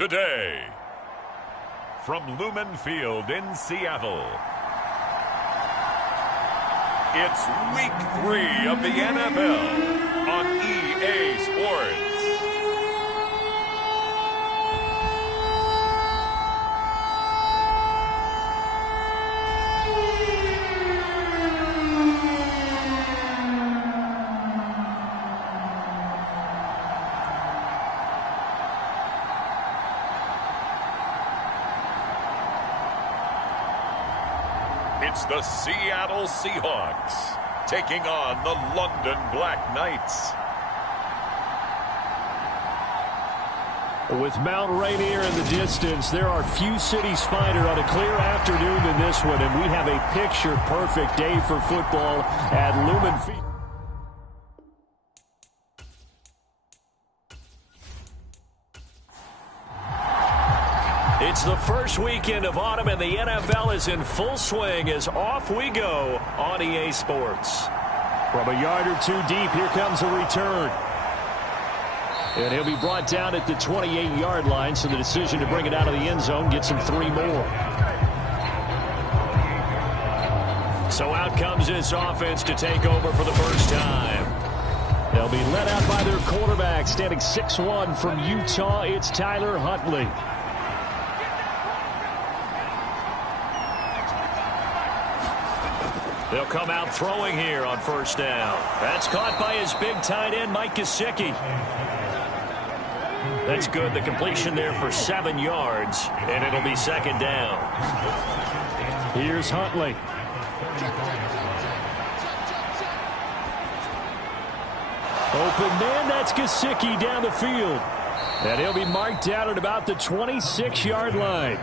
today. From Lumen Field in Seattle, it's Week 3 of the NFL on EA Sports. It's the Seattle Seahawks taking on the London Black Knights. With Mount Rainier in the distance, there are few cities finer on a clear afternoon than this one, and we have a picture-perfect day for football at Lumen Field. It's the first weekend of autumn, and the NFL is in full swing as off we go on EA Sports. From a yard or two deep, here comes a return. And he'll be brought down at the 28-yard line, so the decision to bring it out of the end zone gets him 3 more. So out comes this offense to take over for the first time. They'll be led out by their quarterback, standing 6'1" from Utah. It's Tyler Huntley. They'll come out throwing here on first down. That's caught by his big tight end, Mike Gesicki. That's good. The completion there for 7 yards, and it'll be second down. Here's Huntley. Open man, that's Gesicki down the field. And he'll be marked down at about the 26-yard line.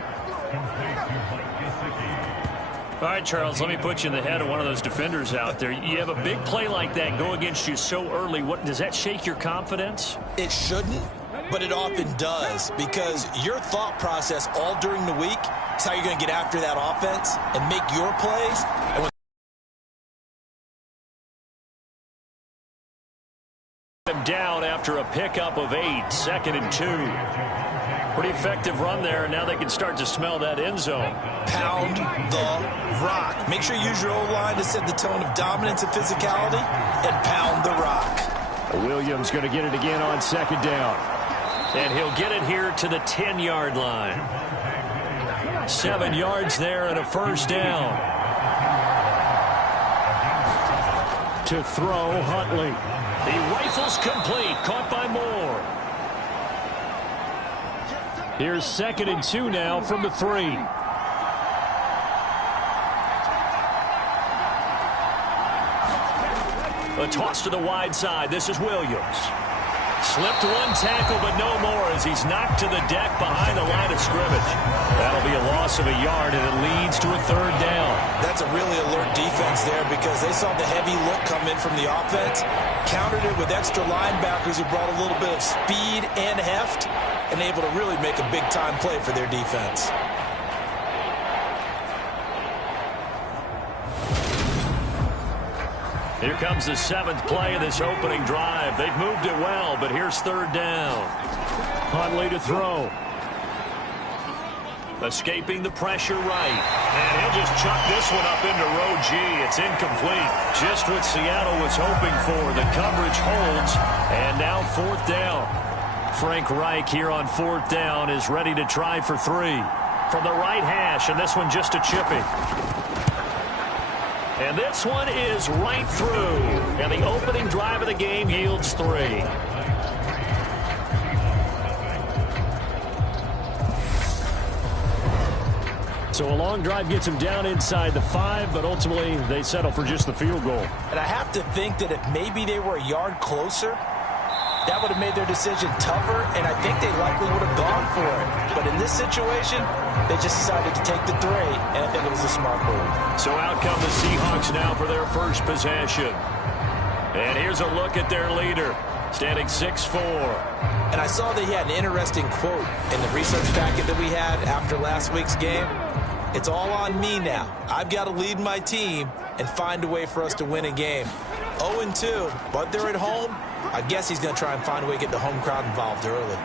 All right, Charles, let me put you in the head of one of those defenders out there. You have a big play like that go against you so early. What does that shake your confidence? It shouldn't, but it often does, because your thought process all during the week is how you're going to get after that offense and make your plays. And when them down after a pickup of 8, 2nd and 2. Pretty effective run there, and now they can start to smell that end zone. Pound the rock. Make sure you use your O-line to set the tone of dominance and physicality, and pound the rock. Williams going to get it again on second down. And he'll get it here to the 10-yard line. 7 yards there and a first down. To throw, Huntley. He rifles complete, caught by Moore. Here's 2nd and 2 now from the 3. A toss to the wide side. This is Williams. Slipped one tackle, but no more as he's knocked to the deck behind the line of scrimmage. That'll be a loss of a yard, and it leads to a 3rd down. That's a really alert defense there, because they saw the heavy look come in from the offense, countered it with extra linebackers who brought a little bit of speed and heft, and able to really make a big-time play for their defense. Here comes the 7th play of this opening drive. They've moved it well, but here's 3rd down. Huntley to throw. Escaping the pressure right. And he'll just chuck this one up into row G. It's incomplete. Just what Seattle was hoping for. The coverage holds, and now 4th down. Frank Reich here on 4th down is ready to try for 3. From the right hash, and this one just a chipping. And this one is right through. And the opening drive of the game yields 3. So a long drive gets him down inside the 5, but ultimately they settle for just the field goal. And I have to think that if maybe they were a yard closer, that would have made their decision tougher, and I think they likely would have gone for it. But in this situation, they just decided to take the 3, and I think it was a smart move. So out come the Seahawks now for their first possession. And here's a look at their leader, standing 6'4". And I saw that he had an interesting quote in the research packet that we had after last week's game. It's all on me now. I've got to lead my team and find a way for us to win a game. 0-2, but they're at home. I guess he's going to try and find a way to get the home crowd involved early.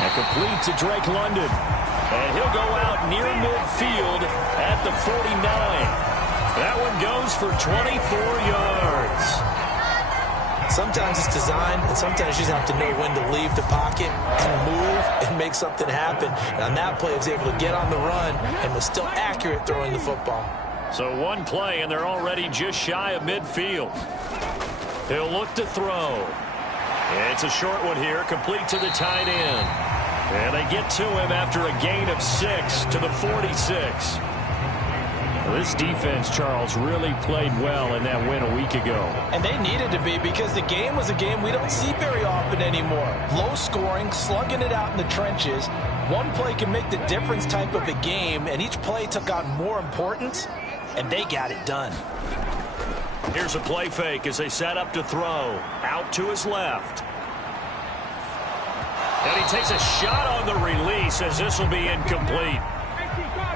And complete to Drake London. And he'll go out near midfield at the 49. That one goes for 24 yards. Sometimes it's designed, and sometimes you just have to know when to leave the pocket and move and make something happen. And on that play, he was able to get on the run and was still accurate throwing the football. So one play, and they're already just shy of midfield. He'll look to throw. It's a short one here, complete to the tight end. And they get to him after a gain of 6 to the 46. This defense, Charles, really played well in that win a week ago. And they needed to be, because the game was a game we don't see very often anymore. Low scoring, slugging it out in the trenches. One play can make the difference type of a game, and each play took on more importance, and they got it done. Here's a play fake as they set up to throw. Out to his left. And he takes a shot on the release as this will be incomplete.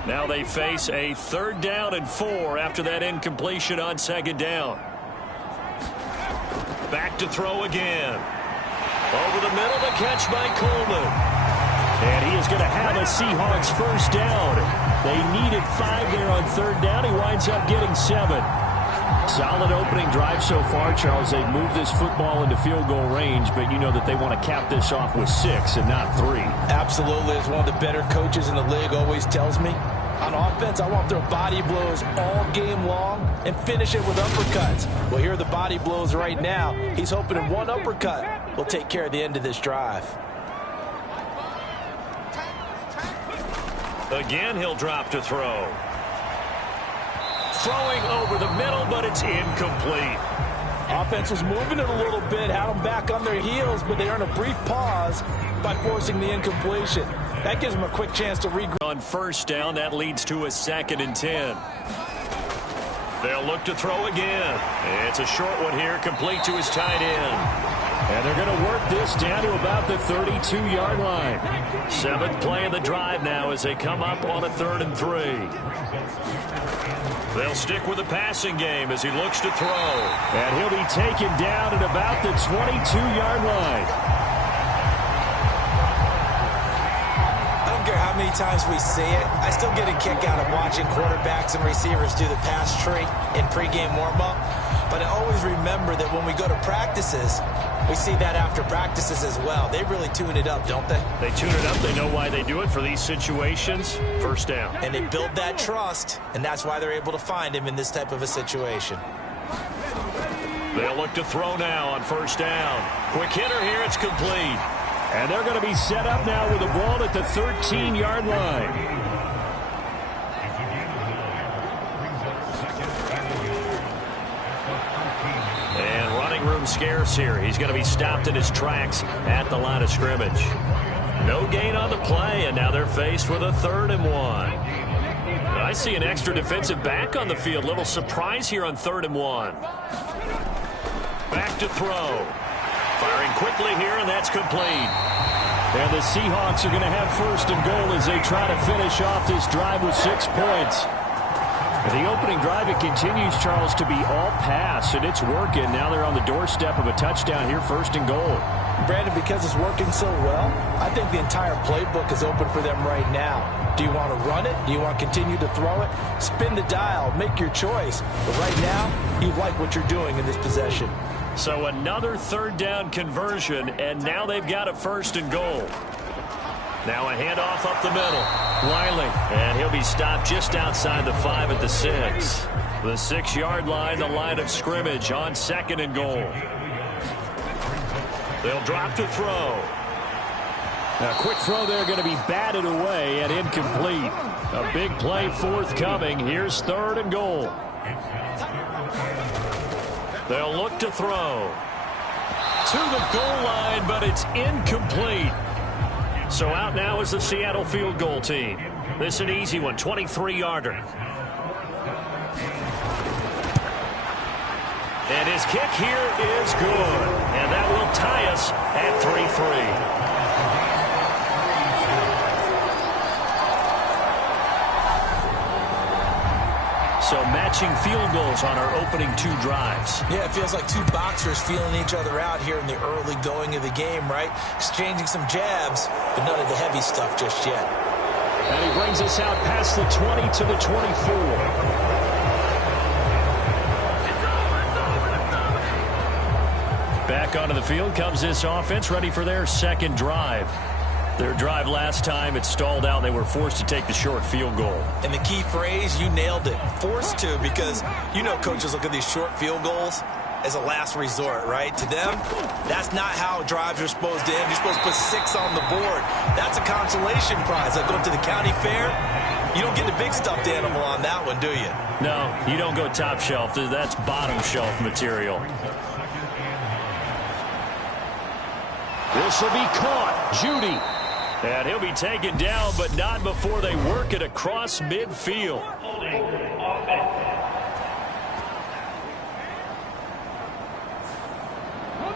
Now they face a 3rd down and 4 after that incompletion on 2nd down. Back to throw again. Over the middle, the catch by Coleman. And he is going to have a Seahawks 1st down. They needed 5 there on 3rd down. He winds up getting 7. Solid opening drive so far, Charles. They've moved this football into field goal range, but you know that they want to cap this off with 6 and not 3. Absolutely. As one of the better coaches in the league always tells me, on offense, I want their body blows all game long and finish it with uppercuts. Well, here are the body blows right now. He's hoping in one uppercut will take care of the end of this drive. Again, he'll drop to throw. Throwing over the middle, but it's incomplete. Offense was moving it a little bit, had them back on their heels, but they earned a brief pause by forcing the incompletion. That gives them a quick chance to regroup. On 1st down, that leads to a 2nd and 10. They'll look to throw again. It's a short one here, complete to his tight end. And they're going to work this down to about the 32-yard line. 7th play of the drive now as they come up on a 3rd and 3. They'll stick with the passing game as he looks to throw. And he'll be taken down at about the 22-yard line. I don't care how many times we see it, I still get a kick out of watching quarterbacks and receivers do the pass tree in pregame warm-up. But I always remember that when we go to practices, we see that after practices as well. They really tune it up, don't they? They tune it up. They know why they do it for these situations. 1st down. And they build that trust, and that's why they're able to find him in this type of a situation. They'll look to throw now on 1st down. Quick hitter here. It's complete. And they're going to be set up now with the ball at the 13-yard line. Room scarce here. He's going to be stopped in his tracks at the line of scrimmage. No gain on the play, and now they're faced with a 3rd and 1. I see an extra defensive back on the field. Little surprise here on 3rd and 1. Back to throw. Firing quickly here, and that's complete. And the Seahawks are going to have 1st and goal as they try to finish off this drive with 6 points. The opening drive, it continues, Charles, to be all pass, and it's working. Now they're on the doorstep of a touchdown here, 1st and goal. Brandon, because it's working so well, I think the entire playbook is open for them right now. Do you want to run it? Do you want to continue to throw it? Spin the dial. Make your choice. But right now, you like what you're doing in this possession. So another 3rd down conversion, and now they've got a 1st and goal. Now a handoff up the middle. Wiley, and he'll be stopped just outside the 5 at the 6. The 6-yard line, the line of scrimmage on 2nd and goal. They'll drop to throw. A quick throw there going to be batted away and incomplete. A big play forthcoming. Here's 3rd and goal. They'll look to throw. To the goal line, but it's incomplete. So out now is the Seattle field goal team. This is an easy one, 23-yarder. And his kick here is good. And that will tie us at 3-3. So matching field goals on our opening 2 drives. Yeah, it feels like 2 boxers feeling each other out here in the early going of the game, right? Exchanging some jabs, but none of the heavy stuff just yet. And he brings us out past the 20 to the 24. Back onto the field comes this offense, ready for their second drive. Their drive last time, it stalled out. They were forced to take the short field goal. And the key phrase, you nailed it. Forced to, because you know coaches look at these short field goals as a last resort, right? To them, that's not how drives are supposed to end. You're supposed to put 6 on the board. That's a consolation prize. Like going to the county fair, you don't get the big stuffed animal on that one, do you? No, you don't go top shelf. That's bottom shelf material. This will be caught. Judy. And he'll be taken down, but not before they work it across midfield.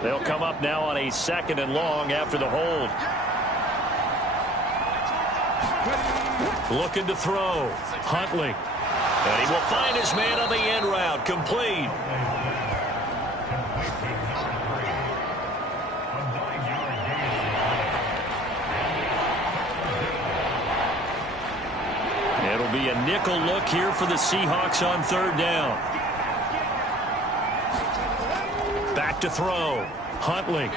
They'll come up now on a 2nd and long after the hold. Looking to throw. Huntley. And he will find his man on the end route. Complete. It'll be a nickel look here for the Seahawks on 3rd down. Back to throw. Huntley.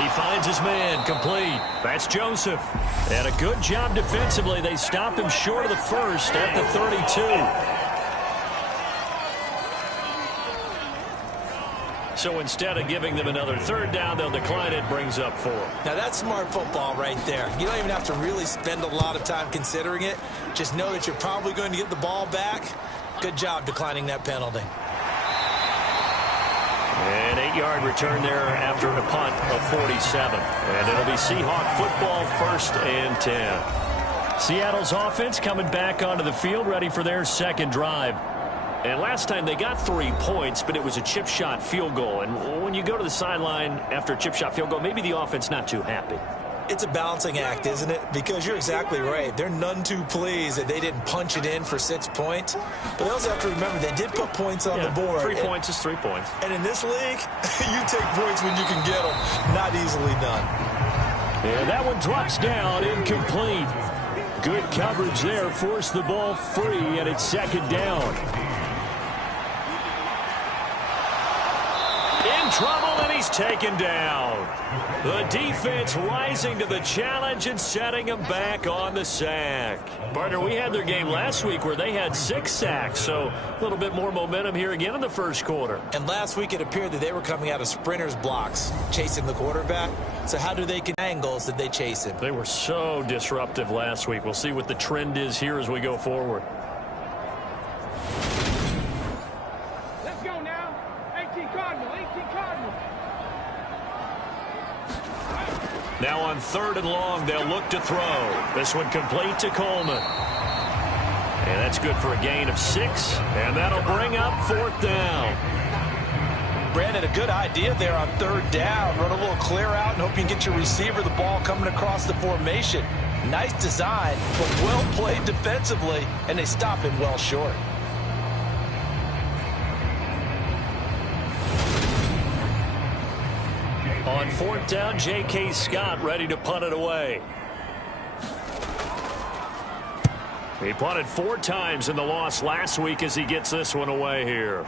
He finds his man. Complete. That's Joseph. And a good job defensively. They stop him short of the first at the 32. So instead of giving them another 3rd down, they'll decline it. Brings up 4. Now that's smart football right there. You don't even have to really spend a lot of time considering it. Just know that you're probably going to get the ball back. Good job declining that penalty. An 8-yard return there after a punt of 47. And it'll be Seahawk football, 1st and 10. Seattle's offense coming back onto the field, ready for their 2nd drive. And last time they got 3 points, but it was a chip shot field goal. And when you go to the sideline after a chip shot field goal, maybe the offense not too happy. It's a balancing act, isn't it? Because you're exactly right. They're none too pleased that they didn't punch it in for 6 points. But they also have to remember they did put points on the board. 3 points is 3 points. And in this league, you take points when you can get them. Not easily done. Yeah, that one drops down, incomplete. Good coverage there. Forced the ball free, and it's 2nd down. Trouble, and he's taken down. The defense rising to the challenge and setting him back on the sack. Partner, we had their game last week where they had 6 sacks, so a little bit more momentum here again in the 1st quarter. And last week it appeared that they were coming out of sprinters blocks, chasing the quarterback. So how do they get angles that they chase him? They were so disruptive last week. We'll see what the trend is here as we go forward. Now on 3rd and long, they'll look to throw. This one complete to Coleman. And that's good for a gain of 6. And that'll bring up 4th down. Brandon, a good idea there on 3rd down. Run a little clear out and hope you can get your receiver the ball coming across the formation. Nice design, but well played defensively, and they stop him well short. On 4th down, J.K. Scott ready to punt it away. He punted 4 times in the loss last week as he gets this one away here.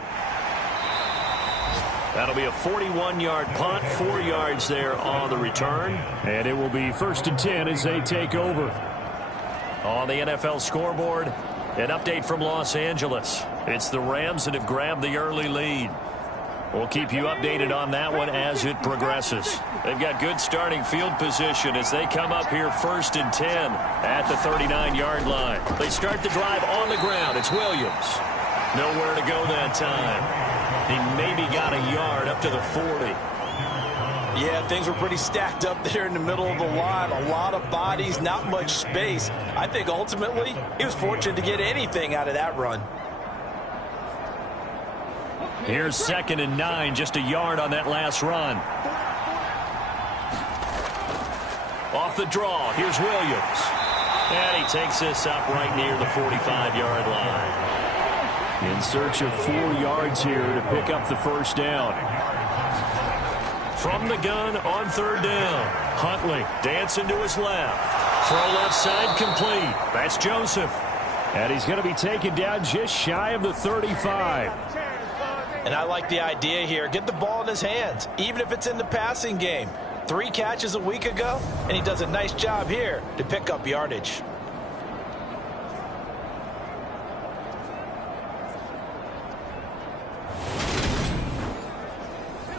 That'll be a 41-yard punt, 4 yards there on the return. And it will be 1st and 10 as they take over. On the NFL scoreboard, an update from Los Angeles. It's the Rams that have grabbed the early lead. We'll keep you updated on that one as it progresses. They've got good starting field position as they come up here 1st and 10 at the 39-yard line. They start the drive on the ground. It's Williams. Nowhere to go that time. He maybe got a yard up to the 40. Yeah, things were pretty stacked up there in the middle of the line. A lot of bodies, not much space. I think ultimately he was fortunate to get anything out of that run. Here's 2nd and 9, just a yard on that last run. Off the draw, here's Williams. And he takes this up right near the 45-yard line. In search of 4 yards here to pick up the first down. From the gun on 3rd down. Huntley dancing to his left. Throw left side complete. That's Joseph. And he's going to be taken down just shy of the 35. And I like the idea here. Get the ball in his hands, even if it's in the passing game. 3 catches a week ago, and he does a nice job here to pick up yardage.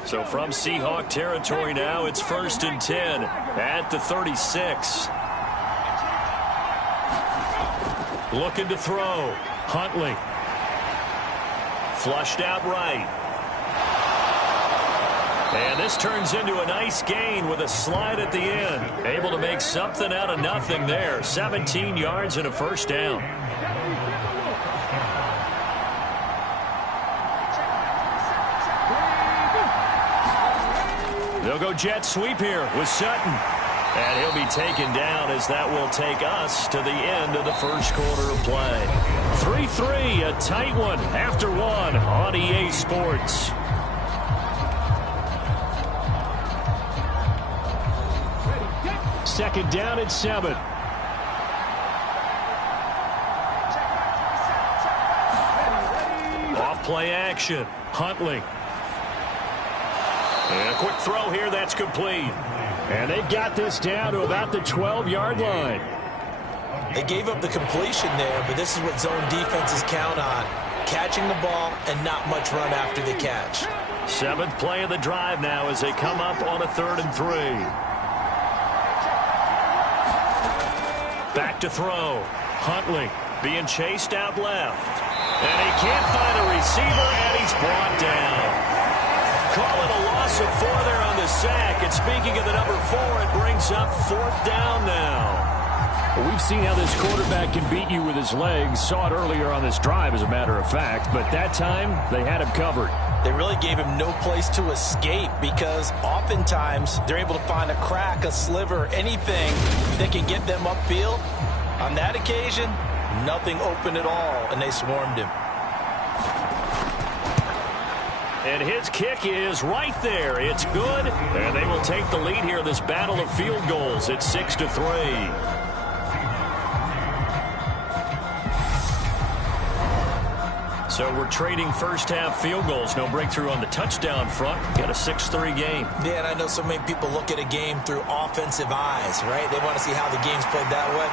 So from Seahawk territory now, it's 1st and 10 at the 36. Looking to throw. Huntley. Flushed out right. And this turns into a nice gain with a slide at the end. Able to make something out of nothing there. 17 yards and a first down. They'll go jet sweep here with Sutton. And he'll be taken down as that will take us to the end of the first quarter of play. 3-3, a tight one after one on EA Sports. Second down at 7. Off play action. Huntley. And a quick throw here, that's complete. And they've got this down to about the 12-yard line. They gave up the completion there, but this is what zone defenses count on. Catching the ball and not much run after the catch. 7th play of the drive now as they come up on a 3rd and 3. Back to throw. Huntley being chased out left. And he can't find a receiver, and he's brought down. Call it a loss of 4 there on the sack. And speaking of the number 4, it brings up 4th down now. Well, we've seen how this quarterback can beat you with his legs. Saw it earlier on this drive, as a matter of fact. But that time, they had him covered. They really gave him no place to escape because oftentimes they're able to find a crack, a sliver, anything that can get them upfield. On that occasion, nothing open at all, and they swarmed him. And his kick is right there. It's good. And they will take the lead here in this battle of field goals. It's 6-3. So we're trading first-half field goals. No breakthrough on the touchdown front. Got a 6-3 game. Yeah, and I know so many people look at a game through offensive eyes, right? They want to see how the game's played that way.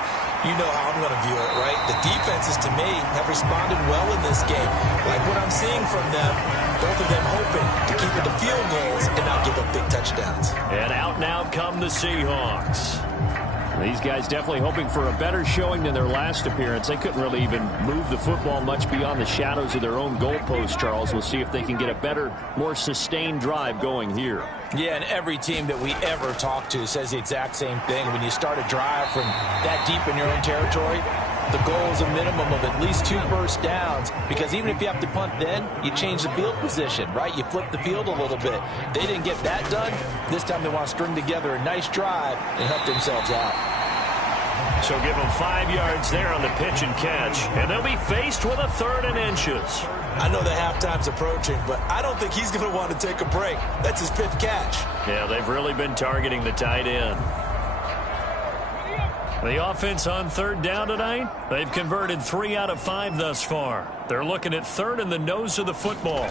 You know how I'm going to view it, right? The defenses, to me, have responded well in this game. Like what I'm seeing from them, both of them hoping to keep it to field goals and not give up big touchdowns. And out now come the Seahawks. These guys definitely hoping for a better showing than their last appearance. They couldn't really even move the football much beyond the shadows of their own goalpost, Charles. We'll see if they can get a better, more sustained drive going here. Yeah, and every team that we ever talk to says the exact same thing. When you start a drive from that deep in your own territory, the goal is a minimum of at least 2 first downs, because even if you have to punt then, you change the field position, right? You flip the field a little bit. They didn't get that done. This time they want to string together a nice drive and help themselves out. So give them 5 yards there on the pitch and catch, and they'll be faced with a 3rd and inches. I know the halftime's approaching, but I don't think he's going to want to take a break. That's his 5th catch. Yeah, they've really been targeting the tight end. The offense on 3rd down tonight, they've converted 3 out of 5 thus far. They're looking at 3rd in the nose of the football.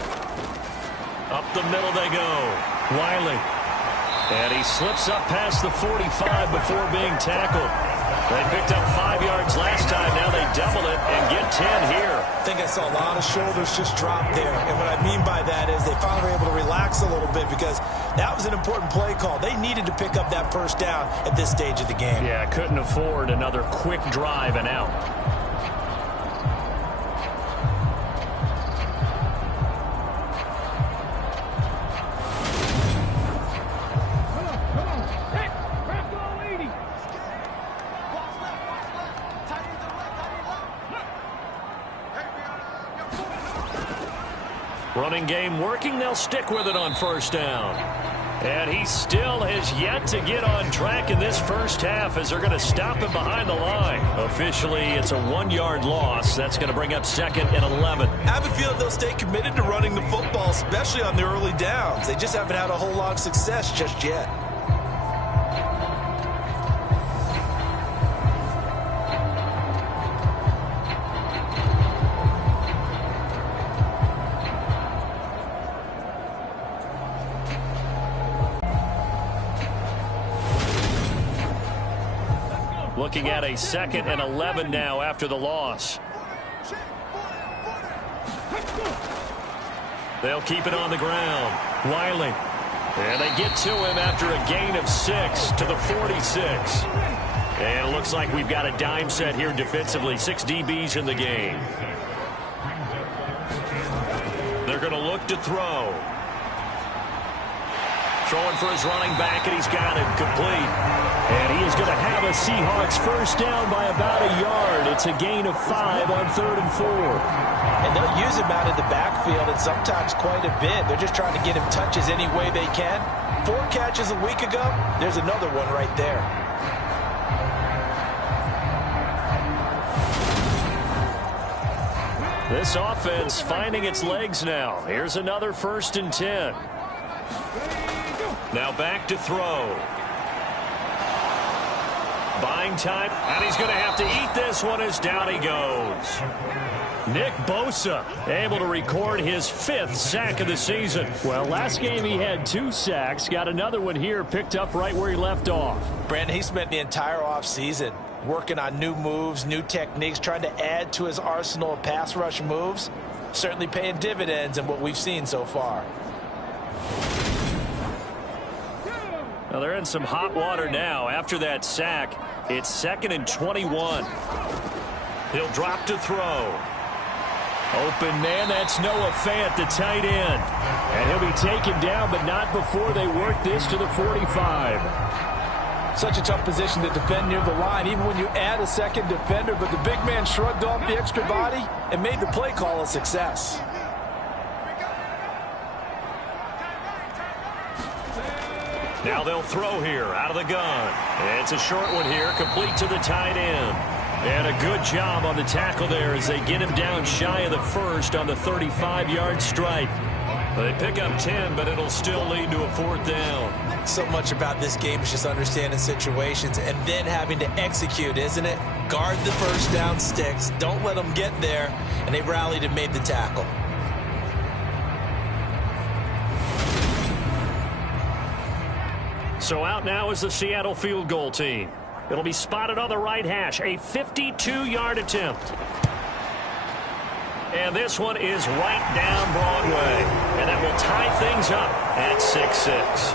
Up the middle they go. Wiley. And he slips up past the 45 before being tackled. They picked up 5 yards last time. Now they double it and get 10 here. I think I saw a lot of shoulders just drop there. And what I mean by that is they finally were able to relax a little bit, because that was an important play call. They needed to pick up that first down at this stage of the game. Yeah, couldn't afford another quick drive and out. Running game working. They'll stick with it on 1st down. And he still has yet to get on track in this first half, as they're going to stop him behind the line. Officially, it's a 1-yard loss. That's going to bring up 2nd and 11. I have a they'll stay committed to running the football, especially on the early downs. They just haven't had a whole lot of success just yet. Looking at a 2nd and 11 now after the loss. They'll keep it on the ground. Wiley. And they get to him after a gain of 6 to the 46. And it looks like we've got a dime set here defensively. 6 DBs in the game. They're going to look to throw. Throwing for his running back, and he's got it complete. And he is going to have a Seahawks first down by about a yard. It's a gain of 5 on 3rd and 4. And they'll use him out of the backfield, and sometimes quite a bit. They're just trying to get him touches any way they can. 4 catches a week ago. There's another one right there. This offense finding its legs now. Here's another 1st and 10. Now back to throw. Buying time, and he's going to have to eat this one as down he goes. Nick Bosa able to record his 5th sack of the season. Well, last game he had 2 sacks. Got another one here picked up right where he left off. Brandon, he spent the entire offseason working on new moves, new techniques, trying to add to his arsenal of pass rush moves. Certainly paying dividends in what we've seen so far. Well, they're in some hot water now. After that sack, it's 2nd and 21. He'll drop to throw. Open man, that's Noah Fant, the tight end. And he'll be taken down, but not before they work this to the 45. Such a tough position to defend near the line, even when you add a 2nd defender, but the big man shrugged off the extra body and made the play call a success. Now they'll throw here out of the gun. It's a short one here, complete to the tight end. And a good job on the tackle there as they get him down shy of the 1st on the 35-yard strike. They pick up 10, but it'll still lead to a 4th down. So much about this game is just understanding situations and then having to execute, isn't it? Guard the first down sticks. Don't let them get there. And they rallied and made the tackle. So out now is the Seattle field goal team. It'll be spotted on the right hash. A 52-yard attempt. And this one is right down Broadway. And that will tie things up at 6-6.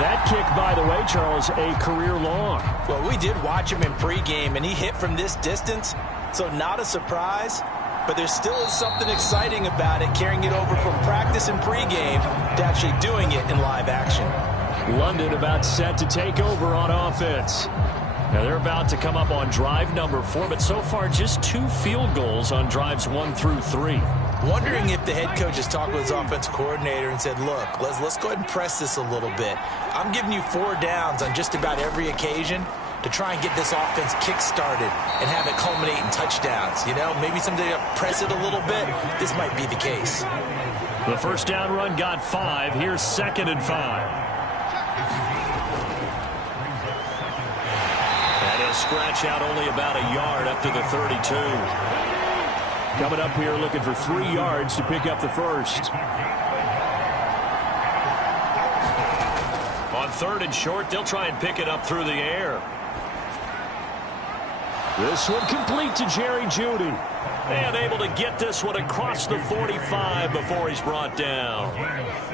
That kick, by the way, Charles, a career long. Well, we did watch him in pregame, and he hit from this distance, so not a surprise. But there still is something exciting about it, carrying it over from practice and pregame to actually doing it in live action. London about set to take over on offense. Now they're about to come up on drive number 4, but so far just 2 field goals on drives 1 through 3. Wondering if the head coach has talked with his offensive coordinator and said, look, let's go ahead and press this a little bit. I'm giving you 4 downs on just about every occasion to try and get this offense kick-started and have it culminate in touchdowns. You know, maybe someday to press it a little bit. This might be the case. The first down run got 5. Here's 2nd and 5. And he'll scratch out only about a yard up to the 32. Coming up here looking for 3 yards to pick up the first. On 3rd and short, they'll try and pick it up through the air. This one complete to Jerry Jeudy. And able to get this one across the 45 before he's brought down.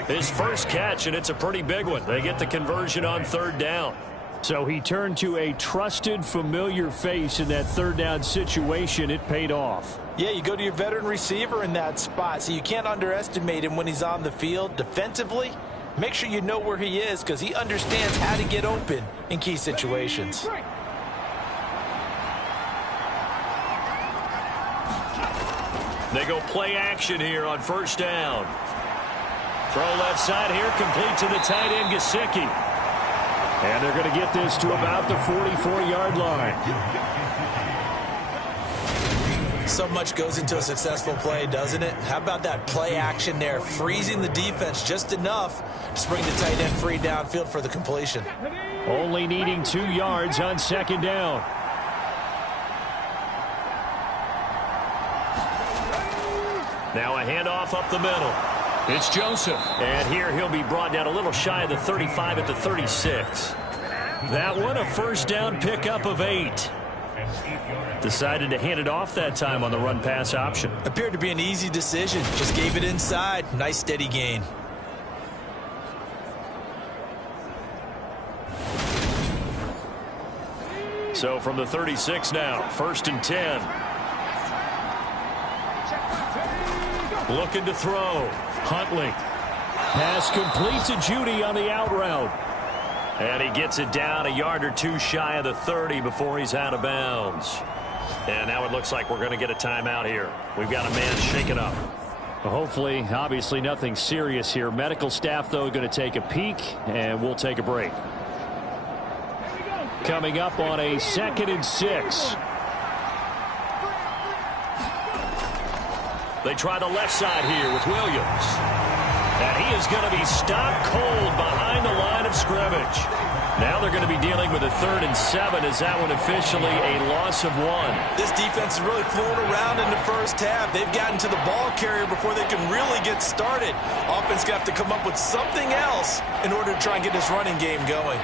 His first catch, and it's a pretty big one. They get the conversion on 3rd down. So he turned to a trusted, familiar face in that 3rd down situation. It paid off. Yeah, you go to your veteran receiver in that spot, so you can't underestimate him when he's on the field. Defensively, make sure you know where he is because he understands how to get open in key situations. They go play action here on 1st down. Throw left side here, complete to the tight end, Gesicki. And they're going to get this to about the 44-yard line. So much goes into a successful play, doesn't it? How about that play action there, freezing the defense just enough to bring the tight end free downfield for the completion. Only needing 2 yards on second down. Now a handoff up the middle. It's Joseph. And here he'll be brought down a little shy of the 35 at the 36. That one a first down pickup of 8. Decided to hand it off that time on the run-pass option. Appeared to be an easy decision. Just gave it inside. Nice steady gain. So from the 36 now, 1st and 10. Looking to throw. Huntley. Pass complete to Judy on the out route. And he gets it down a yard or 2 shy of the 30 before he's out of bounds. And now it looks like we're going to get a timeout here. We've got a man shaken up. Hopefully, obviously nothing serious here. Medical staff, though, going to take a peek, and we'll take a break. Coming up on a 2nd and 6. They try the left side here with Williams. And he is going to be stopped cold behind the line of scrimmage. Now they're going to be dealing with a 3rd and 7. Is that one officially a loss of 1? This defense is really fooling around in the first half. They've gotten to the ball carrier before they can really get started. Offense going to have to come up with something else in order to try and get this running game going.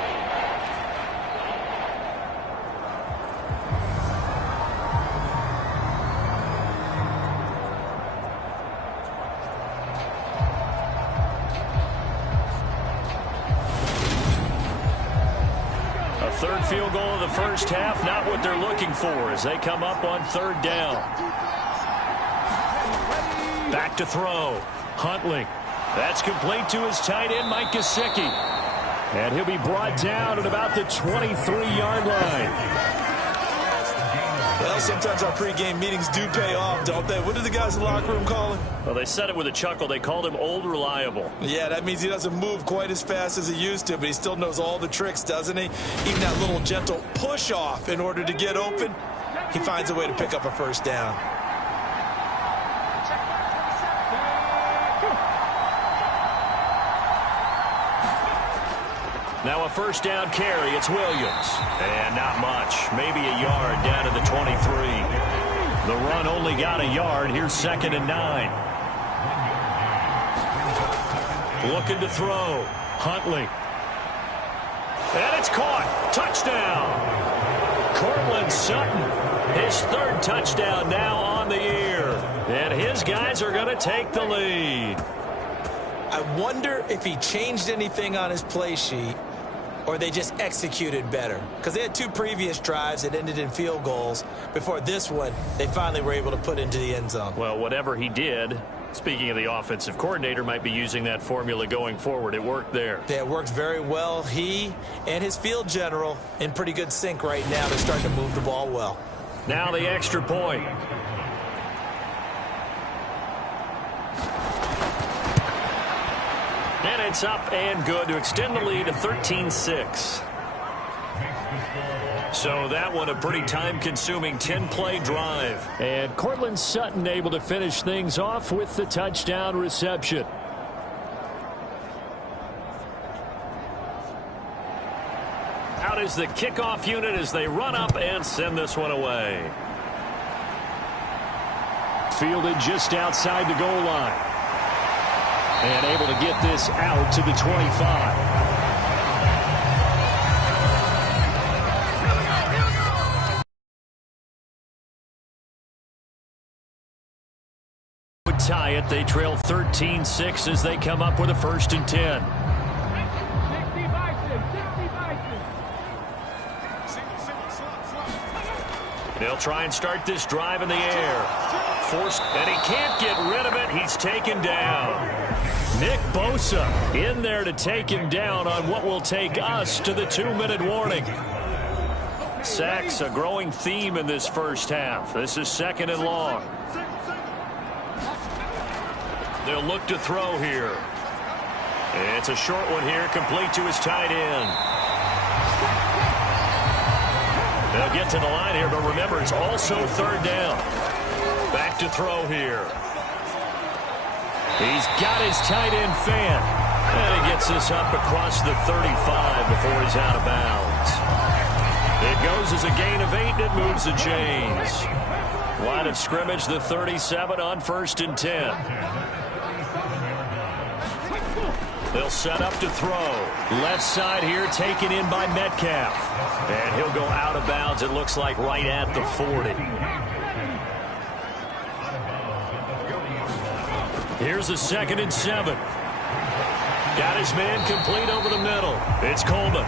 Third field goal of the first half, not what they're looking for as they come up on 3rd down. Back to throw. Huntley. That's complete to his tight end, Mike Gesicki. And he'll be brought down at about the 23-yard line. Well, sometimes our pregame meetings do pay off, don't they? What do the guys in the locker room call him? Well, they said it with a chuckle. They called him Old Reliable. Yeah, that means he doesn't move quite as fast as he used to, but he still knows all the tricks, doesn't he? Even that little gentle push-off in order to get open, he finds a way to pick up a first down. Now a first down carry. It's Williams. And not much. Maybe a yard down to the 23. The run only got a yard. Here's 2nd and 9. Looking to throw. Huntley. And it's caught. Touchdown. Cortland Sutton. His 3rd touchdown now on the year. And his guys are going to take the lead. I wonder if he changed anything on his play sheet or they just executed better. Because they had 2 previous drives that ended in field goals. Before this one, they finally were able to put into the end zone. Well, whatever he did, speaking of the offensive coordinator, might be using that formula going forward. It worked there. Yeah, it worked very well. He and his field general in pretty good sync right now. They're starting to move the ball well. Now the extra point. And it's up and good to extend the lead to 13-6. So that one a pretty time-consuming 10-play drive. And Cortland Sutton able to finish things off with the touchdown reception. Out is the kickoff unit as they run up and send this one away. Fielded just outside the goal line. And able to get this out to the 25. Would tie it. They trail 13-6 as they come up with a 1st and 10. They'll try and start this drive in the air. Forced, and he can't get rid of it. He's taken down. Nick Bosa in there to take him down on what will take us to the 2-minute warning. Sacks a growing theme in this first half. This is 2nd and long. They'll look to throw here. It's a short one here, complete to his tight end. They'll get to the line here, but remember, it's also third down. Back to throw here. He's got his tight end fan. And he gets this up across the 35 before he's out of bounds. It goes as a gain of 8, and it moves the chains. Line of scrimmage, the 37 on 1st and 10. They'll set up to throw. Left side here taken in by Metcalf. And he'll go out of bounds, it looks like, right at the 40. Here's a 2nd and 7. Got his man complete over the middle. It's Coleman.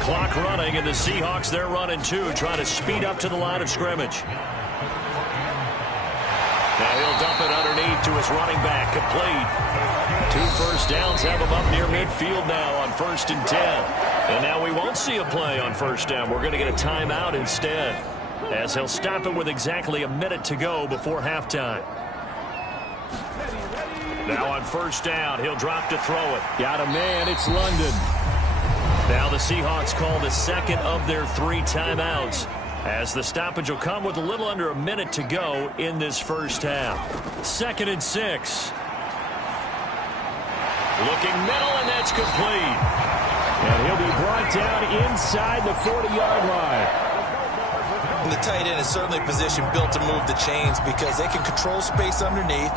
Clock running, and the Seahawks, they're running too, trying to speed up to the line of scrimmage. Now he'll dump it underneath to his running back, complete. 2 first downs have him up near midfield now on 1st and 10. And now we won't see a play on 1st down. We're going to get a timeout instead, as he'll stop it with exactly a minute to go before halftime. Now on 1st down, he'll drop to throw it. Got a man, it's London. Now the Seahawks call the 2nd of their 3 timeouts, as the stoppage will come with a little under a minute to go in this first half. 2nd and 6. Looking middle, and that's complete. And he'll be brought down inside the 40-yard line. The tight end is certainly a position built to move the chains because they can control space underneath.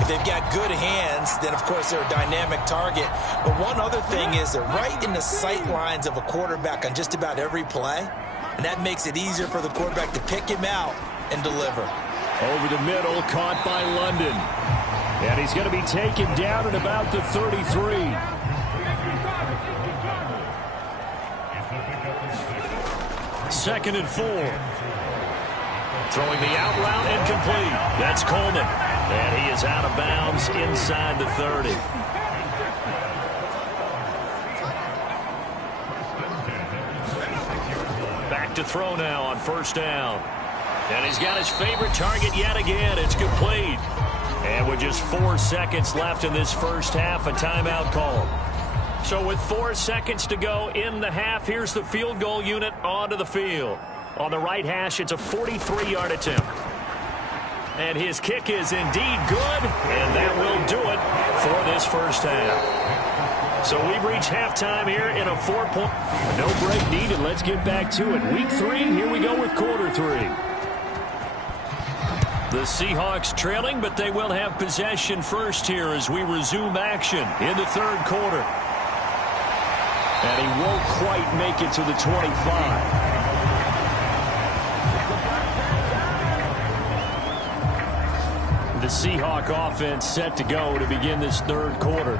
If they've got good hands, then, of course, they're a dynamic target. But one other thing is they're right in the sight lines of a quarterback on just about every play, and that makes it easier for the quarterback to pick him out and deliver. Over the middle, caught by London. And he's going to be taken down at about the 33. Second and 4. Throwing the out route incomplete. That's Coleman. And he is out of bounds inside the 30. Back to throw now on 1st down. And he's got his favorite target yet again. It's complete. And with just 4 seconds left in this first half, a timeout call. So with 4 seconds to go in the half, here's the field goal unit onto the field. On the right hash, it's a 43-yard attempt. And his kick is indeed good, and that will do it for this first half. So we've reached halftime here in a 4-point. No break needed. Let's get back to it. Week 3, here we go with quarter 3. The Seahawks trailing, but they will have possession first here as we resume action in the 3rd quarter. And he won't quite make it to the 25. The Seahawk offense set to go to begin this 3rd quarter.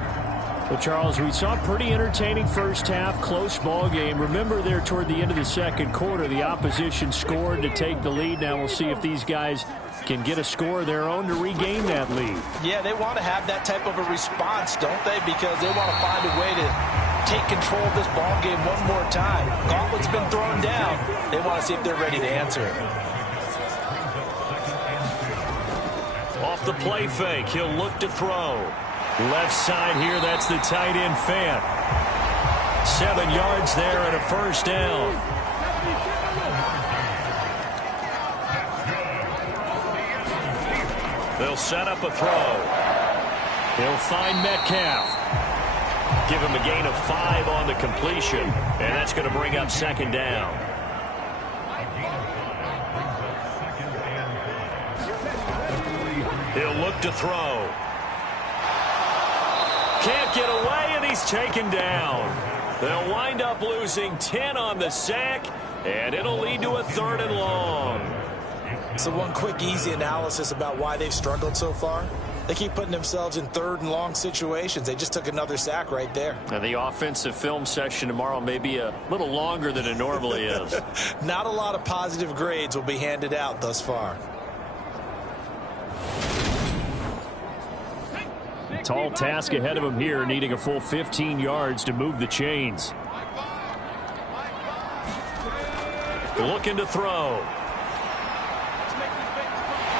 Well, Charles, we saw a pretty entertaining first half, close ball game. Remember there toward the end of the 2nd quarter, the opposition scored to take the lead. Now we'll see if these guys can get a score of their own to regain that lead. Yeah, they want to have that type of a response, don't they? Because they want to find a way to take control of this ball game one more time. Gauntlet's been thrown down. They want to see if they're ready to answer it. Off the play fake, he'll look to throw. Left side here, that's the tight end fan. 7 yards there and a 1st down. They'll set up a throw. He'll find Metcalf. Give him a gain of 5 on the completion, and that's going to bring up 2nd down. He'll look to throw. Can't get away, and he's taken down. They'll wind up losing 10 on the sack, and it'll lead to a 3rd and long. So one quick, easy analysis about why they've struggled so far. They keep putting themselves in 3rd and long situations. They just took another sack right there. And the offensive film session tomorrow may be a little longer than it normally is. Not a lot of positive grades will be handed out thus far. Tall task ahead of him here, needing a full 15 yards to move the chains. Looking to throw.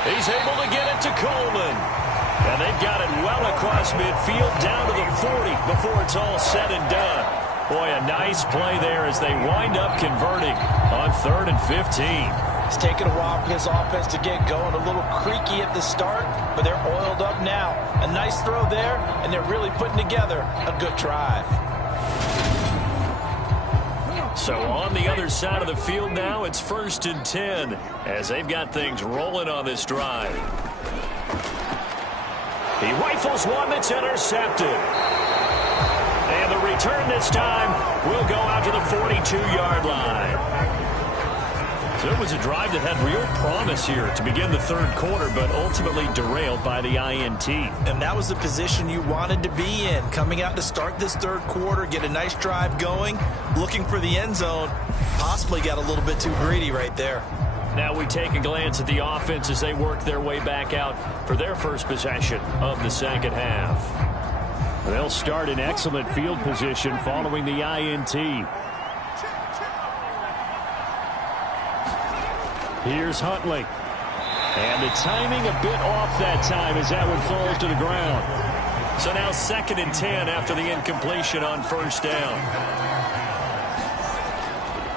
He's able to get it to Coleman. And they've got it well across midfield down to the 40 before it's all said and done. Boy, a nice play there as they wind up converting on 3rd and 15. It's taken a while for this offense to get going. A little creaky at the start, but they're oiled up now. A nice throw there, and they're really putting together a good drive. So on the other side of the field now, it's 1st and 10 as they've got things rolling on this drive. He rifles one that's intercepted. And the return this time will go out to the 42-yard line. So it was a drive that had real promise here to begin the 3rd quarter, but ultimately derailed by the INT. And that was the position you wanted to be in, coming out to start this 3rd quarter, get a nice drive going, looking for the end zone. Possibly got a little bit too greedy right there. Now we take a glance at the offense as they work their way back out for their first possession of the 2nd half. They'll start in excellent field position following the INT. Here's Huntley. And the timing a bit off that time as that one falls to the ground. So now 2nd and 10 after the incompletion on 1st down.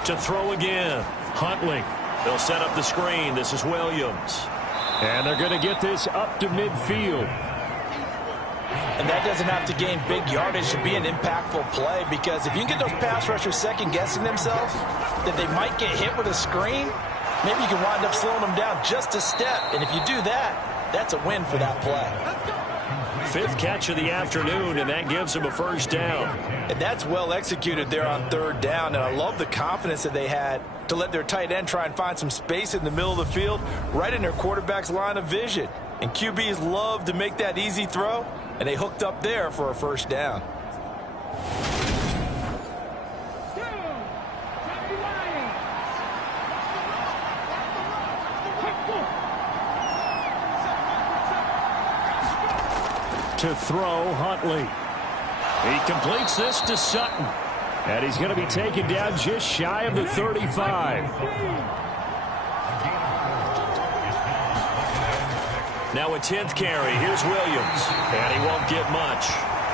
To throw again, Huntley. They'll set up the screen. This is Williams. And they're going to get this up to midfield. And that doesn't have to gain big yardage to be an impactful play, because if you can get those pass rushers second-guessing themselves that they might get hit with a screen, maybe you can wind up slowing them down just a step. And if you do that, that's a win for that play. 5th catch of the afternoon, and that gives them a 1st down. And that's well executed there on 3rd down. And I love the confidence that they had to let their tight end try and find some space in the middle of the field, right in their quarterback's line of vision. And QBs love to make that easy throw, and they hooked up there for a 1st down. To throw, Huntley. He completes this to Sutton. And he's going to be taken down just shy of the 35. Now a 10th carry. Here's Williams. And he won't get much.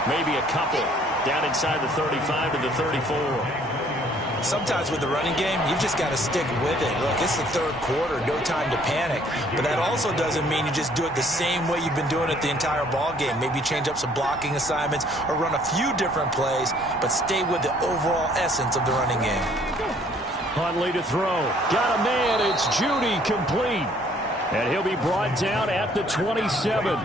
Maybe a couple. Down inside the 35 to the 34. Sometimes with the running game, you've just got to stick with it. Look, it's the 3rd quarter, no time to panic. But that also doesn't mean you just do it the same way you've been doing it the entire ball game. Maybe change up some blocking assignments or run a few different plays, but stay with the overall essence of the running game. Huntley to throw. Got a man. It's Judy, complete. And he'll be brought down at the 27.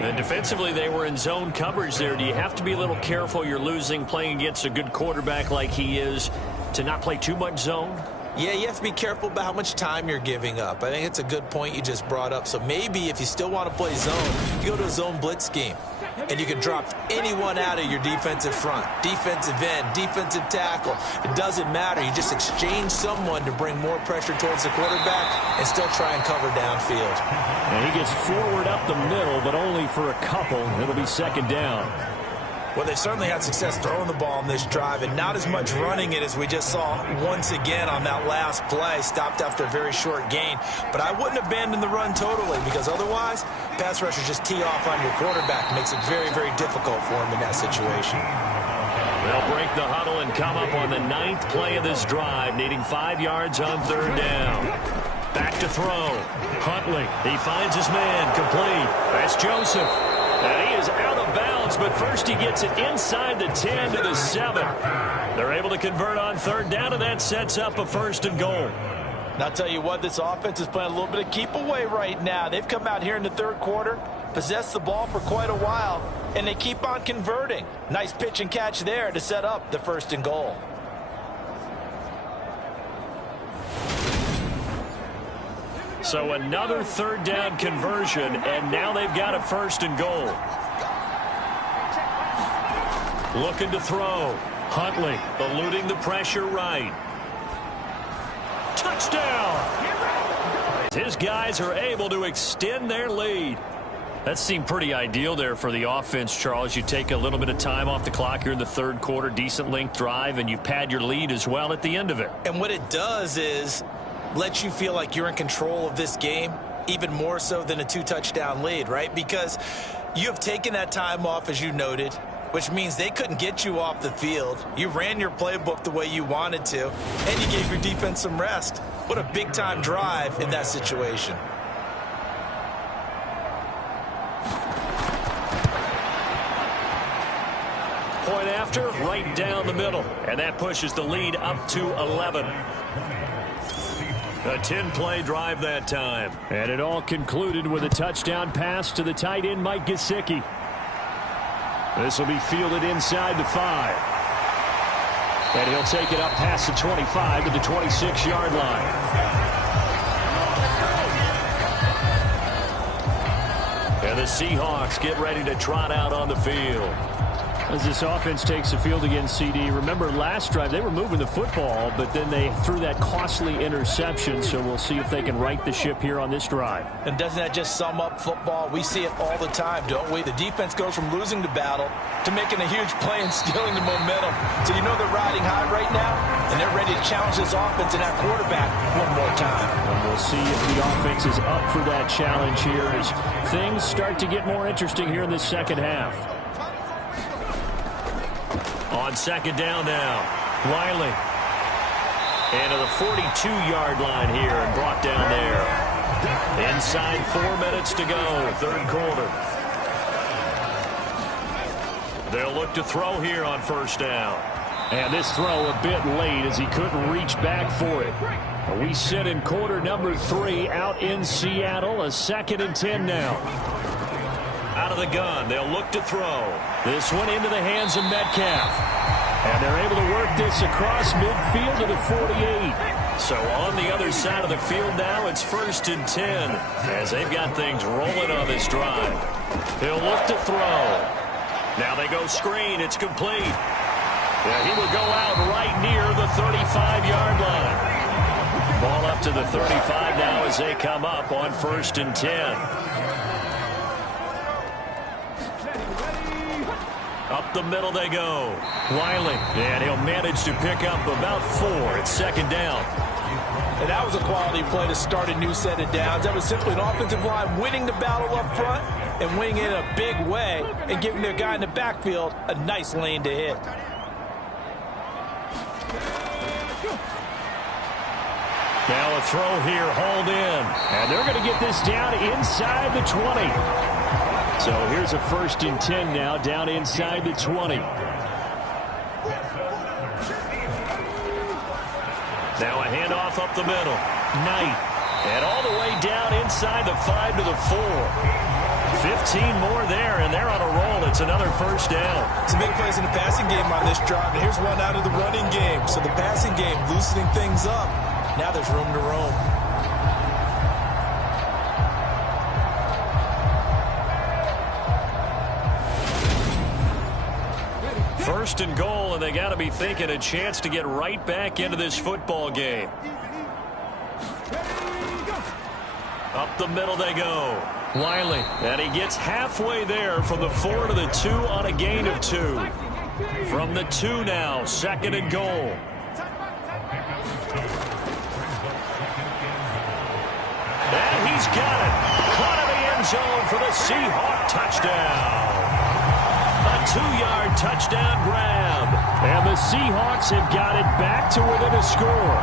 And defensively, they were in zone coverage there. Do you have to be a little careful? You're losing, playing against a good quarterback like he is, to not play too much zone? Yeah, you have to be careful about how much time you're giving up. I think it's a good point you just brought up. So maybe if you still want to play zone, you go to a zone blitz scheme. And you can drop anyone out of your defensive front, defensive end, defensive tackle. It doesn't matter. You just exchange someone to bring more pressure towards the quarterback and still try and cover downfield. And he gets forward up the middle, but only for a couple. It'll be 2nd down. Well, they certainly had success throwing the ball on this drive, and not as much running it as we just saw once again on that last play, stopped after a very short gain. But I wouldn't abandon the run totally, because otherwise, pass rushers just tee off on your quarterback. It makes it very, very difficult for him in that situation. They'll break the huddle and come up on the 9th play of this drive, needing 5 yards on 3rd down. Back to throw. Huntley, he finds his man, complete. That's Joseph. And he is out of bounds, but first he gets it inside the 10 to the 7. They're able to convert on 3rd down, and that sets up a 1st and goal. And I'll tell you what, this offense is playing a little bit of keep away right now. They've come out here in the 3rd quarter, possessed the ball for quite a while, and they keep on converting. Nice pitch and catch there to set up the 1st and goal. So another 3rd down conversion, and now they've got a 1st and goal. Looking to throw. Huntley eluding the pressure right. Touchdown! His guys are able to extend their lead. That seemed pretty ideal there for the offense, Charles. You take a little bit of time off the clock here in the 3rd quarter, decent length drive, and you pad your lead as well at the end of it. And what it does is let you feel like you're in control of this game, even more so than a 2-touchdown lead, right? Because you have taken that time off, as you noted. which means they couldn't get you off the field. You ran your playbook the way you wanted to, and you gave your defense some rest. What a big-time drive in that situation. Point after, right down the middle. And that pushes the lead up to 11. A 10-play drive that time. And it all concluded with a touchdown pass to the tight end, Mike Gesicki. This will be fielded inside the 5. And he'll take it up past the 25 to the 26-yard line. And the Seahawks get ready to trot out on the field. As this offense takes the field against CD, remember last drive they were moving the football, but then they threw that costly interception, so we'll see if they can right the ship here on this drive. And doesn't that just sum up football? We see it all the time, don't we? The defense goes from losing the battle to making a huge play and stealing the momentum. So you know they're riding high right now, and they're ready to challenge this offense and that quarterback one more time. And we'll see if the offense is up for that challenge here as things start to get more interesting here in this second half. On second down now, Wiley. And to the 42-yard line here and brought down there. Inside 4 minutes to go, third quarter. They'll look to throw here on first down. And this throw a bit late as he couldn't reach back for it. We sit in quarter number 3 out in Seattle, a 2nd and 10 now. Out of the gun, they'll look to throw. This one into the hands of Metcalf. And they're able to work this across midfield to the 48. So on the other side of the field now, it's 1st and 10 as they've got things rolling on this drive. He'll look to throw. Now they go screen. It's complete. Yeah, he will go out right near the 35-yard line. Ball up to the 35 now as they come up on 1st and 10. Up the middle they go. Wiley. And he'll manage to pick up about 4. It's second down. And that was a quality play to start a new set of downs. That was simply an offensive line winning the battle up front and winning it in a big way and giving their guy in the backfield a nice lane to hit. Now a throw here, hauled in. And they're going to get this down inside the 20. So here's a 1st and 10 now, down inside the 20. Now a handoff up the middle. Knight. And all the way down inside the 5 to the 4. 15 more there, and they're on a roll. It's another 1st down. Some big plays in the passing game on this drive, and here's one out of the running game. So the passing game loosening things up. Now there's room to roam. 1st and goal, and they got to be thinking a chance to get right back into this football game. Up the middle they go. Wiley, and he gets halfway there from the 4 to the 2 on a gain of 2. From the 2 now, 2nd and goal. And he's got it. Caught in the end zone for the Seahawk touchdown. A 2-yard touchdown grab. And the Seahawks have got it back to within a score.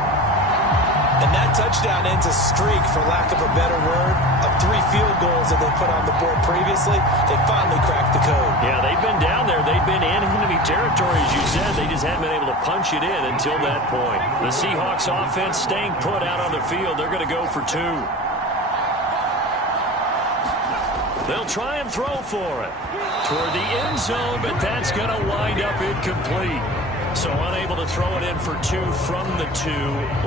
And that touchdown ends a streak, for lack of a better word, of 3 field goals that they put on the board previously. They finally cracked the code. Yeah, they've been down there. They've been in enemy territory, as you said. They just haven't been able to punch it in until that point. The Seahawks offense staying put out on the field. They're going to go for 2. They'll try and throw for it toward the end zone, but that's going to wind up incomplete. So unable to throw it in for 2 from the 2.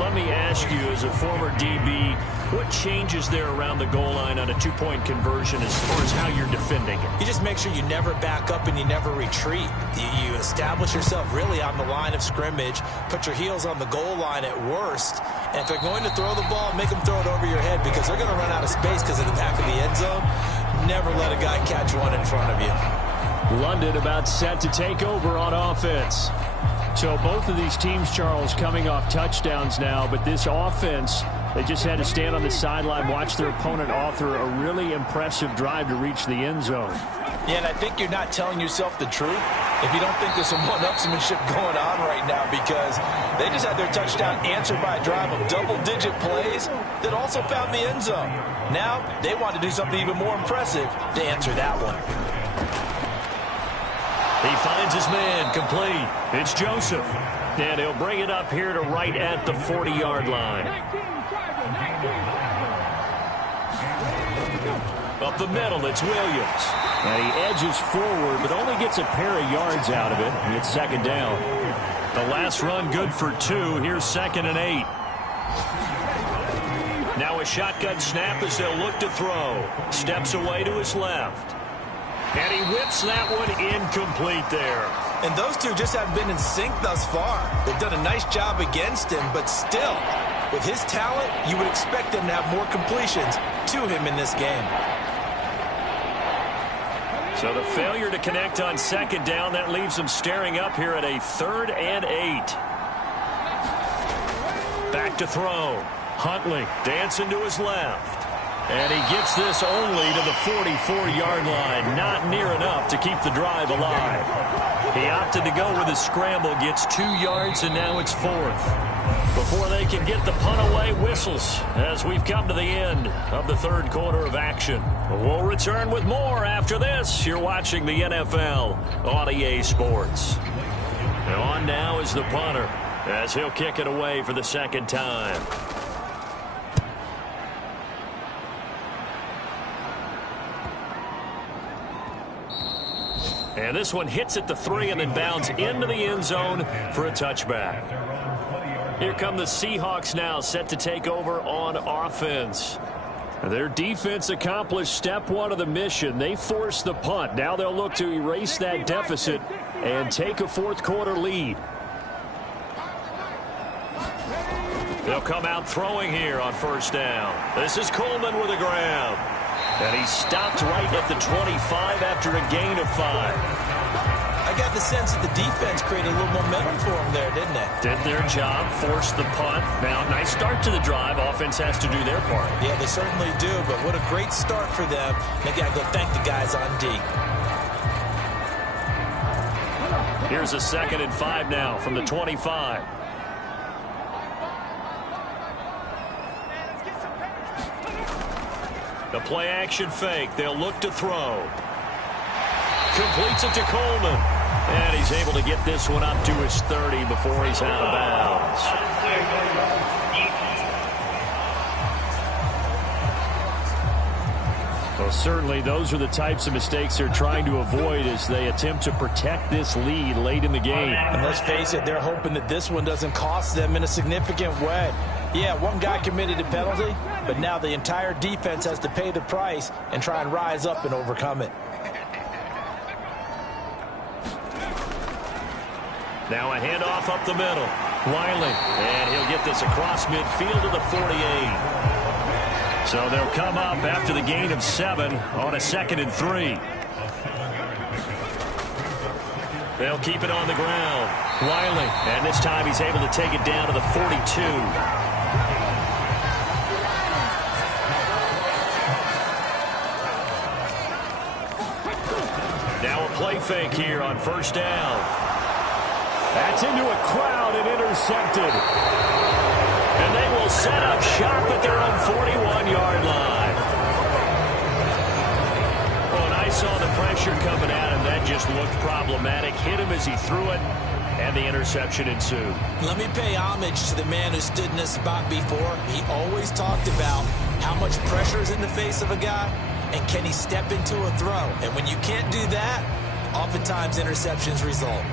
Let me ask you, as a former DB, what changes there around the goal line on a 2-point conversion as far as how you're defending it? You just make sure you never back up and you never retreat. You establish yourself really on the line of scrimmage, put your heels on the goal line at worst, and if they're going to throw the ball, make them throw it over your head because they're going to run out of space because of the back of the end zone. Never let a guy catch one in front of you. London about set to take over on offense. So both of these teams, Charles, coming off touchdowns now, but this offense, they just had to stand on the sideline, watch their opponent author a really impressive drive to reach the end zone. Yeah, and I think you're not telling yourself the truth if you don't think there's some one-upsmanship going on right now, because they just had their touchdown answered by a drive of double-digit plays that also found the end zone. Now they want to do something even more impressive to answer that one. He finds his man, complete. It's Joseph. And he'll bring it up here to right at the 40-yard line. Up the middle, it's Williams. And he edges forward, but only gets a pair of yards out of it. And it's second down. The last run good for 2. Here's 2nd and 8. Now a shotgun snap as they'll look to throw. Steps away to his left. And he whips that one incomplete there. And those two just haven't been in sync thus far. They've done a nice job against him, but still, with his talent, you would expect them to have more completions to him in this game. So the failure to connect on 2nd down, that leaves them staring up here at a 3rd and 8. Back to throw. Huntley dancing to his left. And he gets this only to the 44-yard line. Not near enough to keep the drive alive. He opted to go with his scramble, gets 2 yards, and now it's 4th. Before they can get the punt away, whistles as we've come to the end of the 3rd quarter of action. We'll return with more after this. You're watching the NFL on EA Sports. And on now is the punter as he'll kick it away for the 2nd time. And this one hits at the 3 and then bounds into the end zone for a touchback. Here come the Seahawks now, set to take over on offense. Their defense accomplished step 1 of the mission. They forced the punt. Now they'll look to erase that deficit and take a 4th quarter lead. They'll come out throwing here on 1st down. This is Coleman with a grab. And he stopped right at the 25 after a gain of 5. I got the sense that the defense created a little momentum for them there, didn't they? Did their job, forced the punt. Now, nice start to the drive. Offense has to do their part. Yeah, they certainly do, but what a great start for them. They got to go thank the guys on D. Here's a 2nd and 5 now from the 25. The play action fake. They'll look to throw. Completes it to Coleman. And he's able to get this one up to his 30 before he's out of bounds. Well, certainly those are the types of mistakes they're trying to avoid as they attempt to protect this lead late in the game. And let's face it, they're hoping that this one doesn't cost them in a significant way. Yeah, one guy committed a penalty, but now the entire defense has to pay the price and try and rise up and overcome it. Now a handoff up the middle. Wiley, and he'll get this across midfield to the 48. So they'll come up after the gain of 7 on a 2nd and 3. They'll keep it on the ground. Wiley, and this time he's able to take it down to the 42. Now a play fake here on 1st down. That's into a crowd and intercepted. And they will set up shop at their own 41-yard line. Oh, and I saw the pressure coming at him. That just looked problematic. Hit him as he threw it, and the interception ensued. Let me pay homage to the man who stood in this spot before. He always talked about how much pressure is in the face of a guy, and can he step into a throw. And when you can't do that, oftentimes interceptions result.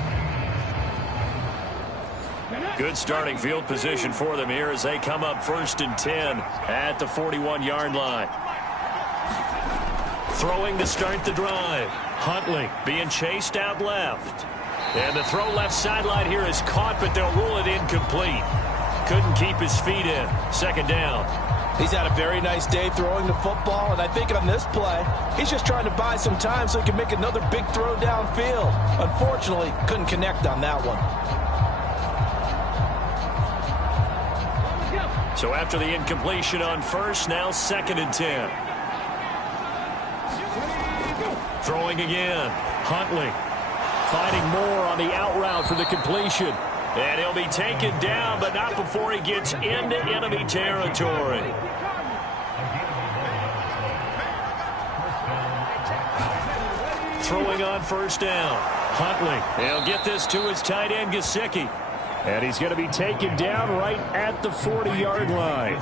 Good starting field position for them here as they come up 1st and 10 at the 41-yard line. Throwing to start the drive. Huntley being chased out left. And the throw left sideline here is caught, but they'll rule it incomplete. Couldn't keep his feet in. 2nd down. He's had a very nice day throwing the football, and I think on this play, he's just trying to buy some time so he can make another big throw downfield. Unfortunately, couldn't connect on that one. So after the incompletion on 1st, now 2nd and 10. Throwing again. Huntley finding more on the out route for the completion. And he'll be taken down, but not before he gets into enemy territory. Throwing on first down. Huntley. He'll get this to his tight end, Gesicki. And he's going to be taken down right at the 40-yard line.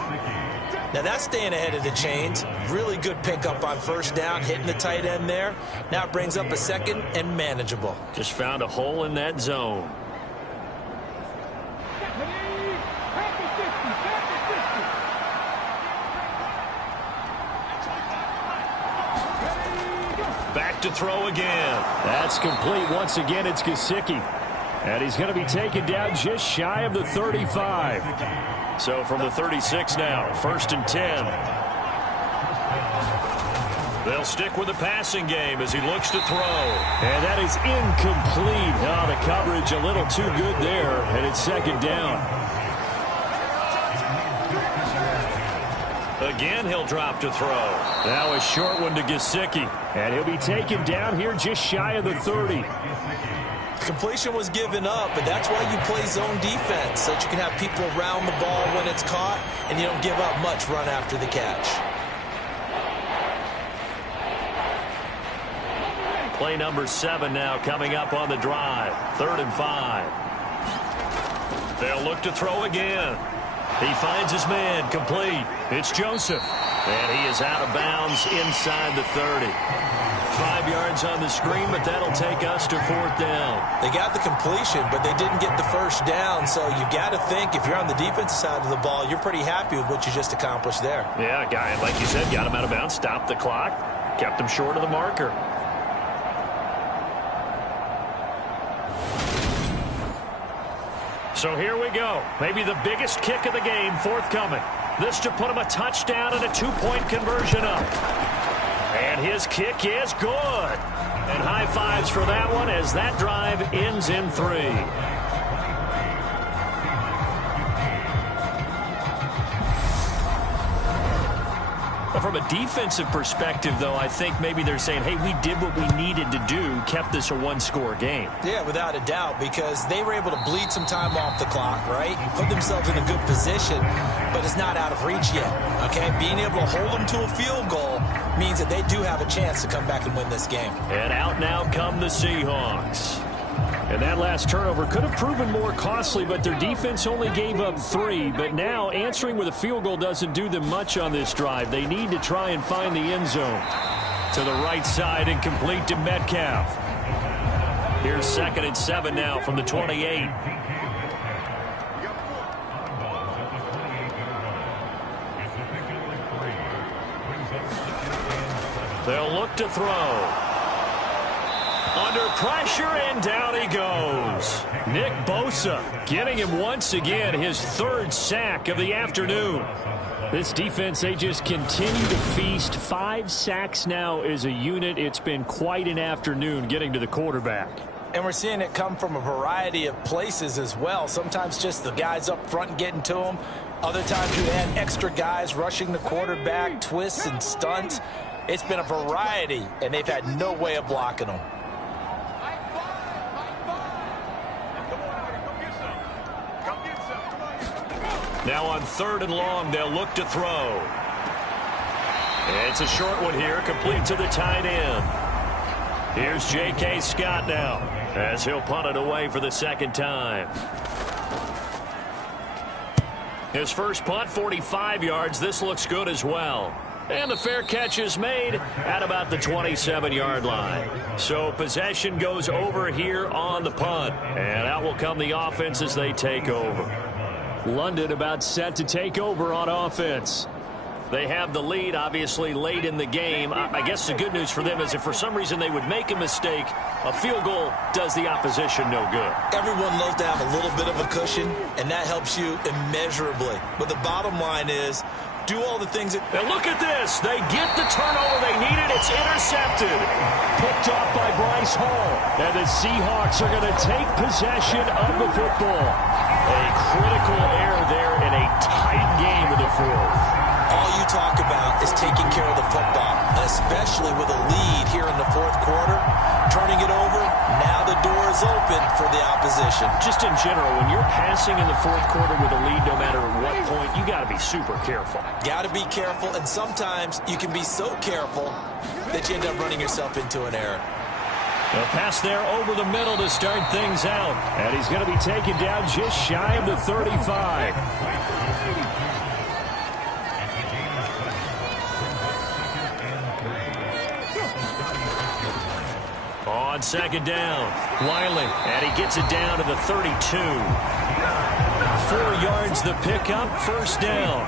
Now that's staying ahead of the chains. Really good pickup on first down, hitting the tight end there. Now it brings up a second and manageable. Just found a hole in that zone. Back to throw again. That's complete. Once again, it's Gesicki. And he's going to be taken down just shy of the 35. So from the 36 now, 1st and 10. They'll stick with the passing game as he looks to throw. And that is incomplete. Oh, the coverage a little too good there, and it's 2nd down. Again, he'll drop to throw. Now a short one to Gesicki. And he'll be taken down here just shy of the 30. Completion was given up, but that's why you play zone defense, so that you can have people around the ball when it's caught, and you don't give up much run after the catch. Play number 7 now coming up on the drive. 3rd and 5. They'll look to throw again. He finds his man, complete. It's Joseph. And he is out of bounds inside the 30. 5 yards on the screen, but that'll take us to 4th down. They got the completion, but they didn't get the first down, so you got to think if you're on the defensive side of the ball, you're pretty happy with what you just accomplished there. Yeah, guy, like you said, got him out of bounds, stopped the clock, kept him short of the marker. So here we go. Maybe the biggest kick of the game forthcoming. This to put him a touchdown and a 2-point conversion up. And his kick is good. And high fives for that one as that drive ends in 3. From a defensive perspective, though, I think maybe they're saying, hey, we did what we needed to do, kept this a 1-score game. Yeah, without a doubt, because they were able to bleed some time off the clock, right? Put themselves in a good position, but it's not out of reach yet, okay? Being able to hold them to a field goal means that they do have a chance to come back and win this game. And out now come the Seahawks. And that last turnover could have proven more costly, but their defense only gave up 3. But now answering with a field goal doesn't do them much on this drive. They need to try and find the end zone. To the right side and complete to Metcalf. Here's 2nd and 7 now from the 28. They'll look to throw. Under pressure, and down he goes. Nick Bosa getting him once again his 3rd sack of the afternoon. This defense, they just continue to feast. 5 sacks now as a unit. It's been quite an afternoon getting to the quarterback. And we're seeing it come from a variety of places as well. Sometimes just the guys up front getting to them. Other times you add extra guys rushing the quarterback, twists and stunts. It's been a variety, and they've had no way of blocking them. Now on 3rd and long, they'll look to throw. It's a short one here, complete to the tight end. Here's J.K. Scott now, as he'll punt it away for the 2nd time. His first punt, 45 yards. This looks good as well. And the fair catch is made at about the 27-yard line. So possession goes over here on the punt. And out will come the offense as they take over. London about set to take over on offense. They have the lead, obviously, late in the game. I guess the good news for them is if for some reason they would make a mistake, a field goal does the opposition no good. Everyone loves to have a little bit of a cushion, and that helps you immeasurably. But the bottom line is, do all the things that... And look at this. They get the turnover they needed. It's intercepted. Picked off by Bryce Hall. And the Seahawks are going to take possession of the football. A critical error there in a tight game in the 4th. All you talk about is taking care of the football, especially with a lead here in the 4th quarter, turning it over. Now the door is open for the opposition. Just in general, when you're passing in the fourth quarter with a lead, no matter what point, you got to be super careful. Got to be careful, and sometimes you can be so careful that you end up running yourself into an error. A pass there over the middle to start things out. And he's going to be taken down just shy of the 35. On second down, Wiley, and he gets it down to the 32. 4 yards the pickup, first down.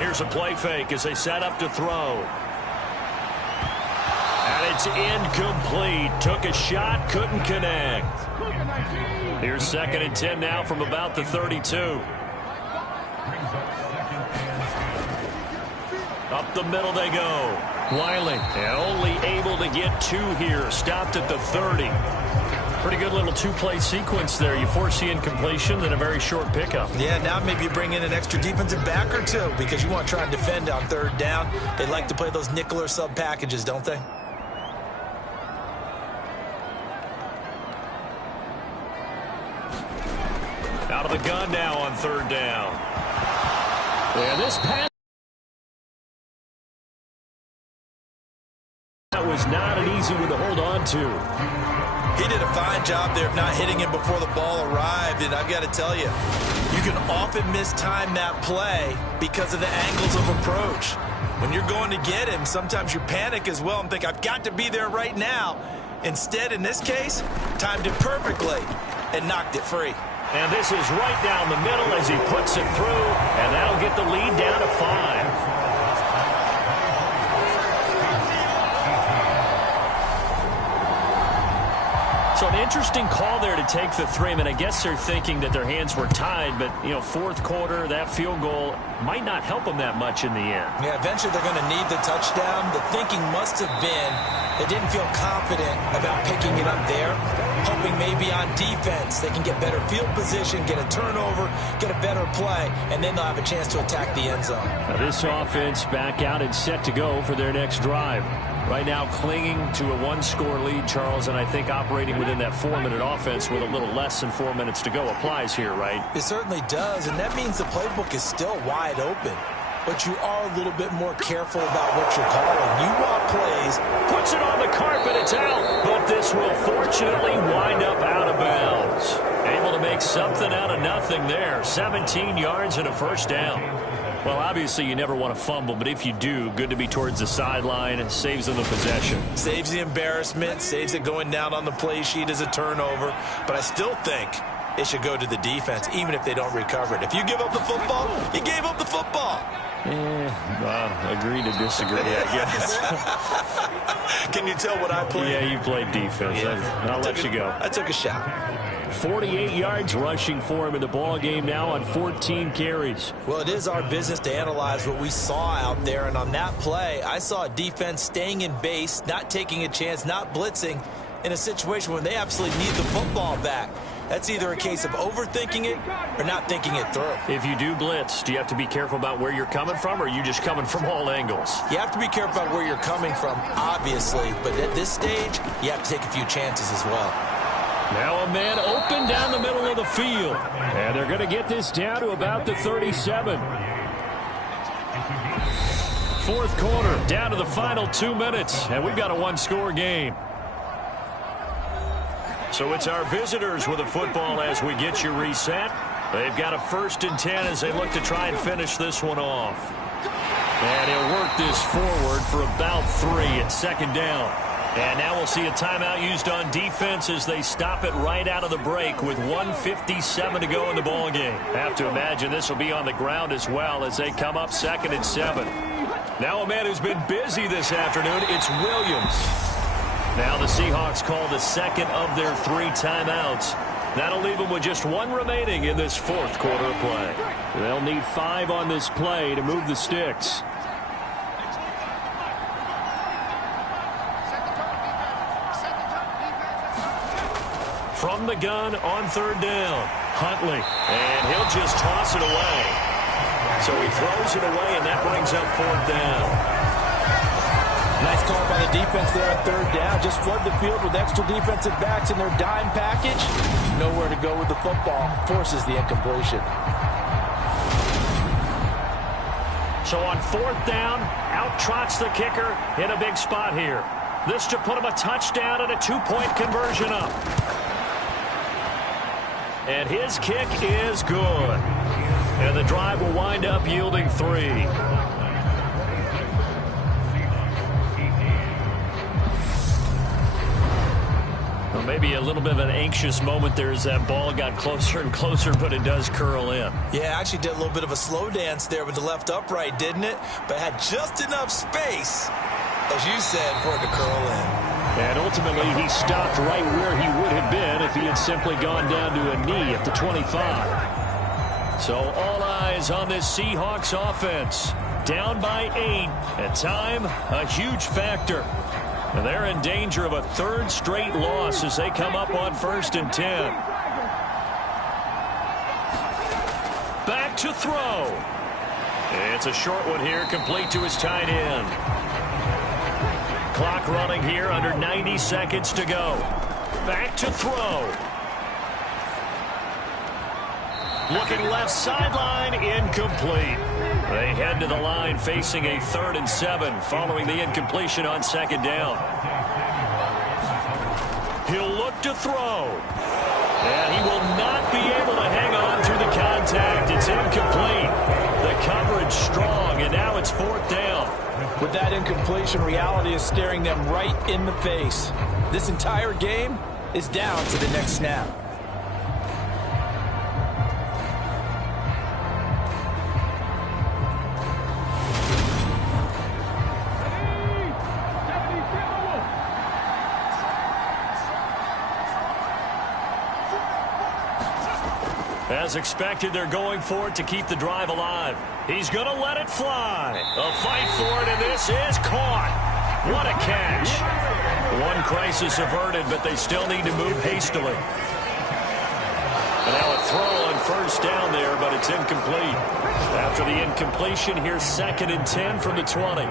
Here's a play fake as they set up to throw. And it's incomplete. Took a shot, couldn't connect. Here's 2nd and 10 now from about the 32. Up the middle they go. Wiley, and only able to get 2 here. Stopped at the 30. Pretty good little 2-play sequence there. You force the incompletion, then a very short pickup. Yeah, now maybe you bring in an extra defensive back or 2 because you want to try and defend on 3rd down. They like to play those nickel or sub packages, don't they? Out of the gun now on 3rd down. Yeah, this pass. That was not an easy one to hold on to. He did a fine job there of not hitting him before the ball arrived, and I've got to tell you, you can often mistime that play because of the angles of approach. When you're going to get him, sometimes you panic as well and think, I've got to be there right now. Instead, in this case, timed it perfectly and knocked it free. And this is right down the middle as he puts it through, and that'll get the lead down to 5. So an interesting call there to take the 3. I mean, I guess they're thinking that their hands were tied, but, you know, 4th quarter, that field goal might not help them that much in the end. Yeah, eventually they're going to need the touchdown. The thinking must have been they didn't feel confident about picking it up there, hoping maybe on defense they can get better field position, get a turnover, get a better play, and then they'll have a chance to attack the end zone. Now this offense back out and set to go for their next drive. Right now clinging to a 1-score lead, Charles, and I think operating within that 4-minute offense with a little less than 4 minutes to go applies here, right? It certainly does, and that means the playbook is still wide open. But you are a little bit more careful about what you're calling. You want plays. Puts it on the carpet, it's out. But this will fortunately wind up out of bounds. Able to make something out of nothing there. 17 yards and a first down. Well, obviously you never want to fumble, but if you do, good to be towards the sideline. It saves them the possession. Saves the embarrassment, saves it going down on the play sheet as a turnover. But I still think it should go to the defense, even if they don't recover it. If you give up the football, you gave up the football. Agree to disagree, I guess. Can you tell what I played? Yeah, you played defense. Yeah. I'll let you go. I took a shot. 48 yards rushing for him in the ball game now on 14 carries. Well, it is our business to analyze what we saw out there, and on that play, I saw a defense staying in base, not taking a chance, not blitzing in a situation where they absolutely need the football back. That's either a case of overthinking it or not thinking it through. If you do blitz, do you have to be careful about where you're coming from, or are you just coming from all angles? You have to be careful about where you're coming from, obviously, but at this stage, you have to take a few chances as well. Now a man open down the middle of the field. And they're going to get this down to about the 37. 4th quarter, down to the final 2 minutes. And we've got a 1-score game. So it's our visitors with the football as we get you reset. They've got a 1st and 10 as they look to try and finish this one off. And he'll work this forward for about 3 at 2nd down. And now we'll see a timeout used on defense as they stop it right out of the break with 1:57 to go in the ball game. Have to imagine this will be on the ground as well as they come up 2nd and 7. Now a man who's been busy this afternoon, it's Williams. Now the Seahawks call the 2nd of their 3 timeouts. That'll leave them with just 1 remaining in this 4th quarter of play. They'll need 5 on this play to move the sticks. From the gun on 3rd down, Huntley, and he'll just toss it away. So he throws it away, and that brings up 4th down. Nice call by the defense there on 3rd down. Just flood the field with extra defensive backs in their dime package. Nowhere to go with the football. Forces the incompletion. So on 4th down, out trots the kicker in a big spot here. This to put him a touchdown and a 2-point conversion up. And his kick is good. And the drive will wind up yielding 3. Well, maybe a little bit of an anxious moment there as that ball got closer and closer, but it does curl in. Yeah, actually did a little bit of a slow dance there with the left upright, didn't it? But had just enough space, as you said, for it to curl in. And ultimately, he stopped right where he would have been if he had simply gone down to a knee at the 25. So all eyes on this Seahawks offense. Down by 8. At time, a huge factor. And they're in danger of a 3rd straight loss as they come up on 1st and 10. Back to throw. It's a short one here, complete to his tight end. Clock running here, under 90 seconds to go. Back to throw. Looking left sideline, incomplete. They head to the line facing a 3rd and 7 following the incompletion on 2nd down. He'll look to throw. And he will not be able to hang on through the contact. It's incomplete. The coverage strong, and now it's 4th down. With that incompletion, reality is staring them right in the face. This entire game is down to the next snap. As expected, they're going for it to keep the drive alive. He's going to let it fly. A fight for it, and this is caught. What a catch. One crisis averted, but they still need to move hastily. And now a throw on 1st down there, but it's incomplete. After the incompletion, here's 2nd and 10 from the 20.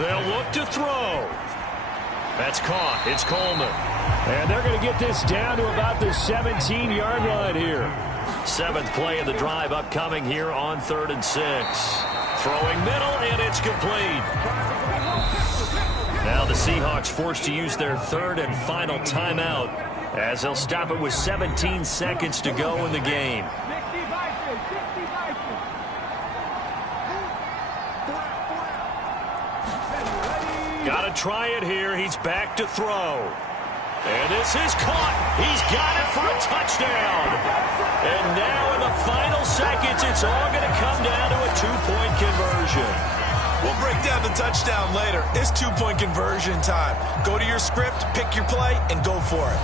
They'll look to throw. That's caught. It's Coleman. And they're going to get this down to about the 17-yard line here. 7th play of the drive upcoming here on 3rd and 6. Throwing middle, and it's complete. Now the Seahawks forced to use their 3rd and final timeout as they'll stop it with 17 seconds to go in the game. Got to try it here. He's back to throw. And this is caught. He's got it for a touchdown. And now in the final seconds, it's all going to come down to a 2-point conversion. We'll break down the touchdown later. It's 2-point conversion time. Go to your script, pick your play, and go for it.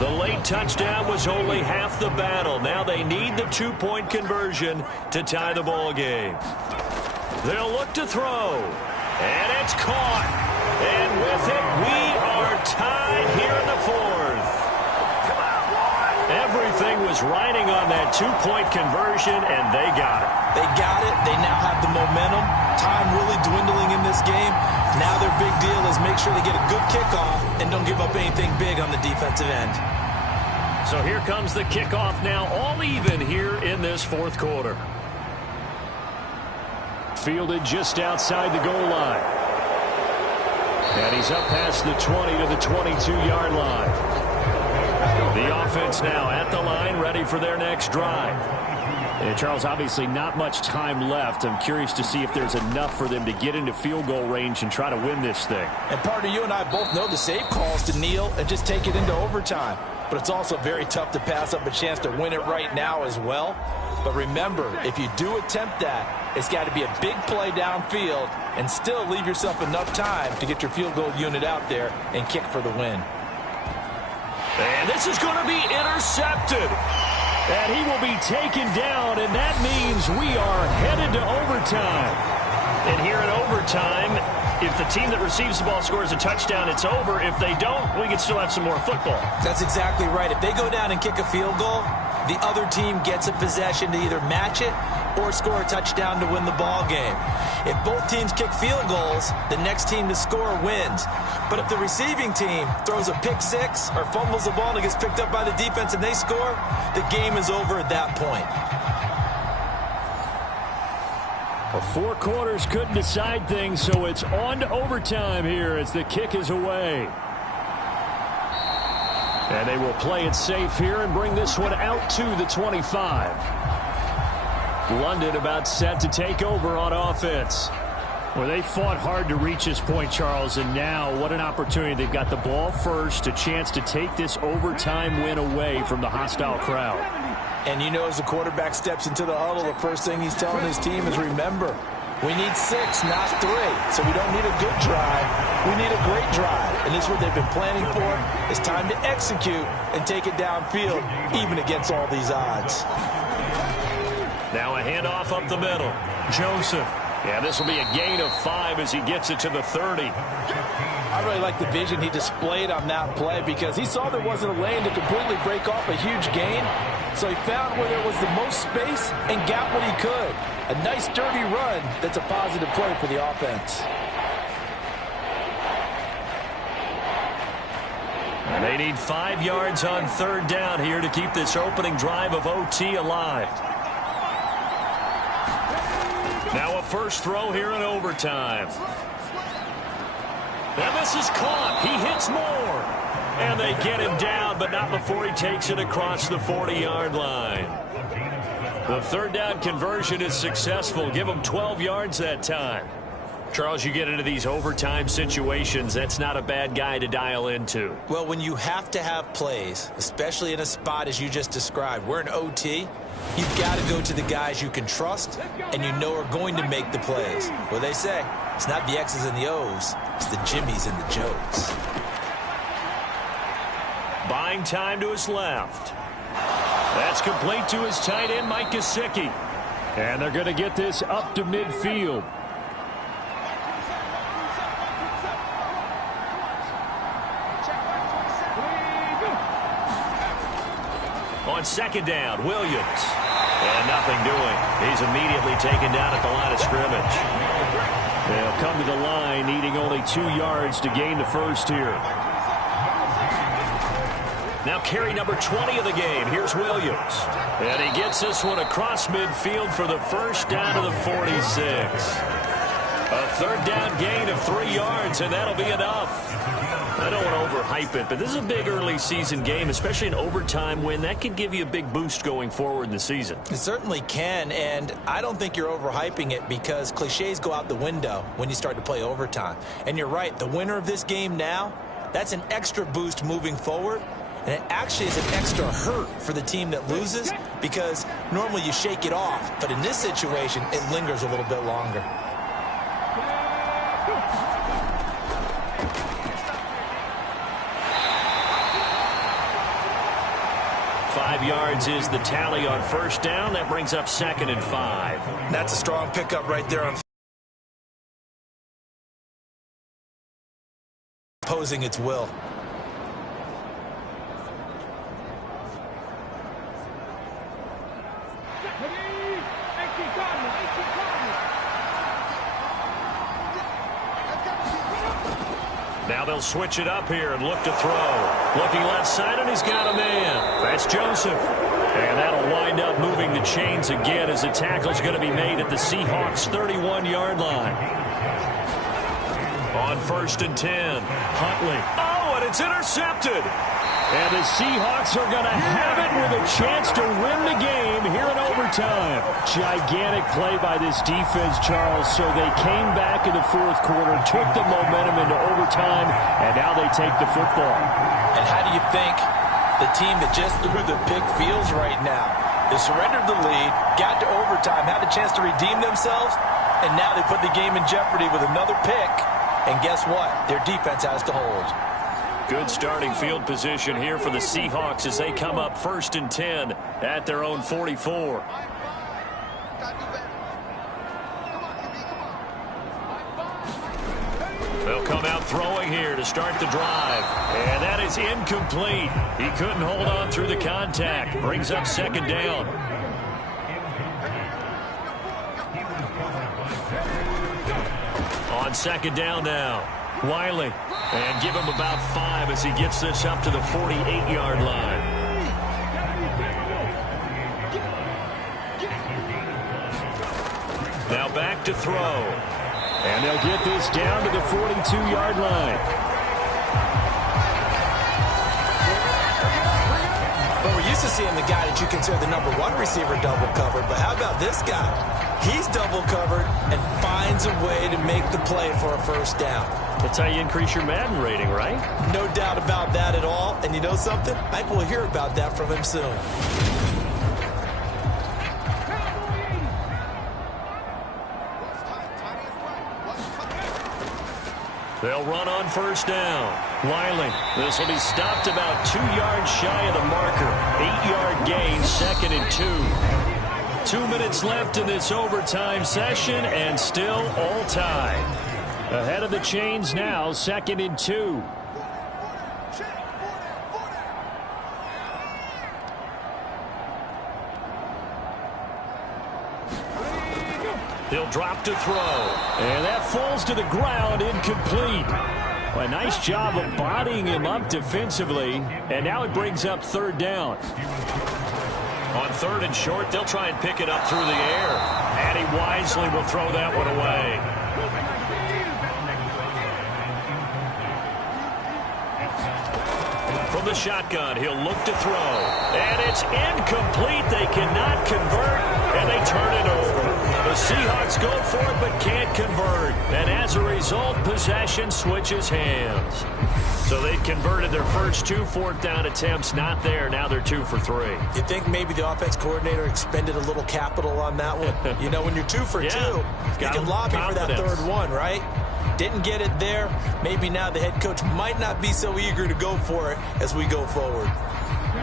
The late touchdown was only half the battle. Now they need the 2-point conversion to tie the ball game. They'll look to throw. And it's caught. And with it, we are tied here in the 4th. Everything was riding on that 2-point conversion, and they got it. They got it. They now have the momentum. Time really dwindling in this game. Now their big deal is make sure they get a good kickoff and don't give up anything big on the defensive end. So here comes the kickoff now, all even here in this 4th quarter. Fielded just outside the goal line. And he's up past the 20 to the 22-yard line. The offense now at the line, ready for their next drive. And Charles, obviously not much time left. I'm curious to see if there's enough for them to get into field goal range and try to win this thing. And partner, you and I both know the safe calls to kneel and just take it into overtime. But it's also very tough to pass up a chance to win it right now as well. But remember, if you do attempt that, it's got to be a big play downfield and still leave yourself enough time to get your field goal unit out there and kick for the win. And this is going to be intercepted. And he will be taken down, and that means we are headed to overtime. And here in overtime, if the team that receives the ball scores a touchdown, it's over. If they don't, we can still have some more football. That's exactly right. If they go down and kick a field goal, the other team gets a possession to either match it or score a touchdown to win the ball game. If both teams kick field goals, the next team to score wins. But if the receiving team throws a pick six or fumbles the ball and it gets picked up by the defense and they score, the game is over at that point. Well, 4 quarters couldn't decide things, so it's on to overtime here as the kick is away. And they will play it safe here and bring this one out to the 25. London about set to take over on offense. Well, they fought hard to reach this point, Charles, and now what an opportunity. They've got the ball first, a chance to take this overtime win away from the hostile crowd. And you know, as the quarterback steps into the huddle, the first thing he's telling his team is, remember, we need 6, not 3. So we don't need a good drive. We need a great drive. And this is what they've been planning for. It's time to execute and take it downfield, even against all these odds. Now a handoff up the middle. Joseph. Yeah, this will be a gain of 5 as he gets it to the 30. I really like the vision he displayed on that play because he saw there wasn't a lane to completely break off a huge gain. So he found where there was the most space and got what he could. A nice, dirty run that's a positive play for the offense. And they need 5 yards on 3rd down here to keep this opening drive of OT alive. Now a first throw here in overtime. And this is caught. He hits more. And they get him down, but not before he takes it across the 40-yard line. The 3rd down conversion is successful. Give him 12 yards that time. Charles, you get into these overtime situations, that's not a bad guy to dial into. Well, when you have to have plays, especially in a spot as you just described, we're in OT, you've got to go to the guys you can trust and you know are going to make the plays. Well, they say, it's not the X's and the O's, it's the Jimmies and the Joes. Buying time to his left. That's complete to his tight end, Mike Gesicki. And they're going to get this up to midfield. On 2nd down, Williams. And nothing doing. He's immediately taken down at the line of scrimmage. They'll come to the line, needing only 2 yards to gain the first here. Now carry number 20 of the game. Here's Williams. And he gets this one across midfield for the first down to the 46. A 3rd down gain of 3 yards, and that'll be enough. I don't want to overhype it, but this is a big early season game, especially an overtime win. That could give you a big boost going forward in the season. It certainly can, and I don't think you're overhyping it because cliches go out the window when you start to play overtime. And you're right, the winner of this game now, that's an extra boost moving forward. And it actually is an extra hurt for the team that loses because normally you shake it off. But in this situation, it lingers a little bit longer. Five yards is the tally on first down. That brings up 2nd and 5. That's a strong pickup right there on imposing its will. Now they'll switch it up here and look to throw. Looking left side, and he's got a man. That's Joseph. And that'll wind up moving the chains again as the tackle's going to be made at the Seahawks' 31-yard line. On 1st and 10, Huntley. Oh, and it's intercepted. And the Seahawks are going to have it with a chance to win the game here in overtime. Gigantic play by this defense, Charles. So they came back in the 4th quarter, took the momentum into overtime, and now they take the football. And how do you think the team that just threw the pick feels right now? They surrendered the lead, got to overtime, had a chance to redeem themselves, and now they put the game in jeopardy with another pick. And guess what? Their defense has to hold. Good starting field position here for the Seahawks as they come up 1st and 10 at their own 44. They'll come out throwing here to start the drive. And that is incomplete. He couldn't hold on through the contact. Brings up 2nd down. On 2nd down now. Wiley. And give him about 5 as he gets this up to the 48-yard line. Now back to throw. And they'll get this down to the 42-yard line. Well, we're used to seeing the guy that you consider the #1 receiver double covered, but how about this guy? He's double covered and finds a way to make the play for a 1st down. That's how you increase your Madden rating, right? No doubt about that at all. And you know something? I think we'll hear about that from him soon. They'll run on 1st down. Wiley. This will be stopped about 2 yards shy of the marker. 8-yard gain, 2nd and 2. 2 minutes left in this overtime session, and still all tied. Ahead of the chains now, 2nd and 2. He'll drop to throw. And that falls to the ground, incomplete. Well, a nice job of bodying him up defensively. And now it brings up 3rd down. On 3rd and short, they'll try and pick it up through the air. And he wisely will throw that one away. From the shotgun, he'll look to throw. And it's incomplete. They cannot convert, and they turn it over. The Seahawks go for it but can't convert. And as a result, possession switches hands. So they converted their first 2 4th down attempts. Not there. Now they're 2 for 3. You think maybe the offense coordinator expended a little capital on that one? You know, when you're 2 for 2, you can lobby for that 3rd one, right? Didn't get it there. Maybe now the head coach might not be so eager to go for it as we go forward.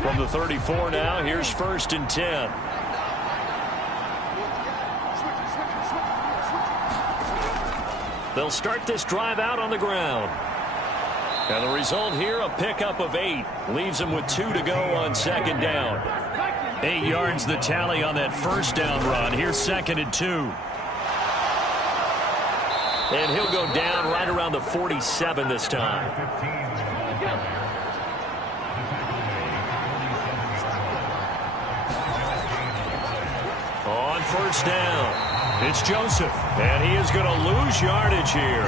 From the 34 now, here's 1st and 10. They'll start this drive out on the ground. And the result here, a pickup of 8. Leaves them with 2 to go on 2nd down. 8 yards the tally on that 1st down run. Here's 2nd and 2. And he'll go down right around the 47 this time. On 1st down, it's Joseph. And he is going to lose yardage here.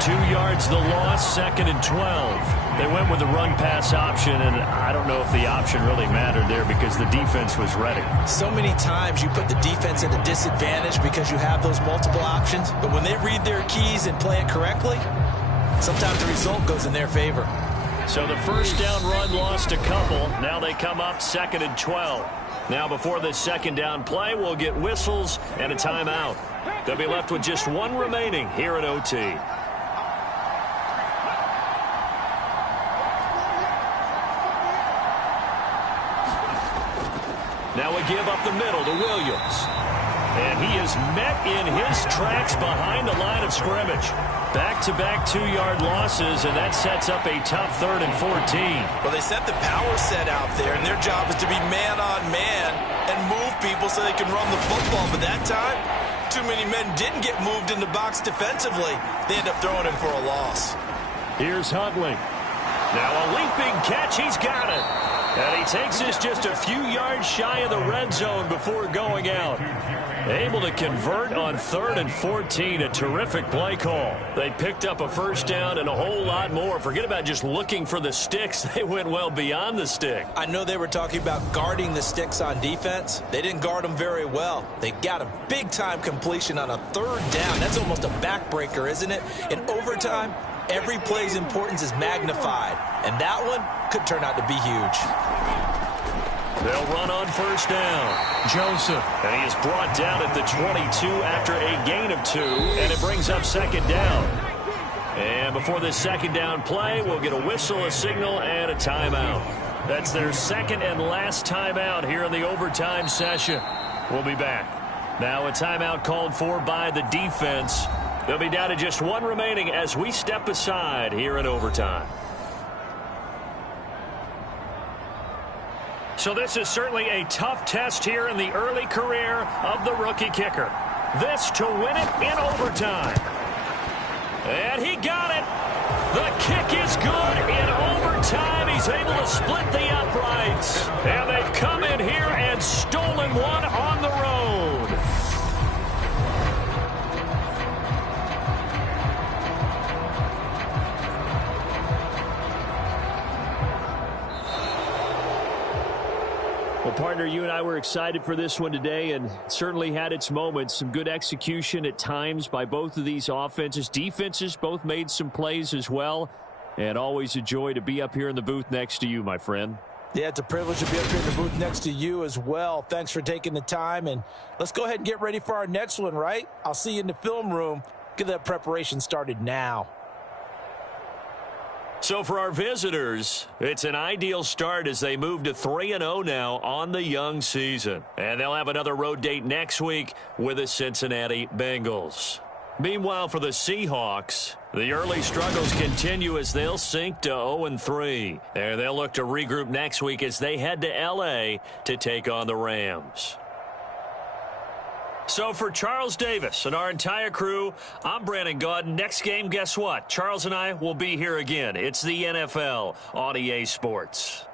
2 yards the loss, 2nd and 12. They went with the run-pass option, and I don't know if the option really mattered there because the defense was ready. So many times you put the defense at a disadvantage because you have those multiple options, but when they read their keys and play it correctly, sometimes the result goes in their favor. So the 1st down run lost a couple. Now they come up 2nd and 12. Now before this 2nd down play, we'll get whistles and a timeout. They'll be left with just 1 remaining here at OT. Now we give up the middle to Williams. And he is met in his tracks behind the line of scrimmage. Back-to-back 2-yard losses, and that sets up a tough 3rd and 14. Well, they set the power set out there, and their job is to be man-on-man and move people so they can run the football. But that time, too many men didn't get moved in the box defensively. They end up throwing him for a loss. Here's Huntley. Now a leaping catch. He's got it. And he takes this just a few yards shy of the red zone before going out. Able to convert on 3rd and 14. A terrific play call. They picked up a 1st down and a whole lot more. Forget about just looking for the sticks. They went well beyond the stick. I know they were talking about guarding the sticks on defense. They didn't guard them very well. They got a big-time completion on a 3rd down. That's almost a backbreaker, isn't it? In overtime, every play's importance is magnified. And that one could turn out to be huge. They'll run on 1st down. Joseph. And he is brought down at the 22 after a gain of 2. And it brings up 2nd down. And before this second down play, we'll get a whistle, a signal, and a timeout. That's their second and last timeout here in the overtime session. We'll be back. Now a timeout called for by the defense. They'll be down to just one remaining as we step aside here in overtime. So this is certainly a tough test here in the early career of the rookie kicker. This to win it in overtime. And he got it. The kick is good in overtime. He's able to split the uprights. And they've come in here and stolen one on the road. Well, partner, you and I were excited for this one today, and it certainly had its moments. Some good execution at times by both of these offenses. Defenses both made some plays as well, and always a joy to be up here in the booth next to you, my friend. Yeah, it's a privilege to be up here in the booth next to you as well. Thanks for taking the time, and let's go ahead and get ready for our next one, right? I'll see you in the film room. Get that preparation started now. So for our visitors, it's an ideal start as they move to 3-0 now on the young season. And they'll have another road date next week with the Cincinnati Bengals. Meanwhile, for the Seahawks, the early struggles continue as they'll sink to 0-3. And they'll look to regroup next week as they head to L.A. to take on the Rams. So for Charles Davis and our entire crew, I'm Brandon Gaudin. Next game, guess what? Charles and I will be here again. It's the NFL on EA Sports.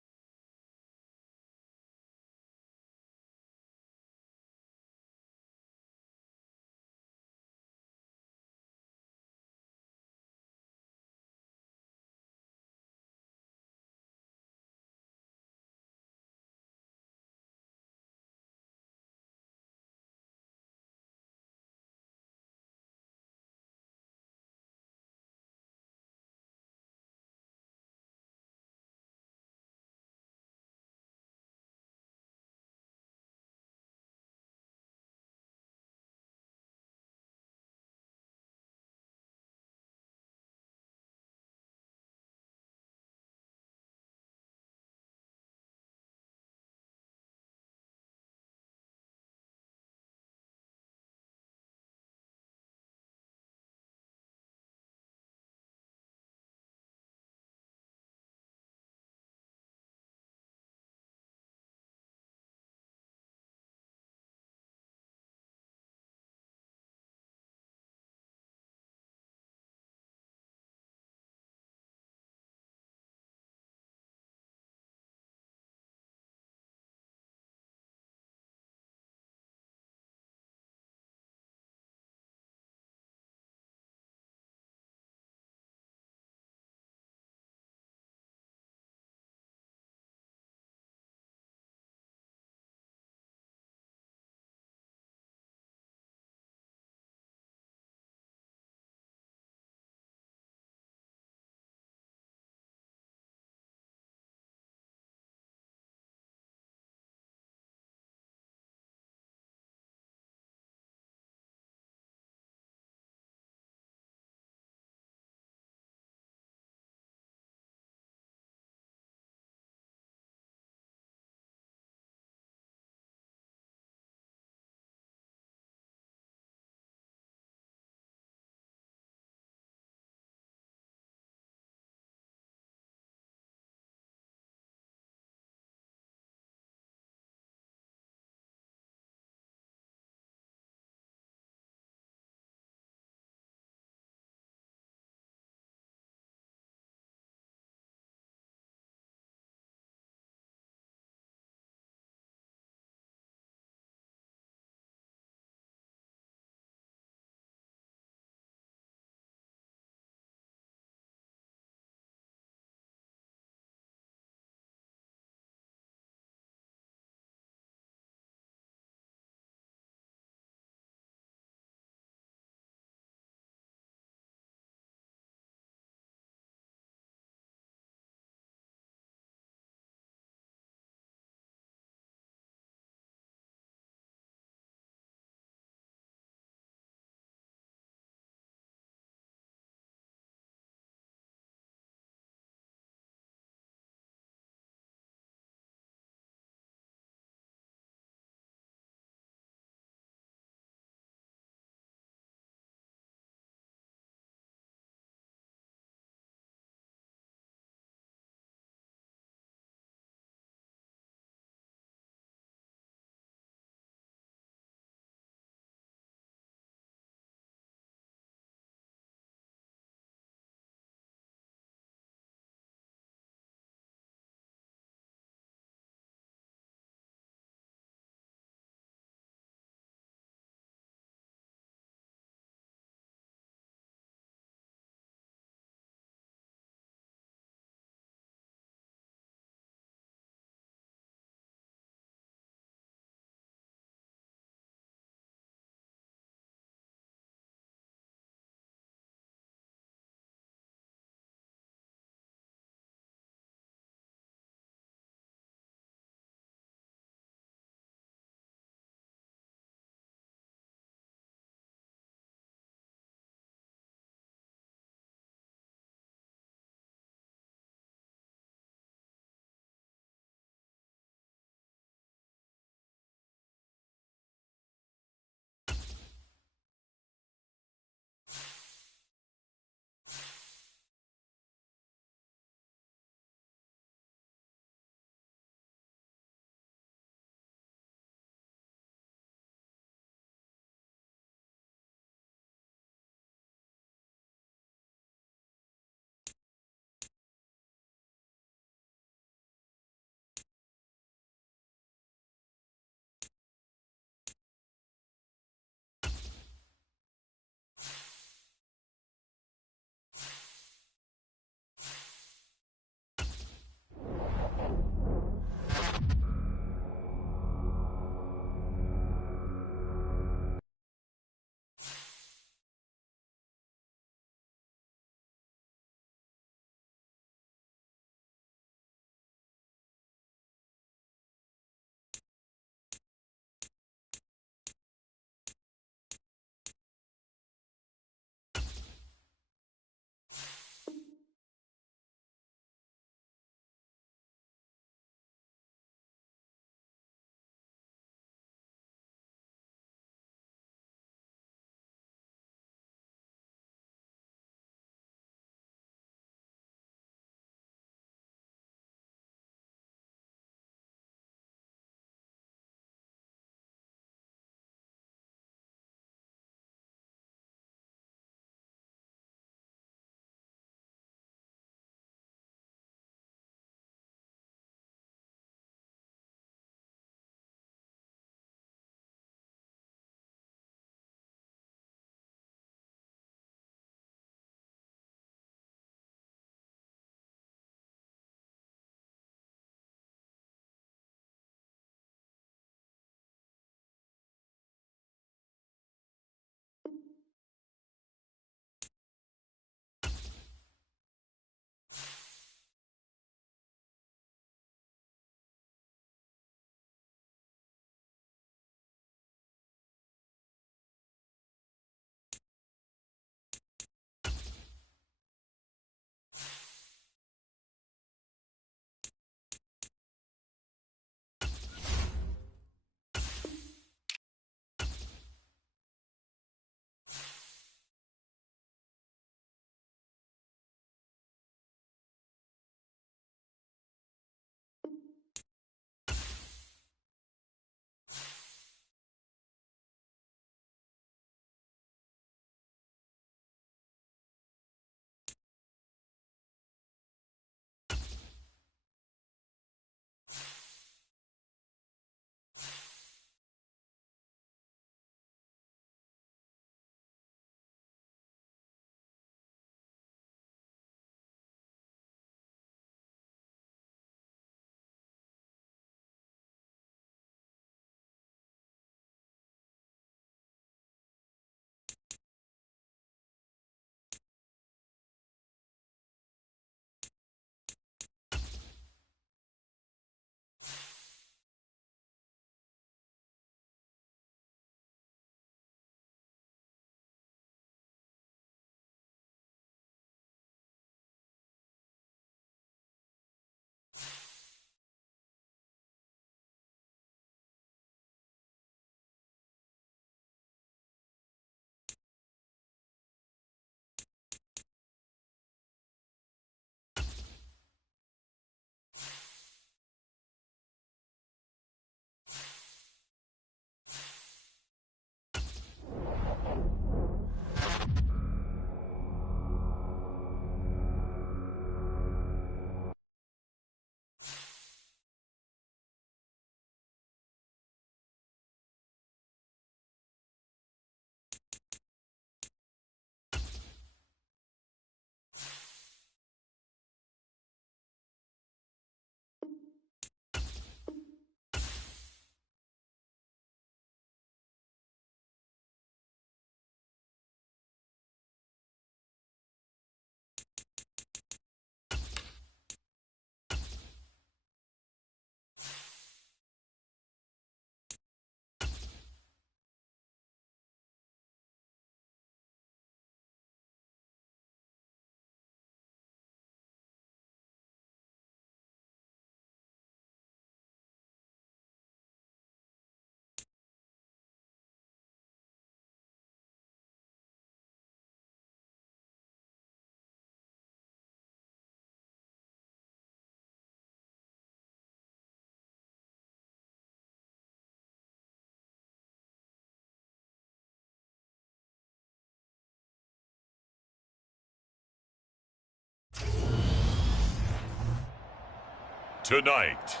tonight.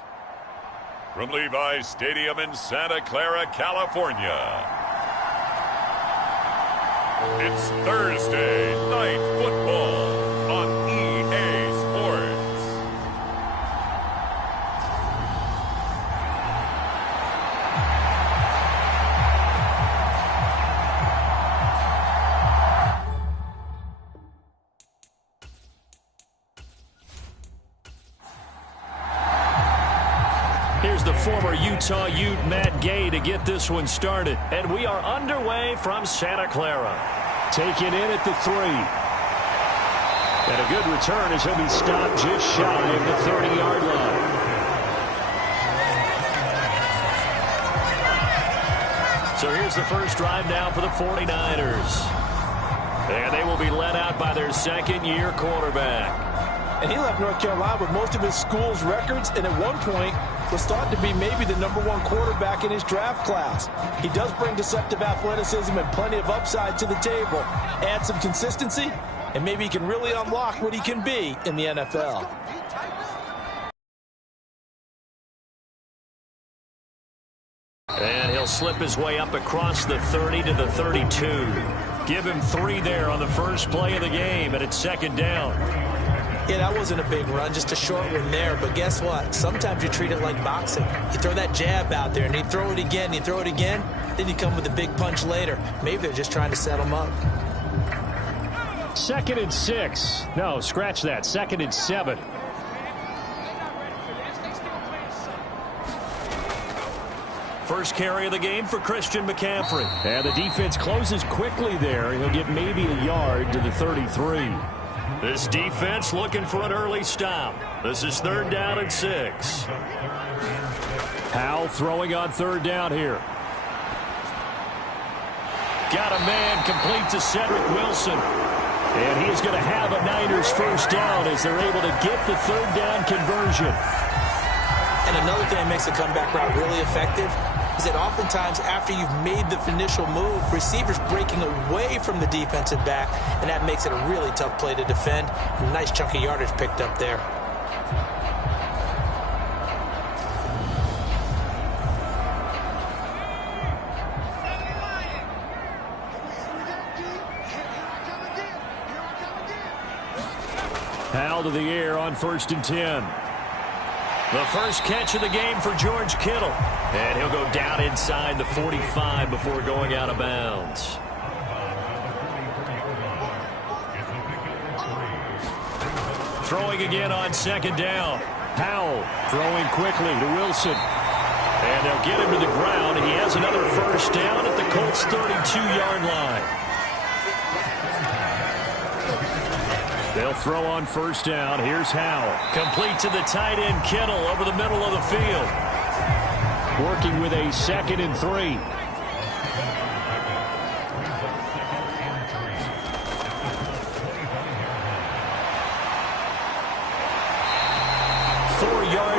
From Levi's Stadium in Santa Clara, California, it's Thursday Night Football on EA Sports. Here's the former Utah Ute Matt Gay to get this one started. And we are underway from Santa Clara. Taken in at the 3. And a good return as he'll be stopped just shy of the 30-yard line. So here's the first drive now for the 49ers. And they will be led out by their second-year quarterback. And he left North Carolina with most of his school's records, and at one point was thought to be maybe the #1 quarterback in his draft class. He does bring deceptive athleticism and plenty of upside to the table. Add some consistency, and maybe he can really unlock what he can be in the NFL. And he'll slip his way up across the 30 to the 32. Give him 3 there on the first play of the game, and it's second down. Yeah, that wasn't a big run, just a short one there. But guess what? Sometimes you treat it like boxing. You throw that jab out there, and you throw it again, you throw it again, then you come with a big punch later. Maybe they're just trying to set him up. 2nd and 6. No, scratch that. 2nd and 7. First carry of the game for Christian McCaffrey. And the defense closes quickly there. He'll get maybe a yard to the 33. This defense looking for an early stop. This is 3rd down and 6. Howell throwing on 3rd down here. Got a man complete to Cedric Wilson. And he's going to have a Niners first down as they're able to get the 3rd down conversion. And another thing that makes the comeback route really effective is that oftentimes after you've made the initial move, receivers breaking away from the defensive back, and that makes it a really tough play to defend. A nice chunk of yardage picked up there. Howell to the air on 1st and 10. The first catch of the game for George Kittle. And he'll go down inside the 45 before going out of bounds. Throwing again on 2nd down. Howell throwing quickly to Wilson. And they'll get him to the ground. And he has another first down at the Colts' 32-yard line. They'll throw on 1st down. Here's Howell. Complete to the tight end Kittle over the middle of the field. Working with a 2nd and 3.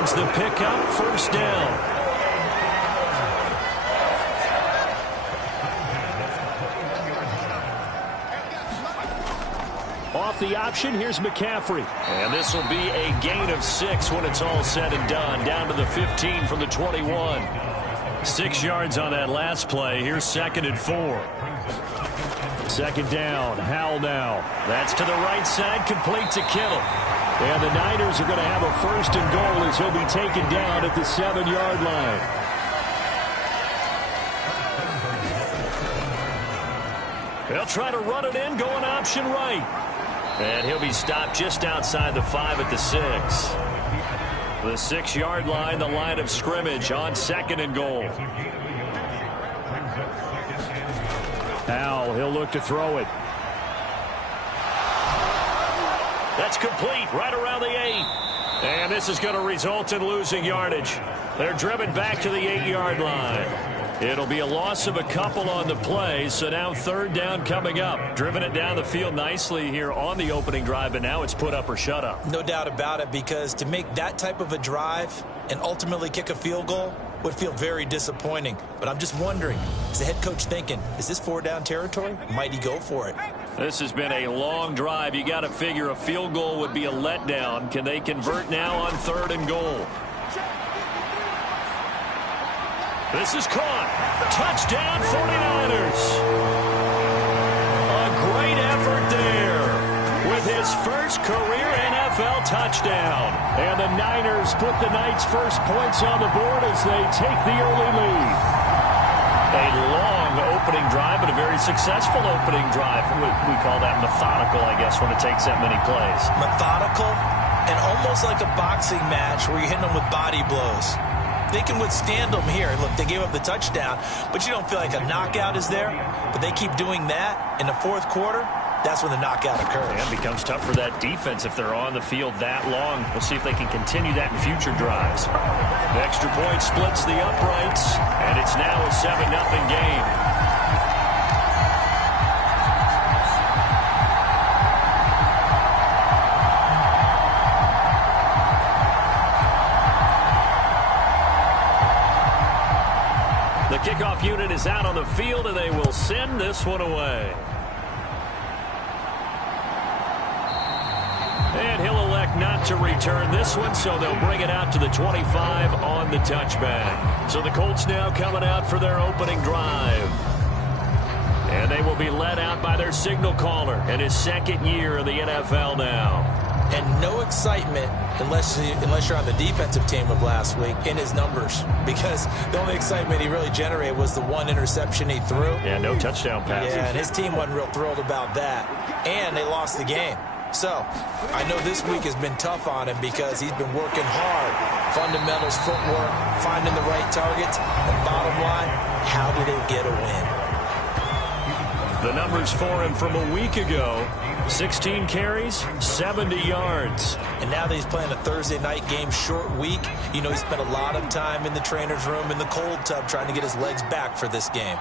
The pickup, 1st down. Off the option, here's McCaffrey. And this will be a gain of 6 when it's all said and done. Down to the 15 from the 21. 6 yards on that last play. Here's 2nd and 4. 2nd down, Howell now. That's to the right side, complete to Kittle. And the Niners are going to have a 1st and goal as he'll be taken down at the 7-yard line. They'll try to run it in, going option right. And he'll be stopped just outside the 5 at the 6. The 6-yard line, the line of scrimmage on 2nd and goal. Howell, he'll look to throw it. That's complete right around the 8. And this is going to result in losing yardage. They're driven back to the 8-yard line. It'll be a loss of a couple on the play, so now 3rd down coming up. Driven it down the field nicely here on the opening drive, and now it's put up or shut up. No doubt about it, because to make that type of a drive and ultimately kick a field goal would feel very disappointing. But I'm just wondering, is the head coach thinking, is this 4-down territory? Might he go for it? This has been a long drive. You got to figure a field goal would be a letdown. Can they convert now on 3rd and goal? This is caught. Touchdown 49ers. A great effort there with his first career NFL touchdown. And the Niners put the Knights' first points on the board as they take the early lead. A long opening drive, but a very successful opening drive. We call that methodical, I guess, when it takes that many plays. Methodical and almost like a boxing match where you're hitting them with body blows. They can withstand them here. Look, they gave up the touchdown, but you don't feel like a knockout is there. But they keep doing that in the 4th quarter. That's when the knockout occurs. And it becomes tough for that defense if they're on the field that long. We'll see if they can continue that in future drives. The extra point splits the uprights, and it's now a 7-0 game. The kickoff unit is out on the field, and they will send this one away. And he'll elect not to return this one, so they'll bring it out to the 25 on the touchback. So the Colts now coming out for their opening drive. And they will be led out by their signal caller in his 2nd year in the NFL now. And no excitement unless you're on the defensive team of last week in his numbers, because the only excitement he really generated was the 1 interception he threw. Yeah, no touchdown passes. Yeah, and his team wasn't real thrilled about that. And they lost the game. So, I know this week has been tough on him because he's been working hard. Fundamentals, footwork, finding the right targets. And bottom line, how do they get a win? The numbers for him from a week ago: 16 carries, 70 yards. And now that he's playing a Thursday night game, short week, you know he spent a lot of time in the trainer's room in the cold tub trying to get his legs back for this game.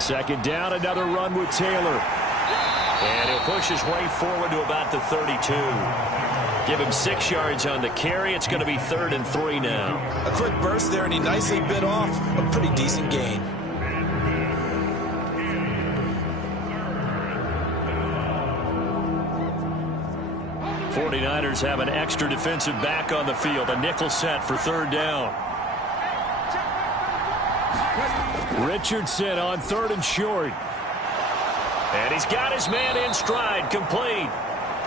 2nd down, another run with Taylor. And he'll push his way forward to about the 32. Give him 6 yards on the carry. It's going to be 3rd and 3 now. A quick burst there, and he nicely bit off a pretty decent gain. '49ers have an extra defensive back on the field. A nickel set for 3rd down. Richardson on 3rd and short. And he's got his man in stride, complete.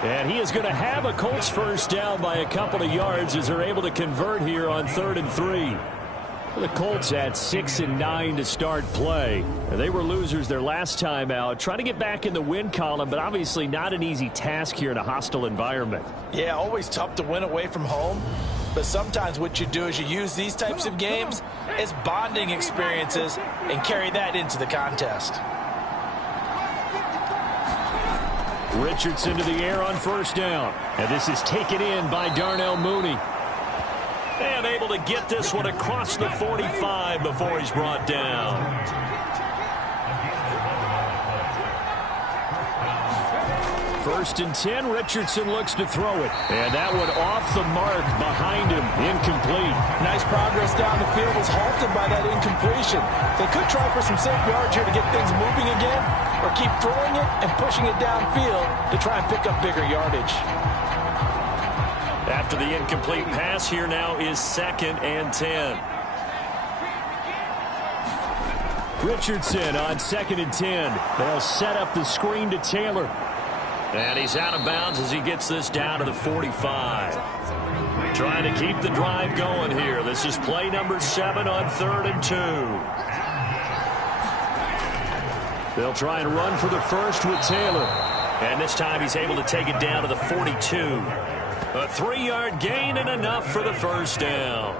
And he is going to have a Colts first down by a couple of yards as they're able to convert here on 3rd and 3. The Colts had 6 and 9 to start play. They were losers their last time out. Trying to get back in the win column, but obviously not an easy task here in a hostile environment. Yeah, always tough to win away from home. But sometimes what you do is you use these types of games as bonding experiences and carry that into the contest. Richardson to the air on 1st down. And this is taken in by Darnell Mooney. And able to get this one across the 45 before he's brought down. 1st and 10, Richardson looks to throw it. And that one off the mark behind him, incomplete. Nice progress down the field, was halted by that incompletion. They could try for some safe yards here to get things moving again, or keep throwing it and pushing it downfield to try and pick up bigger yardage. After the incomplete pass, here now is 2nd and 10. Richardson on 2nd and 10. They'll set up the screen to Taylor. And he's out of bounds as he gets this down to the 45. Trying to keep the drive going here. This is play number 7 on 3rd and 2. They'll try and run for the first with Taylor. And this time he's able to take it down to the 42. A 3-yard gain and enough for the first down.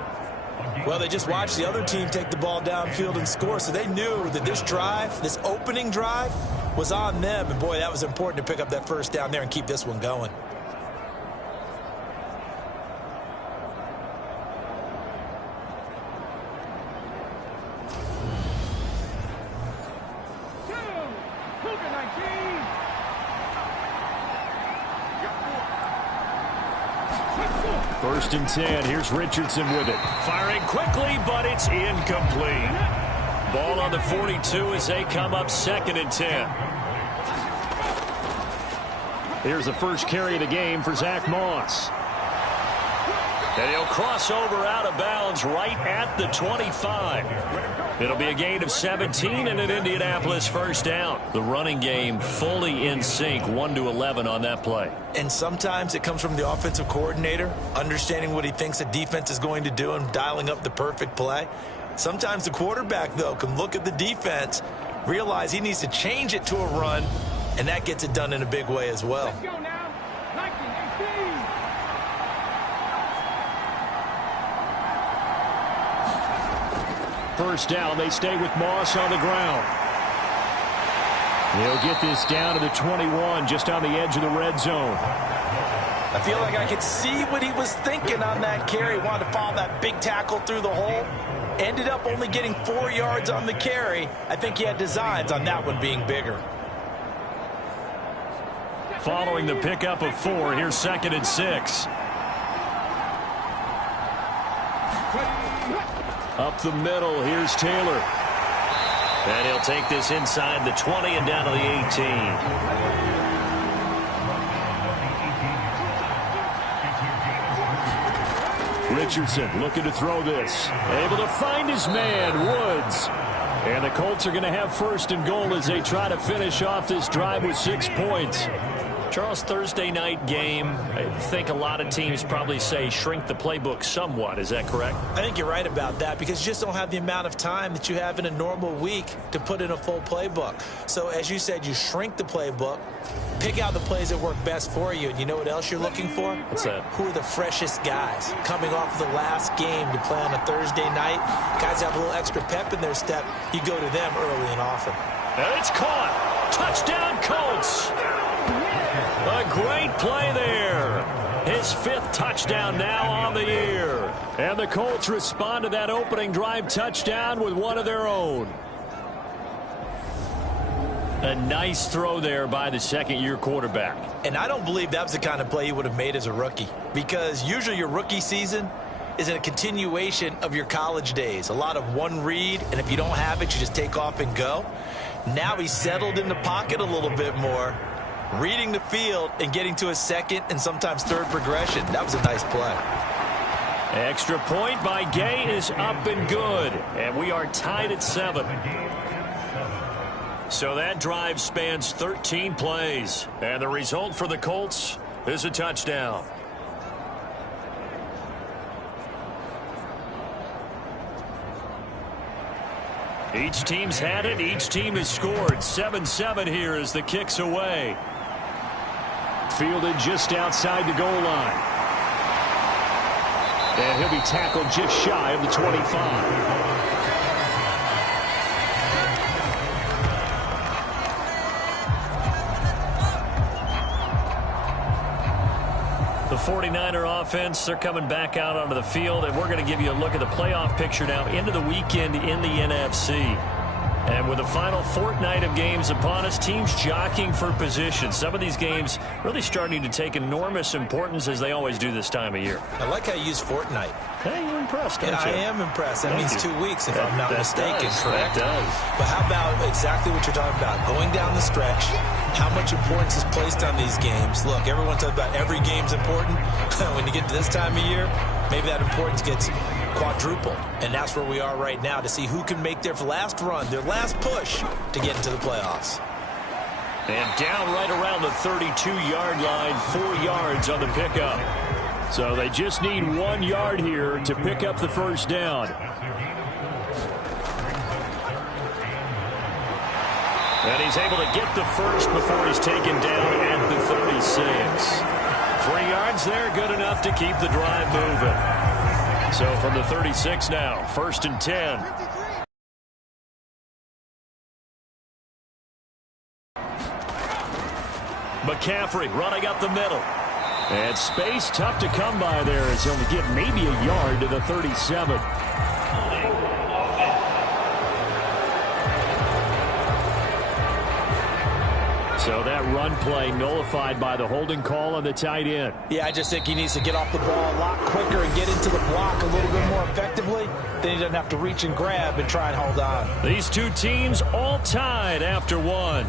Well, they just watched the other team take the ball downfield and score, so they knew that this drive, this opening drive, was on them. And, boy, that was important to pick up that first down there and keep this one going. First and 10. Here's Richardson with it. Firing quickly, but it's incomplete. Ball on the 42 as they come up 2nd and 10. Here's the first carry of the game for Zach Moss. And he'll cross over out of bounds right at the 25. It'll be a gain of 17 and an Indianapolis first down. The running game fully in sync, 1-11 on that play. And sometimes it comes from the offensive coordinator, understanding what he thinks the defense is going to do and dialing up the perfect play. Sometimes the quarterback, though, can look at the defense, realize he needs to change it to a run, and that gets it done in a big way as well. Let's go now. 1918. First down, they stay with Moss on the ground. They'll get this down to the 21, just on the edge of the red zone. I feel like I could see what he was thinking on that carry. Wanted to follow that big tackle through the hole. Ended up only getting 4 yards on the carry. I think he had designs on that one being bigger. Following the pickup of 4, here's 2nd and 6. Up the middle, here's Taylor. And he'll take this inside the 20 and down to the 18. Richardson looking to throw this. Able to find his man, Woods. And the Colts are going to have 1st and goal as they try to finish off this drive with 6 points. Charles, Thursday night game, I think a lot of teams probably say shrink the playbook somewhat. Is that correct? I think you're right about that because you just don't have the amount of time that you have in a normal week to put in a full playbook. So as you said, you shrink the playbook, pick out the plays that work best for you, and you know what else you're looking for? What's that? Who are the freshest guys coming off the last game to play on a Thursday night? Guys have a little extra pep in their step. You go to them early and often. And it's caught. Touchdown, Colts. A great play there. His 5th touchdown now on the year. And the Colts respond to that opening drive touchdown with one of their own. A nice throw there by the 2nd-year quarterback. And I don't believe that was the kind of play he would have made as a rookie, because usually your rookie season is a continuation of your college days. A lot of one read, and if you don't have it, you just take off and go. Now he's settled in the pocket a little bit more, reading the field and getting to a 2nd and sometimes 3rd progression. That was a nice play. Extra point by Gay is up and good. And we are tied at 7. So that drive spans 13 plays. And the result for the Colts is a touchdown. Each team's had it. Each team has scored. 7-7 here as the kick's away. Fielded just outside the goal line. And he'll be tackled just shy of the 25. The 49er offense, they're coming back out onto the field, and we're going to give you a look at the playoff picture now into the weekend in the NFC. And with the final fortnight of games upon us, teams jockeying for position. Some of these games really starting to take enormous importance as they always do this time of year. I like how you use fortnight. Hey, you're impressed, aren't you? I am impressed. That means 2 weeks, if I'm not mistaken, correct? That does. But how about exactly what you're talking about? Going down the stretch, how much importance is placed on these games? Look, everyone talks about every game's important. When you get to this time of year, maybe that importance gets quadrupled. And that's where we are right now to see who can make their last run, their last push to get into the playoffs. And down right around the 32-yard line, 4 yards on the pickup. So they just need 1 yard here to pick up the first down. And he's able to get the first before he's taken down at the 36. 3 yards there, good enough to keep the drive moving. So from the 36 now, 1st and 10. McCaffrey running up the middle. And space tough to come by there as he'll get maybe a yard to the 37. So that run play nullified by the holding call on the tight end. Yeah, I just think he needs to get off the ball a lot quicker and get into the block a little bit more effectively. Then he doesn't have to reach and grab and try and hold on. These two teams all tied after one.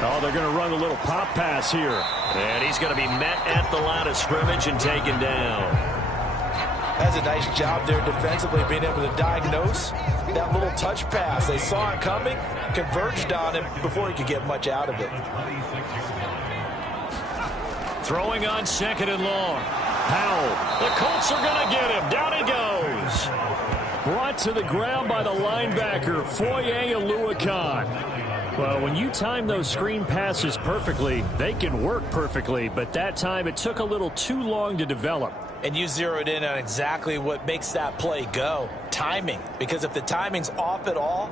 Oh, they're going to run a little pop pass here. And he's going to be met at the line of scrimmage and taken down. That's a nice job there defensively, being able to diagnose that little touch pass. They saw it coming, converged on him before he could get much out of it. Throwing on 2nd and long. Powell. The Colts are going to get him. Down he goes. Brought to the ground by the linebacker, Foye Oluokun. Well, when you time those screen passes perfectly, they can work perfectly. But that time, it took a little too long to develop. And you zeroed in on exactly what makes that play go. Timing. Because if the timing's off at all,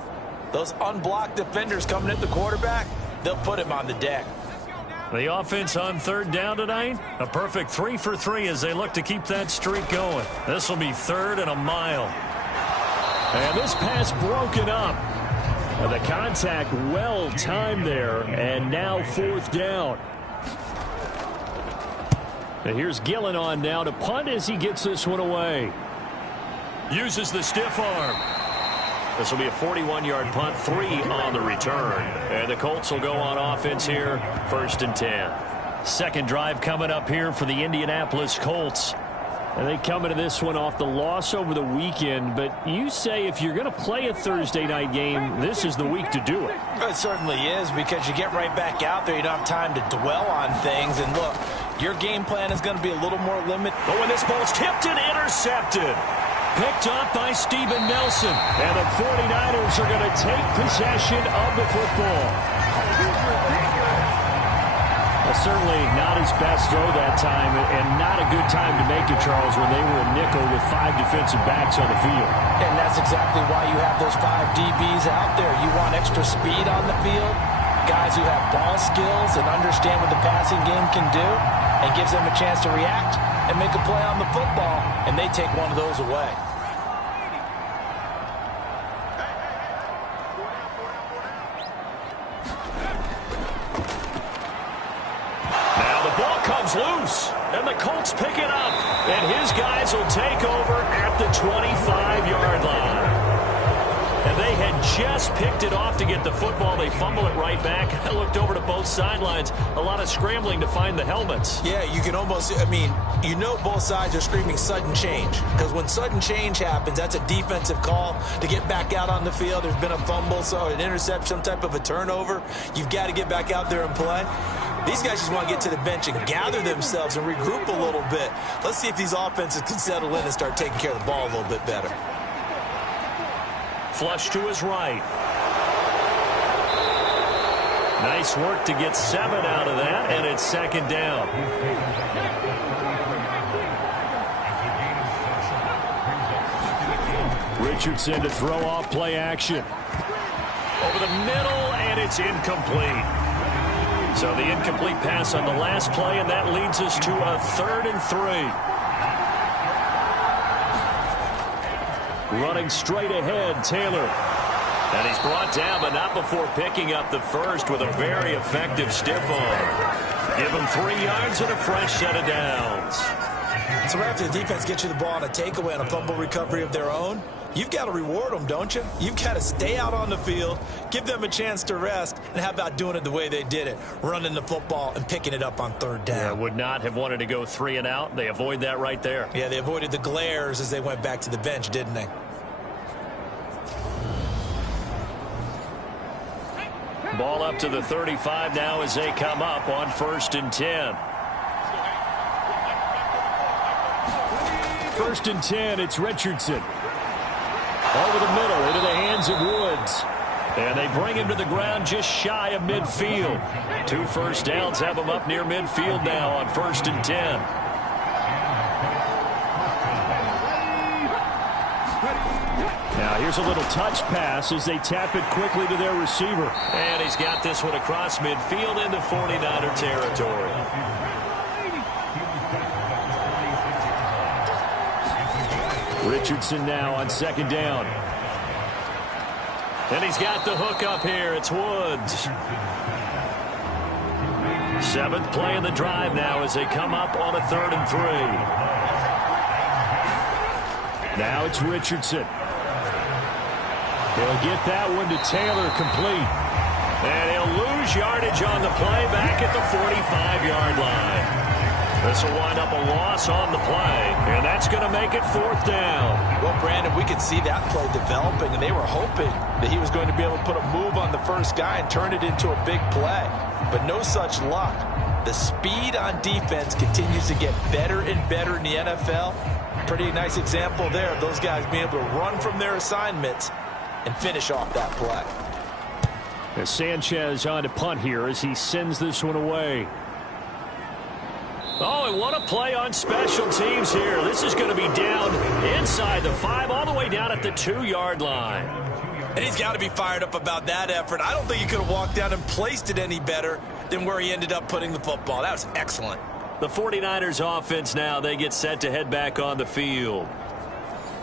those unblocked defenders coming at the quarterback, they'll put him on the deck. The offense on 3rd down tonight, a perfect 3 for 3 as they look to keep that streak going. This will be 3rd and a mile. And this pass broken up. The contact well timed there, and now 4th down. And here's Gillen on now to punt as he gets this one away. Uses the stiff arm. This will be a 41-yard punt, 3 on the return. And the Colts will go on offense here, 1st and 10. Second drive coming up here for the Indianapolis Colts. And they come into this one off the loss over the weekend. But you say if you're going to play a Thursday night game, this is the week to do it. It certainly is, because you get right back out there. You don't have time to dwell on things. And look, your game plan is going to be a little more limited. Oh, and this ball's tipped and intercepted. Picked up by Steven Nelson. And the 49ers are going to take possession of the football. Well, certainly not his best throw that time, and not a good time to make it, Charles, when they were a nickel with 5 defensive backs on the field. And that's exactly why you have those 5 DBs out there. You want extra speed on the field, guys who have ball skills and understand what the passing game can do, and gives them a chance to react and make a play on the football, and they take one of those away. Loose, and the Colts pick it up, and his guys will take over at the 25-yard line. And they had just picked it off to get the football. They fumble it right back. I looked over to both sidelines. A lot of scrambling to find the helmets. Yeah, you can almost, you know both sides are screaming sudden change. Because when sudden change happens, that's a defensive call to get back out on the field. There's been a fumble, so an interception, some type of a turnover. You've got to get back out there and play. These guys just want to get to the bench and gather themselves and regroup a little bit. Let's see if these offenses can settle in and start taking care of the ball a little bit better. Flush to his right. Nice work to get 7 out of that, and it's 2nd down. Richardson to throw off play action. Over the middle, and it's incomplete. So the incomplete pass on the last play, and that leads us to a 3rd and 3. Running straight ahead, Taylor. And he's brought down, but not before picking up the first with a very effective stiff arm. Give him 3 yards and a fresh set of downs. So right after the defense gets you the ball on a takeaway and a fumble recovery of their own, you've got to reward them, don't you? You've got to stay out on the field, give them a chance to rest, and how about doing it the way they did it, running the football and picking it up on 3rd down. Yeah, would not have wanted to go 3 and out. They avoid that right there. Yeah, they avoided the glares as they went back to the bench, didn't they? Ball up to the 35 now as they come up on 1st and 10. 1st and 10, it's Richardson. Over the middle, into the hands of Woods. And they bring him to the ground just shy of midfield. 2 first downs have him up near midfield now on 1st and 10. Now here's a little touch pass as they tap it quickly to their receiver. And he's got this one across midfield into 49er territory. Richardson now on second down. And he's got the hook up here. It's Woods. 7th play of the drive now as they come up on a 3rd and 3. Now it's Richardson. He'll get that one to Taylor, complete. And he'll lose yardage on the play back at the 45-yard line. This will wind up a loss on the play, and that's going to make it 4th down. Well, Brandon, we could see that play developing, and they were hoping that he was going to be able to put a move on the first guy and turn it into a big play. But no such luck. The speed on defense continues to get better and better in the NFL. Pretty nice example there of those guys being able to run from their assignments and finish off that play. As Sanchez on to punt here as he sends this one away. Oh, and what a play on special teams here. This is going to be down inside the 5, all the way down at the 2-yard line. And he's got to be fired up about that effort. I don't think he could have walked down and placed it any better than where he ended up putting the football. That was excellent. The 49ers offense now, they get set to head back on the field.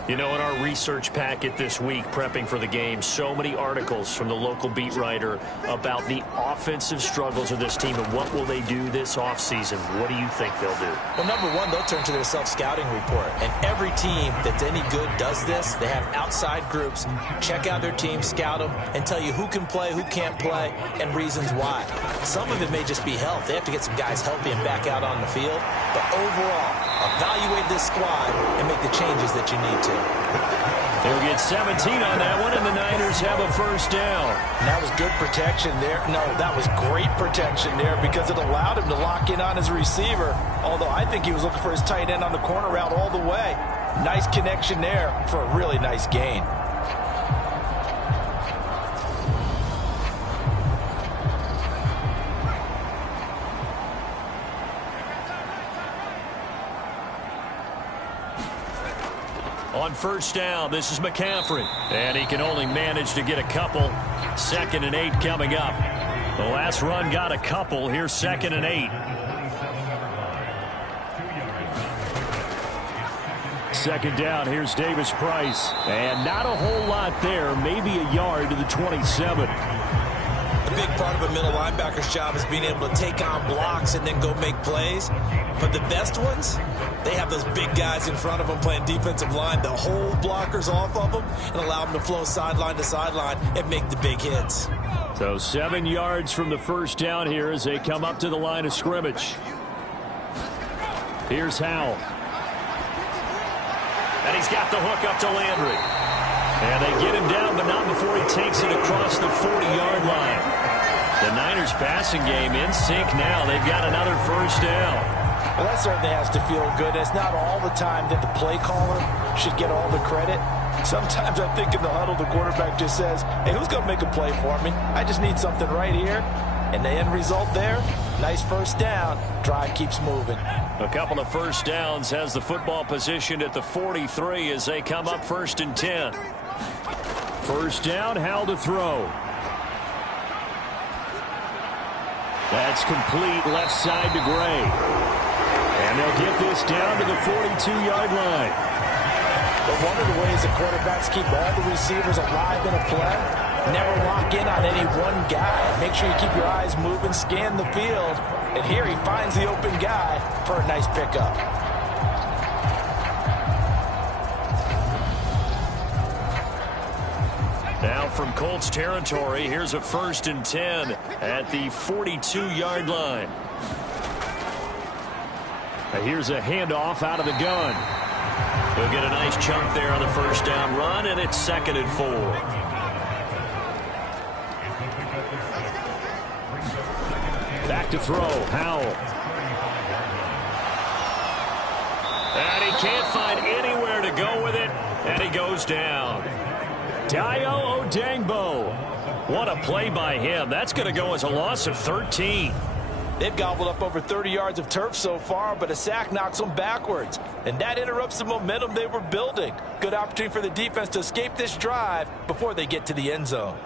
You know, in our research packet this week, prepping for the game, so many articles from the local beat writer about the offensive struggles of this team and what will they do this offseason. What do you think they'll do? Well, number one, they'll turn to their self-scouting report. And every team that's any good does this. They have outside groups, check out their team, scout them, and tell you who can play, who can't play, and reasons why. Some of it may just be health. They have to get some guys healthy and back out on the field. But overall, evaluate this squad and make the changes that you need to. They'll get 17 on that one, and the Niners have a 1st down. And that was good protection there. No, that was great protection there because it allowed him to lock in on his receiver, although I think he was looking for his tight end on the corner route all the way. Nice connection there for a really nice gain. On 1st down, this is McCaffrey. And he can only manage to get a couple. 2nd and 8 coming up. The last run got a couple. Here's 2nd and 8. 2nd down, here's Davis Price. And not a whole lot there, maybe a yard to the 27. A big part of a middle linebacker's job is being able to take on blocks and then go make plays. But the best ones, they have those big guys in front of them playing defensive line that hold blockers off of them and allow them to flow sideline to sideline and make the big hits. So 7 yards from the 1st down here as they come up to the line of scrimmage. Here's Howell. And he's got the hook up to Landry. And they get him down, but not before he takes it across the 40-yard line. The Niners passing game in sync now. They've got another 1st down. Well, that certainly has to feel good. It's not all the time that the play caller should get all the credit. Sometimes I think in the huddle, the quarterback just says, hey, who's going to make a play for me? I just need something right here. And the end result there, nice 1st down. Drive keeps moving. A couple of 1st downs has the football positioned at the 43 as they come up 1st and 10. 1st down, Howell to throw. That's complete left side to Gray. And they'll get this down to the 42-yard line. But one of the ways the quarterbacks keep all the receivers alive in a play, never lock in on any one guy. Make sure you keep your eyes moving, scan the field. And here he finds the open guy for a nice pickup. Now from Colts territory, here's a 1st and 10 at the 42-yard line. Here's a handoff out of the gun. He'll get a nice chunk there on the 1st down run, and it's 2nd and 4. Back to throw, Howell. And he can't find anywhere to go with it, and he goes down. Dayo Odangbo. What a play by him. That's going to go as a loss of 13. They've gobbled up over 30 yards of turf so far, but a sack knocks them backwards. And that interrupts the momentum they were building. Good opportunity for the defense to escape this drive before they get to the end zone.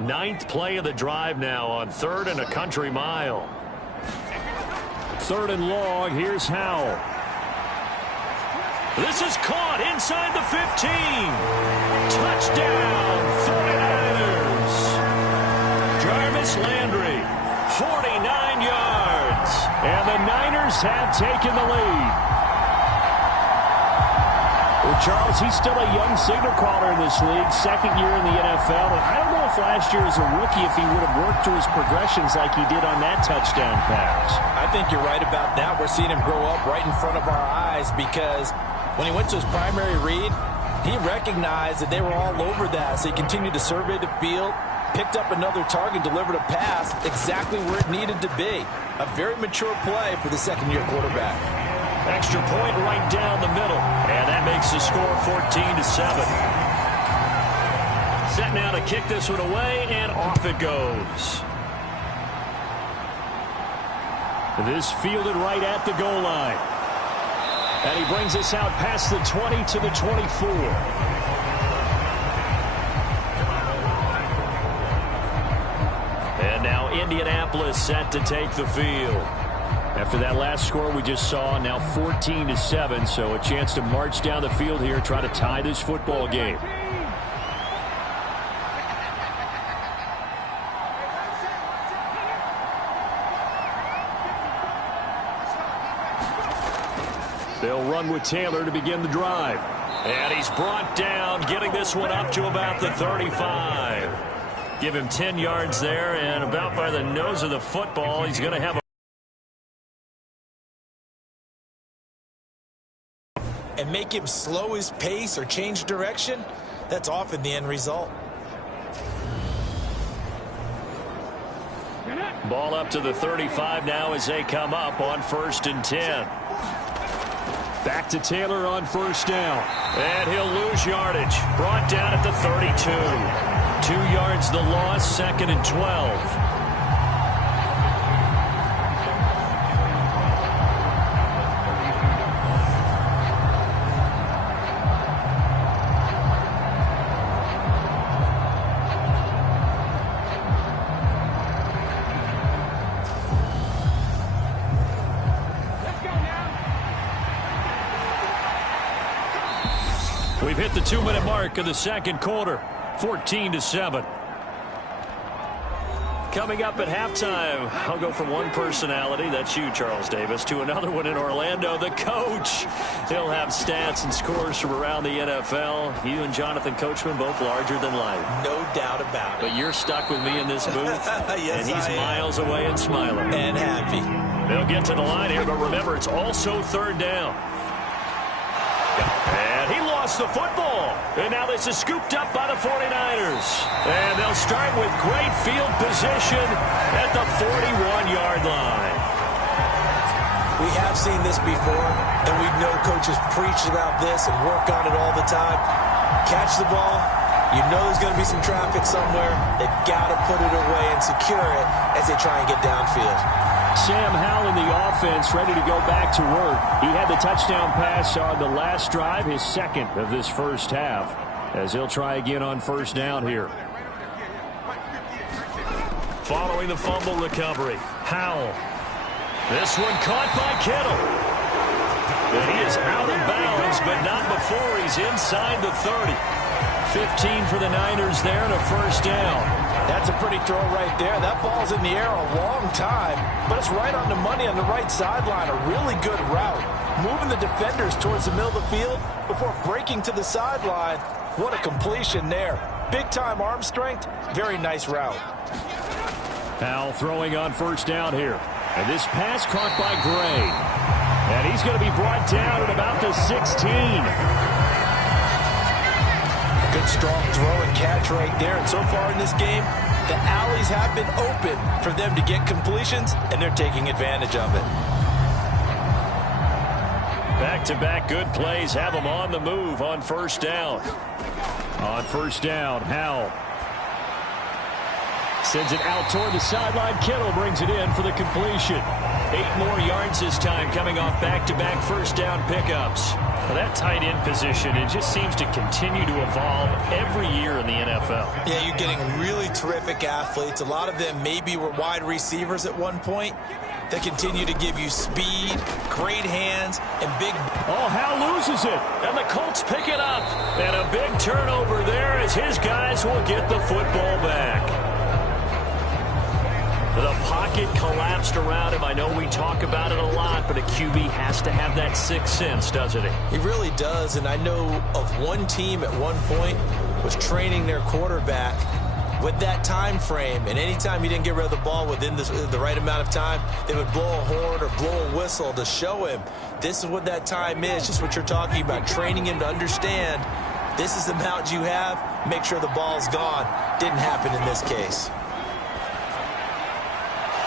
Ninth play of the drive now on 3rd and a country mile. 3rd and long. Here's Howell. This is caught inside the 15. Touchdown, 49ers. Jarvis Landry, 49 yards. And the Niners have taken the lead. Well, Charles, he's still a young signal caller in this league, 2nd year in the NFL. And I don't know if last year as a rookie if he would have worked through his progressions like he did on that touchdown pass. I think you're right about that. We're seeing him grow up right in front of our eyes because when he went to his primary read, he recognized that they were all over that, so he continued to survey the field, picked up another target, delivered a pass exactly where it needed to be. A very mature play for the 2nd-year quarterback. Extra point right down the middle, and that makes the score 14-7. Set now to kick this one away, and off it goes. This fielded right at the goal line. And he brings us out past the 20 to the 24. And now Indianapolis set to take the field. After that last score we just saw, now 14-7, so a chance to march down the field here, try to tie this football game. They'll run with Taylor to begin the drive. And he's brought down, getting this one up to about the 35. Give him 10 yards there, and about by the nose of the football, he's going to have a... And make him slow his pace or change direction, that's often the end result. Ball up to the 35 now as they come up on 1st and 10. Back to Taylor on 1st down. And he'll lose yardage. Brought down at the 32. 2 yards the loss, 2nd and 12. We've hit the 2-minute mark of the 2nd quarter, 14-7. Coming up at halftime, I'll go from one personality, that's you, Charles Davis, to another one in Orlando, the coach. He'll have stats and scores from around the NFL. You and Jonathan Coachman both larger than life. No doubt about it. But you're stuck with me in this booth, yes, and he's miles away and smiling. And happy. They'll get to the line here, but remember, it's also 3rd down. And he lost the football. And now this is scooped up by the 49ers. And they'll start with great field position at the 41-yard line. We have seen this before, and we know coaches preach about this and work on it all the time. Catch the ball. You know there's going to be some traffic somewhere. They've got to put it away and secure it as they try and get downfield. Sam Howell in the offense, ready to go back to work. He had the touchdown pass on the last drive, his 2nd of this 1st half, as he'll try again on 1st down here. Following the fumble recovery, Howell. This one caught by Kittle. And he is out of bounds, but not before he's inside the 30. 15 for the Niners there and a 1st down. That's a pretty throw right there. That ball's in the air a long time, but it's right on the money on the right sideline. A really good route. Moving the defenders towards the middle of the field before breaking to the sideline. What a completion there. Big-time arm strength. Very nice route. Howell throwing on 1st down here. And this pass caught by Gray. And he's going to be brought down at about the 16. Good strong throw and catch right there. And so far in this game, the alleys have been open for them to get completions, and they're taking advantage of it. Back-to-back good plays have them on the move on 1st down. On 1st down, Howell. Sends it out toward the sideline. Kittle brings it in for the completion. 8 more yards this time, coming off back-to-back first down pickups. Well, that tight end position, it just seems to continue to evolve every year in the NFL. Yeah, you're getting really terrific athletes. A lot of them maybe were wide receivers at one point. They continue to give you speed, great hands, and big... Oh, Hal loses it. And the Colts pick it up. And a big turnover there as his guys will get the football back. The pocket collapsed around him. I know we talk about it a lot, but a QB has to have that sixth sense, doesn't he? He really does, and I know of one team at one point was training their quarterback with that time frame, and anytime he didn't get rid of the ball within the right amount of time, they would blow a horn or blow a whistle to show him this is what that time is, just what you're talking about, training him to understand this is the amount you have, make sure the ball's gone. Didn't happen in this case.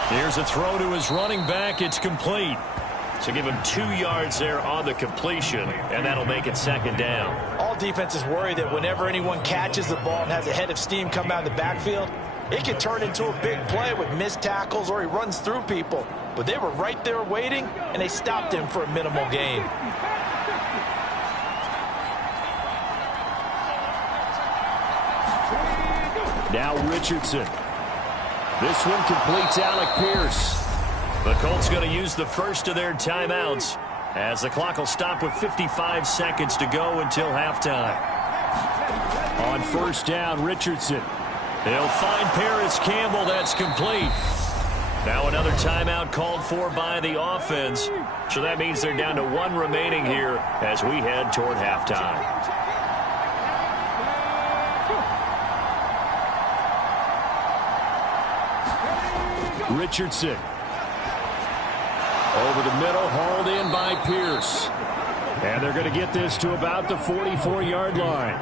Here's a throw to his running back. It's complete. So give him 2 yards there on the completion, and that'll make it second down. All defenses worry that whenever anyone catches the ball and has a head of steam come out of the backfield, it can turn into a big play with missed tackles or he runs through people. But they were right there waiting, and they stopped him for a minimal gain. Now Richardson. This one completes Alec Pierce. The Colts going to use the first of their timeouts as the clock will stop with 55 seconds to go until halftime. On first down, Richardson. They'll find Paris Campbell. That's complete. Now another timeout called for by the offense. So that means they're down to 1 remaining here as we head toward halftime. Richardson. Over the middle, hauled in by Pierce. And they're going to get this to about the 44-yard line.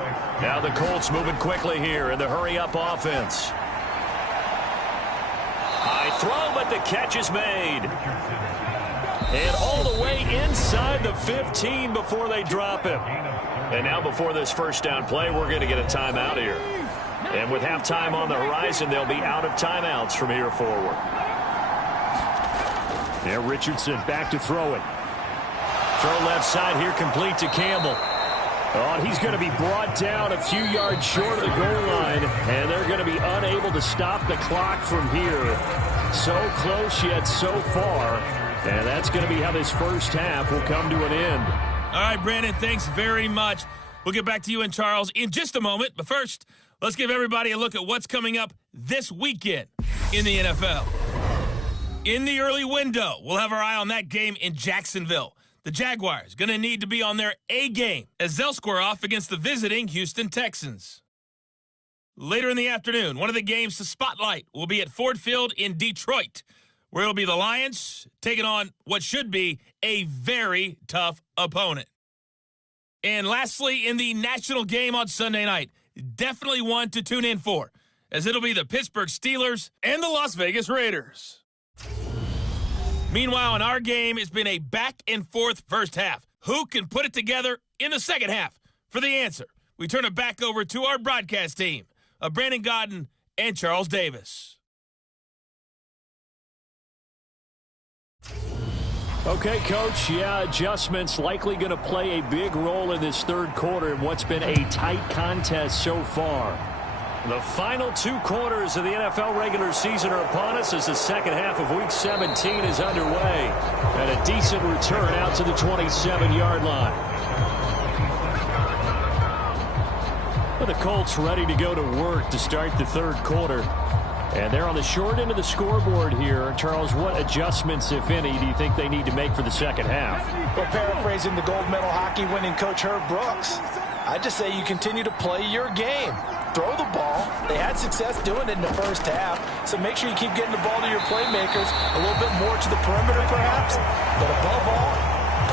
Now the Colts moving quickly here in the hurry-up offense. High throw, but the catch is made. And all the way inside the 15 before they drop him. And now before this first down play, we're going to get a timeout here. And with halftime on the horizon, they'll be out of timeouts from here forward. Now Richardson back to throw it. Throw left side here, complete to Campbell. Oh, he's going to be brought down a few yards short of the goal line, and they're going to be unable to stop the clock from here. So close yet so far, and that's going to be how this first half will come to an end. All right, Brandon, thanks very much. We'll get back to you and Charles in just a moment, but first, let's give everybody a look at what's coming up this weekend in the NFL. In the early window, we'll have our eye on that game in Jacksonville. The Jaguars going to need to be on their A game as they'll square off against the visiting Houston Texans. Later in the afternoon, one of the games to spotlight will be at Ford Field in Detroit, where it'll be the Lions taking on what should be a very tough opponent. And lastly, in the national game on Sunday night, definitely one to tune in for, as it'll be the Pittsburgh Steelers and the Las Vegas Raiders. Meanwhile, in our game, it's been a back-and-forth first half. Who can put it together in the second half? For the answer, we turn it back over to our broadcast team of Brandon Godden and Charles Davis. Okay, Coach, adjustments likely going to play a big role in this third quarter in what's been a tight contest so far. The final 2 quarters of the NFL regular season are upon us as the second half of Week 17 is underway. And a decent return out to the 27-yard line. Well, the Colts ready to go to work to start the third quarter. And they're on the short end of the scoreboard here. Charles, what adjustments, if any, do you think they need to make for the second half? Well, paraphrasing the gold medal hockey winning coach Herb Brooks, I just say you continue to play your game. Throw the ball. They had success doing it in the first half, so make sure you keep getting the ball to your playmakers, a little bit more to the perimeter perhaps, but above all,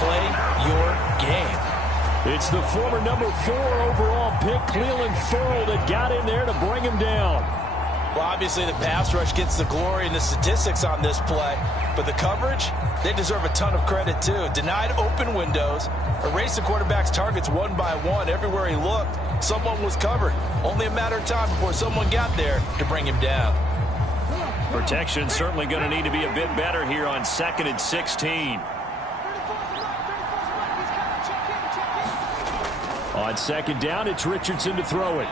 play your game. It's the former number 4 overall pick, Cleveland Thurl, that got in there to bring him down. Well, obviously the pass rush gets the glory and the statistics on this play, but the coverage, they deserve a ton of credit too. Denied open windows, erased the quarterback's targets one by one. Everywhere he looked, someone was covered. Only a matter of time before someone got there to bring him down. Protection certainly going to need to be a bit better here on 2nd and 16. On 2nd down, it's Richardson to throw it.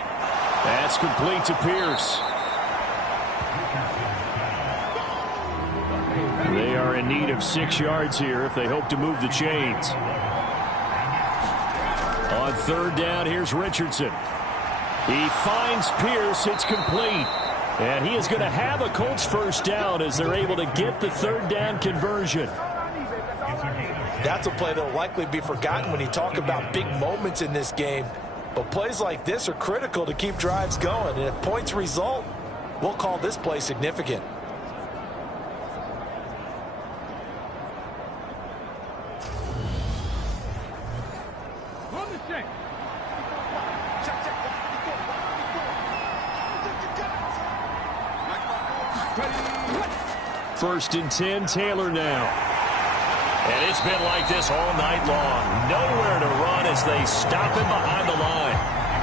That's complete to Pierce. They are in need of 6 yards here if they hope to move the chains. On 3rd down, here's Richardson. He finds Pierce. It's complete. And he is going to have a Colts first down as they're able to get the 3rd down conversion. That's a play that will likely be forgotten when you talk about big moments in this game. But plays like this are critical to keep drives going. And if points result, we'll call this play significant. First and 10, Taylor now. And it's been like this all night long. Nowhere to run as they stop him behind the line.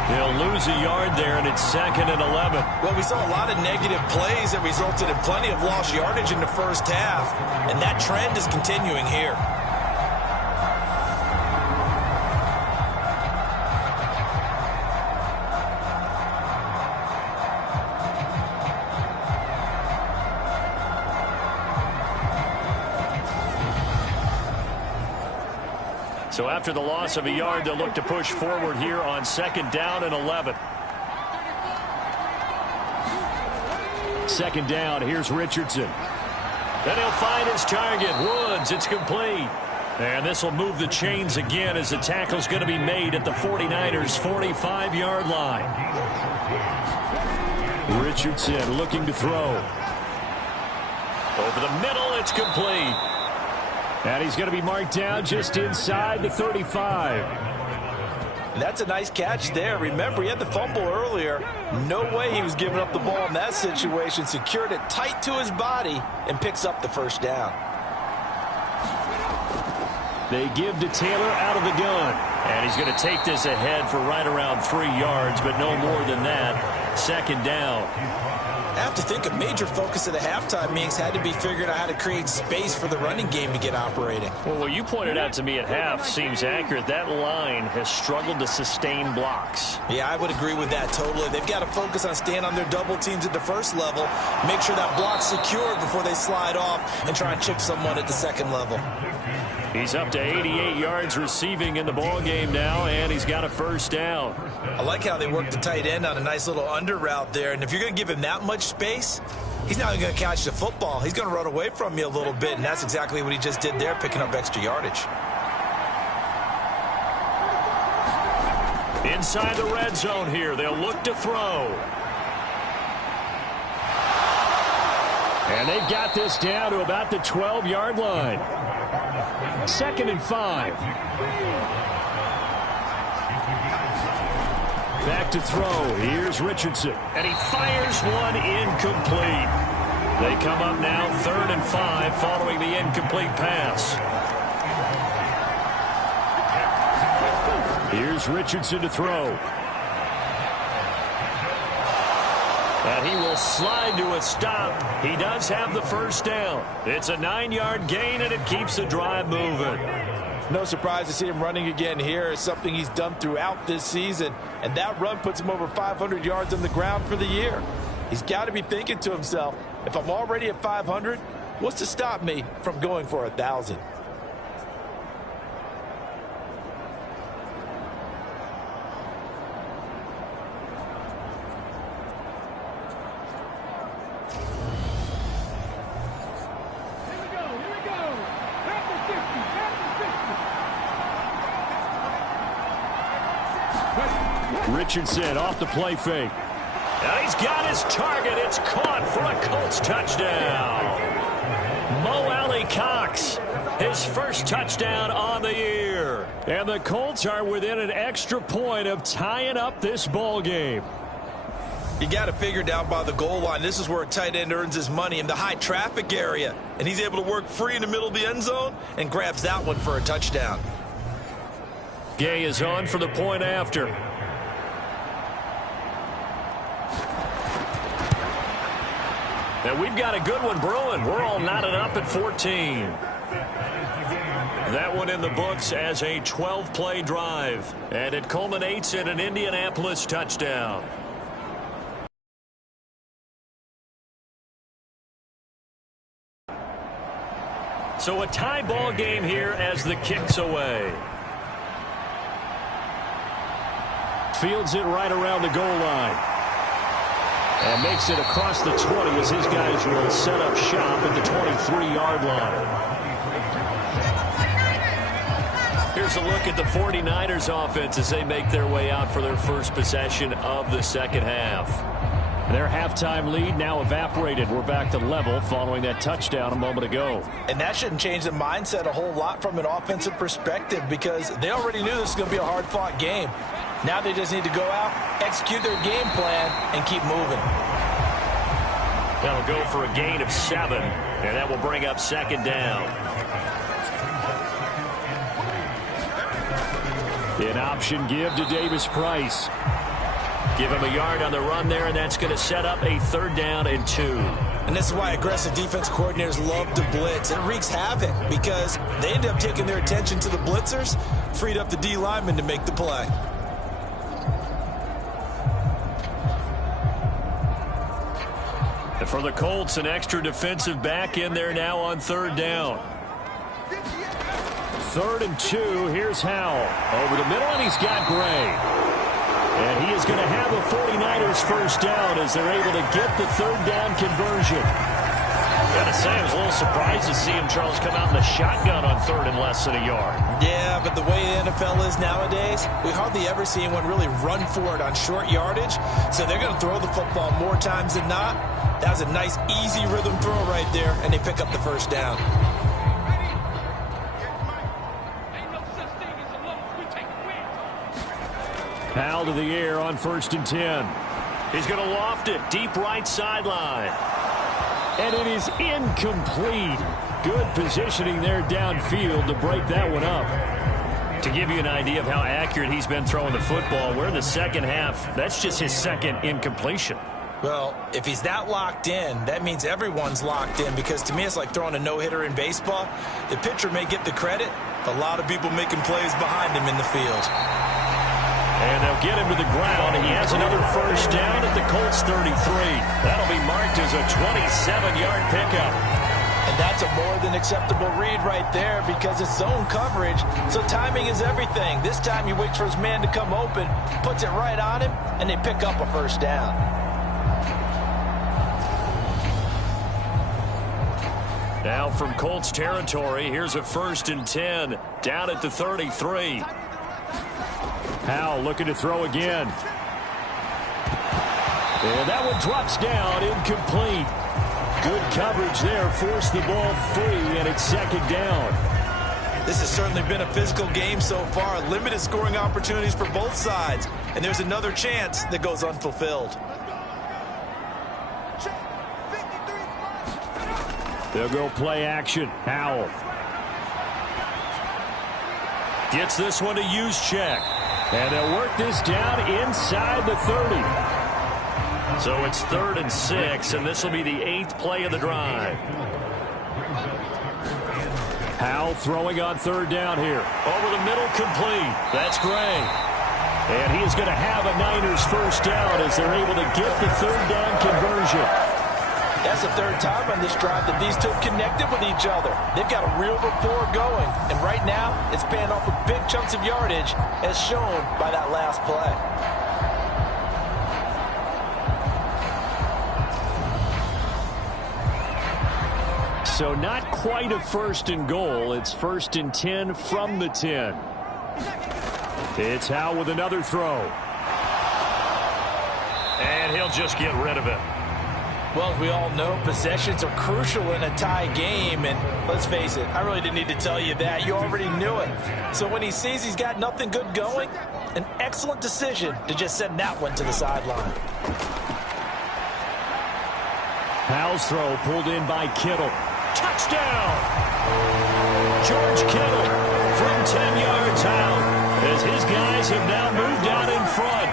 He'll lose a yard there, and it's 2nd and 11. Well, we saw a lot of negative plays that resulted in plenty of lost yardage in the first half, and that trend is continuing here. So after the loss of a yard, they'll look to push forward here on 2nd down and 11. 2nd down, here's Richardson. Then he'll find his target, Woods. It's complete. And this will move the chains again as the tackle's going to be made at the 49ers' 45-yard line. Richardson looking to throw. Over the middle, it's complete. And he's going to be marked down just inside the 35. That's a nice catch there. Remember, he had the fumble earlier. No way he was giving up the ball in that situation. Secured it tight to his body and picks up the first down. They give to Taylor out of the gun. And he's going to take this ahead for right around 3 yards, but no more than that. 2nd down. I have to think a major focus of the halftime meetings had to be figuring out how to create space for the running game to get operating. Well, what you pointed out to me at half seems accurate. That line has struggled to sustain blocks. Yeah, I would agree with that totally. They've got to focus on staying on their double teams at the first level, make sure that block's secured before they slide off and try and chip someone at the 2nd level. He's up to 88 yards receiving in the ball game now, and he's got a first down. I like how they work the tight end on a nice little under route there, and if you're going to give him that much space, he's not going to catch the football. He's going to run away from you a little bit, and that's exactly what he just did there, picking up extra yardage. Inside the red zone here, they'll look to throw. And they've got this down to about the 12-yard line. 2nd and 5. Back to throw. Here's Richardson. And he fires one incomplete. They come up now 3rd and 5 following the incomplete pass. Here's Richardson to throw. And he will slide to a stop. He does have the first down. It's a 9-yard gain, and it keeps the drive moving. No surprise to see him running again here. It's something he's done throughout this season. And that run puts him over 500 yards on the ground for the year. He's got to be thinking to himself, if I'm already at 500, what's to stop me from going for 1,000? Richardson off the play fake. And he's got his target. It's caught for a Colts touchdown. Mo Alley-Cox, his first touchdown on the year. And the Colts are within an extra point of tying up this ball game. You got to figure down by the goal line. This is where a tight end earns his money in the high traffic area. And he's able to work free in the middle of the end zone and grabs that one for a touchdown. Gay is on for the point after. And we've got a good one brewing. We're all knotted up at 14. That one in the books as a 12-play drive. And it culminates in an Indianapolis touchdown. So a tie ball game here as the kick's away. Fields it right around the goal line. And makes it across the 20 as his guys will set up shop at the 23-yard line. Here's a look at the 49ers offense as they make their way out for their first possession of the second half. Their halftime lead now evaporated. We're back to level following that touchdown a moment ago. And that shouldn't change the mindset a whole lot from an offensive perspective because they already knew this was going to be a hard-fought game. Now they just need to go out, execute their game plan, and keep moving. That'll go for a gain of 7, and that will bring up second down. An option give to Davis Price. Give him a yard on the run there, and that's going to set up a 3rd down and 2. And this is why aggressive defense coordinators love to blitz. It wreaks havoc because they end up taking their attention to the blitzers, freed up the D lineman to make the play. And for the Colts, an extra defensive back in there now on 3rd down. 3rd and 2. Here's Howell. Over the middle, and he's got Gray. And he is going to have the 49ers first down as they're able to get the 3rd down conversion. Gotta say, I was a little surprised to see him, Charles, come out in the shotgun on 3rd and less than a yard. Yeah, but the way the NFL is nowadays, we hardly ever see anyone really run for it on short yardage. So they're going to throw the football more times than not. That was a nice, easy rhythm throw right there, and they pick up the first down. Howell to the air on 1st and 10. He's going to loft it deep right sideline. And it is incomplete. Good positioning there downfield to break that one up. To give you an idea of how accurate he's been throwing the football, we're in the second half. That's just his 2nd incompletion. Well, if he's that locked in, that means everyone's locked in because to me it's like throwing a no-hitter in baseball. The pitcher may get the credit. A lot of people making plays behind him in the field. And they'll get him to the ground. He has another first down at the Colts 33. That'll be marked as a 27-yard pickup. And that's a more than acceptable read right there because it's zone coverage, so timing is everything. This time he waits for his man to come open, puts it right on him, and they pick up a first down. Now from Colts territory, here's a 1st and 10 down at the 33. Howell looking to throw again. And that one drops down, incomplete. Good coverage there, forced the ball free, and it's 2nd down. This has certainly been a physical game so far. Limited scoring opportunities for both sides. And there's another chance that goes unfulfilled. They'll go play action. Howell gets this one to Juszczyk. And they'll work this down inside the 30. So it's 3rd and 6, and this will be the 8th play of the drive. Howell throwing on 3rd down here. Over the middle, complete. That's Gray. And he is going to have a Niners first down as they're able to get the 3rd down conversion. That's the 3rd time on this drive that these two connected with each other. They've got a real rapport going. And right now, it's paying off with big chunks of yardage, as shown by that last play. So not quite a 1st and goal. It's 1st and 10 from the 10. It's Howell with another throw. And he'll just get rid of it. Well, as we all know, possessions are crucial in a tie game, and let's face it, I really didn't need to tell you that. You already knew it. So when he sees he's got nothing good going, an excellent decision to just send that one to the sideline. Howell's throw pulled in by Kittle. Touchdown! George Kittle from 10 yards out as his guys have now moved out in front.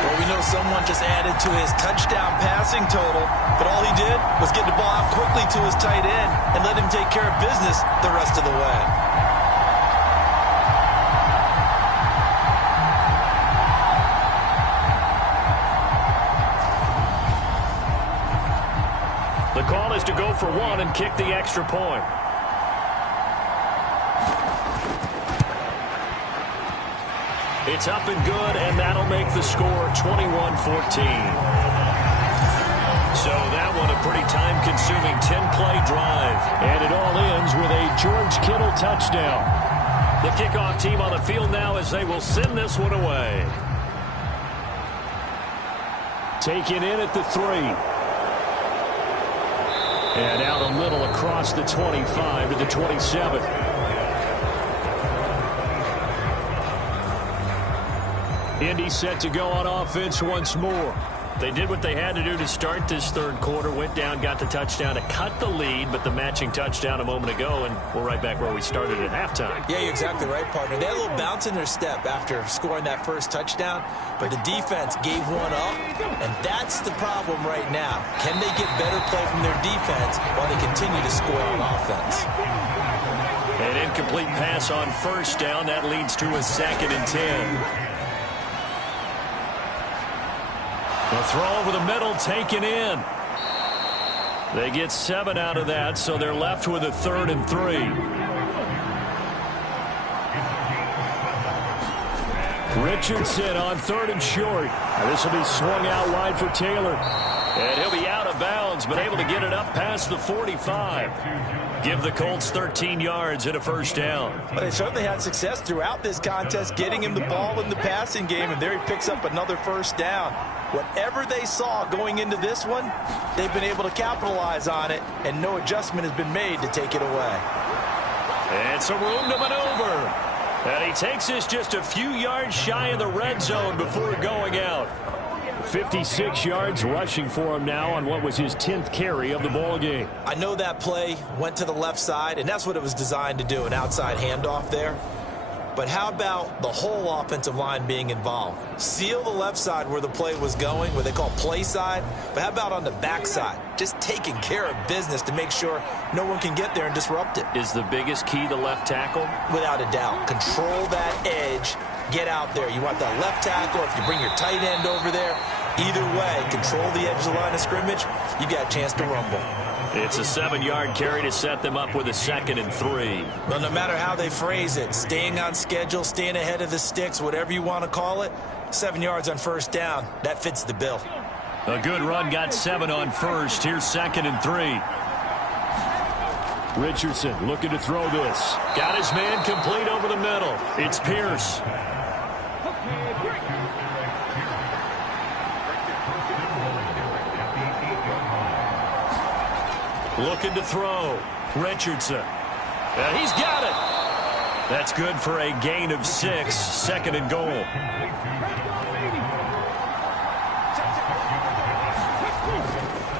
Well, we know someone just added to his touchdown passing total, but all he did was get the ball out quickly to his tight end and let him take care of business the rest of the way. The call is to go for one and kick the extra point. It's up and good, and that'll make the score 21-14. So that one a pretty time-consuming 10-play drive. And it all ends with a George Kittle touchdown. The kickoff team on the field now as they will send this one away. Taken in at the 3. And out a little across the 25 to the 27. Indy set to go on offense once more. They did what they had to do to start this third quarter. Went down, got the touchdown to cut the lead, but the matching touchdown a moment ago, and we're right back where we started at halftime. Yeah, you're exactly right, partner. They had a little bounce in their step after scoring that first touchdown, but the defense gave one up, and that's the problem right now. Can they get better play from their defense while they continue to score on offense? An incomplete pass on first down. That leads to a 2nd and 10. The throw over the middle taken in. They get 7 out of that, so they're left with a 3rd and 3. Richardson on 3rd and short. This will be swung out wide for Taylor. And he'll be out of bounds, but able to get it up past the 45. Give the Colts 13 yards and a first down. Well, they certainly had success throughout this contest, getting him the ball in the passing game, and there he picks up another first down. Whatever they saw going into this one, they've been able to capitalize on it, and no adjustment has been made to take it away. And some room to maneuver. And he takes this just a few yards shy of the red zone before going out. 56 yards rushing for him now on what was his 10th carry of the ball game. I know that play went to the left side, and that's what it was designed to do, an outside handoff there. But how about the whole offensive line being involved? Seal the left side where the play was going, what they call play side. But how about on the back side? Just taking care of business to make sure no one can get there and disrupt it. Is the biggest key the left tackle? Without a doubt. Control that edge. Get out there. You want that left tackle. If you bring your tight end over there, either way, control the edge of the line of scrimmage, you got a chance to rumble. It's a 7-yard carry to set them up with a 2nd and 3. Well, no matter how they phrase it, staying on schedule, staying ahead of the sticks, whatever you want to call it, 7 yards on first down, that fits the bill. A good run, got 7 on first. Here's 2nd and 3. Richardson looking to throw this. Got his man complete over the middle. It's Pierce. Looking to throw. Richardson. And he's got it. That's good for a gain of 6. 2nd and goal.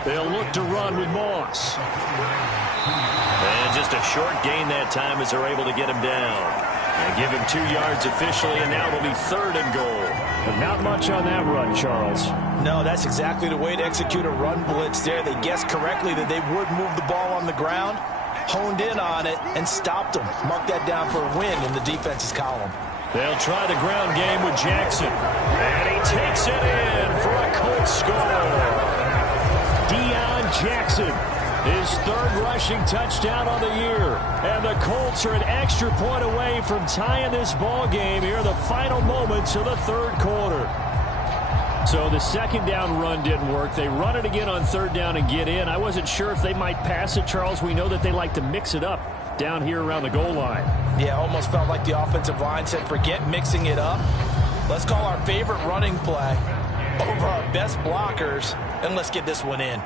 They'll look to run with Moss. And just a short gain that time as they're able to get him down. And give him 2 yards officially, and now it'll be 3rd and goal. But not much on that run, Charles. No, that's exactly the way to execute a run blitz there. They guessed correctly that they would move the ball on the ground, honed in on it, and stopped them. Mark that down for a win in the defense's column. They'll try the ground game with Jackson. And he takes it in for a Colts score. Deion Jackson, his 3rd rushing touchdown on the year. And the Colts are an extra point away from tying this ball game here in the final moments of the 3rd quarter. So the 2nd down run didn't work. They run it again on 3rd down and get in. I wasn't sure if they might pass it, Charles. We know that they like to mix it up down here around the goal line. Yeah, almost felt like the offensive line said, forget mixing it up. Let's call our favorite running play over our best blockers, and let's get this one in.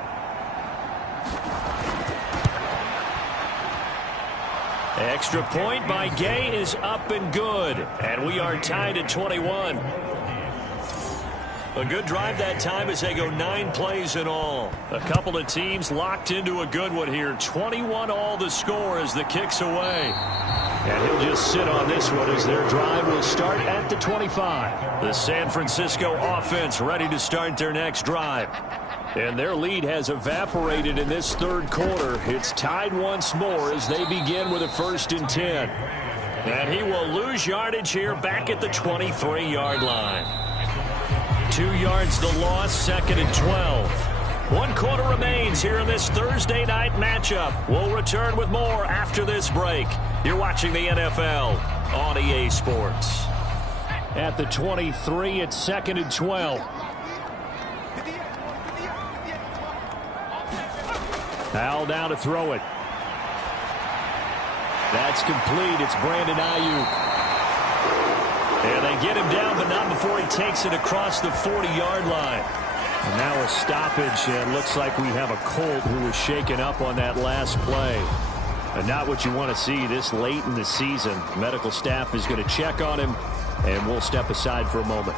Extra point by Gay is up and good. And we are tied at 21. A good drive that time as they go 9 plays in all. A couple of teams locked into a good one here. 21 all the score as the kick's away. And he'll just sit on this one as their drive will start at the 25. The San Francisco offense ready to start their next drive. And their lead has evaporated in this third quarter. It's tied once more as they begin with a 1st and 10. And he will lose yardage here back at the 23-yard line. 2 yards the loss, 2nd and 12. 1 quarter remains here in this Thursday night matchup. We'll return with more after this break. You're watching the NFL on EA Sports. At the 23, it's 2nd and 12. Howell down to throw it. That's complete. It's Brandon Ayuk. And they get him down, but not before he takes it across the 40-yard line. And now a stoppage, and looks like we have a Colt who was shaken up on that last play. And not what you want to see this late in the season. Medical staff is going to check on him, and we'll step aside for a moment.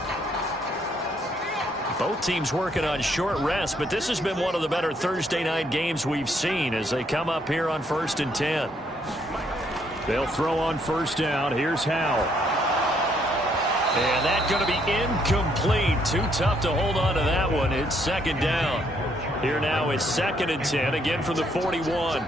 Both teams working on short rest, but this has been one of the better Thursday night games we've seen as they come up here on 1st and 10. They'll throw on 1st down. Here's Howell. And that's going to be incomplete. Too tough to hold on to that one. It's 2nd down. Here now is 2nd and 10, again from the 41.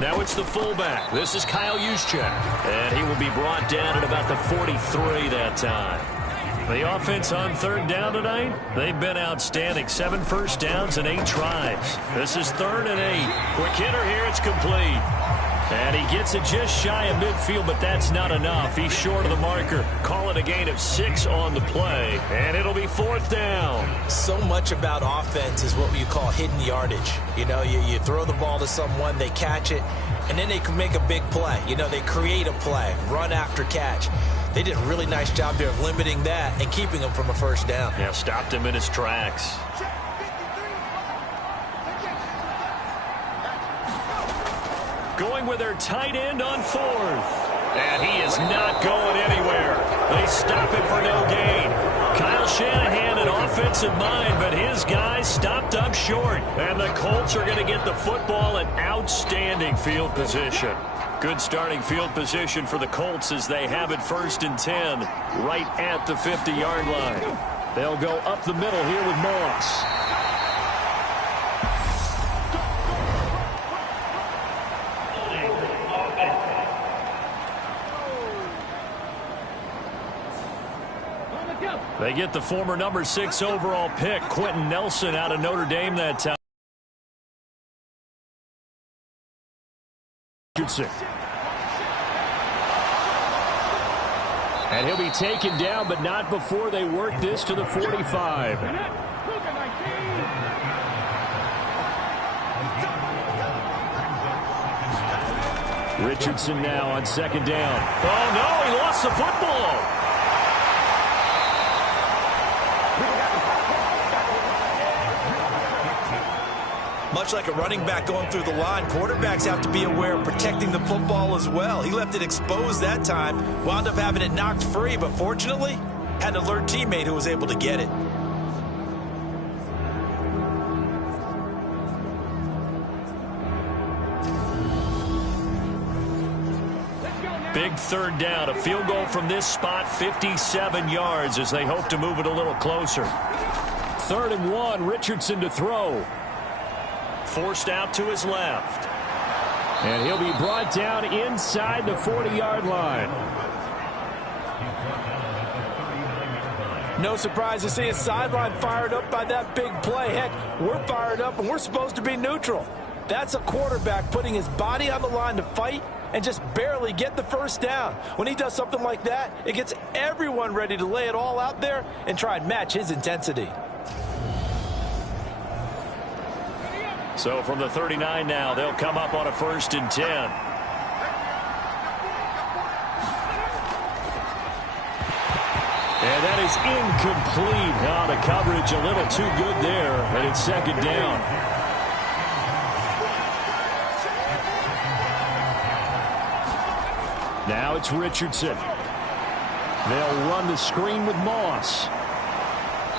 Now it's the fullback. This is Kyle Juszczyk. And he will be brought down at about the 43 that time. The offense on 3rd down tonight, they've been outstanding. 7 first downs and 8 tries. This is 3rd and 8. Quick hitter here, it's complete. And he gets it just shy of midfield, but that's not enough. He's short of the marker. Call it a gain of 6 on the play, and it'll be 4th down. So much about offense is what you call hidden yardage. You know, you throw the ball to someone, they catch it, and then they can make a big play. You know, they create a play, run after catch. They did a really nice job there of limiting that and keeping him from a 1st down. Yeah, stopped him in his tracks. Going with their tight end on 4th. And he is not going anywhere. They stop him for no gain. Kyle Shanahan, an offensive mind, but his guys stopped up short. And the Colts are going to get the football in outstanding field position. Good starting field position for the Colts as they have it 1st and 10 right at the 50-yard line. They'll go up the middle here with Moss. They get the former number 6 overall pick, Quentin Nelson, out of Notre Dame that time. And he'll be taken down, but not before they work this to the 45. Richardson now on 2nd down. Oh, no, he lost the football. Much like a running back going through the line, quarterbacks have to be aware of protecting the football as well. He left it exposed that time, wound up having it knocked free, but fortunately, had an alert teammate who was able to get it. Big 3rd down, a field goal from this spot, 57 yards as they hope to move it a little closer. 3rd and 1, Richardson to throw. Forced out to his left. And he'll be brought down inside the 40-yard line. No surprise to see his sideline fired up by that big play. Heck, we're fired up and we're supposed to be neutral. That's a quarterback putting his body on the line to fight and just barely get the 1st down. When he does something like that, it gets everyone ready to lay it all out there and try and match his intensity. So from the 39 now, they'll come up on a 1st and 10. And that is incomplete. Now the coverage a little too good there, and it's 2nd down. Now it's Richardson. They'll run the screen with Moss.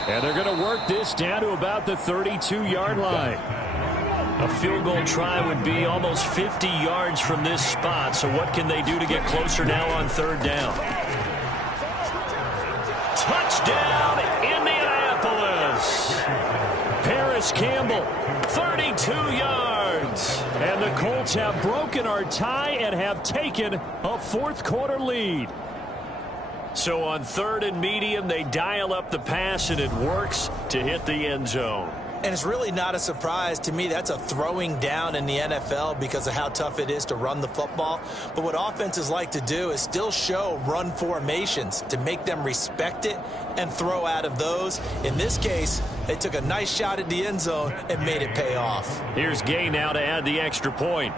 And they're going to work this down to about the 32-yard line. A field goal try would be almost 50 yards from this spot, so what can they do to get closer now on third down? Touchdown, Indianapolis! Paris Campbell, 32 yards. And the Colts have broken our tie and have taken a fourth-quarter lead. So on third and medium, they dial up the pass, and it works to hit the end zone. And it's really not a surprise to me. That's a throwing down in the NFL because of how tough it is to run the football. But what offenses like to do is still show run formations to make them respect it and throw out of those. In this case, they took a nice shot at the end zone and made it pay off. Here's Gay now to add the extra point.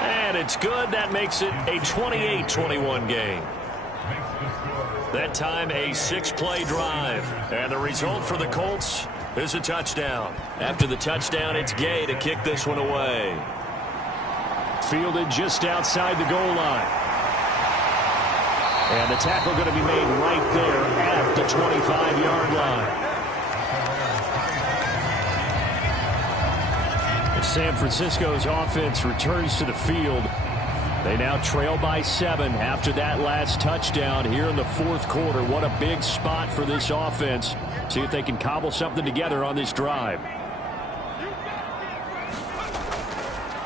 And it's good. That makes it a 28-21 game. That time a 6-play drive. And the result for the Colts is a touchdown. After the touchdown, it's Gay to kick this one away. Fielded just outside the goal line. And the tackle going to be made right there at the 25-yard line. As San Francisco's offense returns to the field, they now trail by 7 after that last touchdown here in the fourth quarter. What a big spot for this offense. See if they can cobble something together on this drive.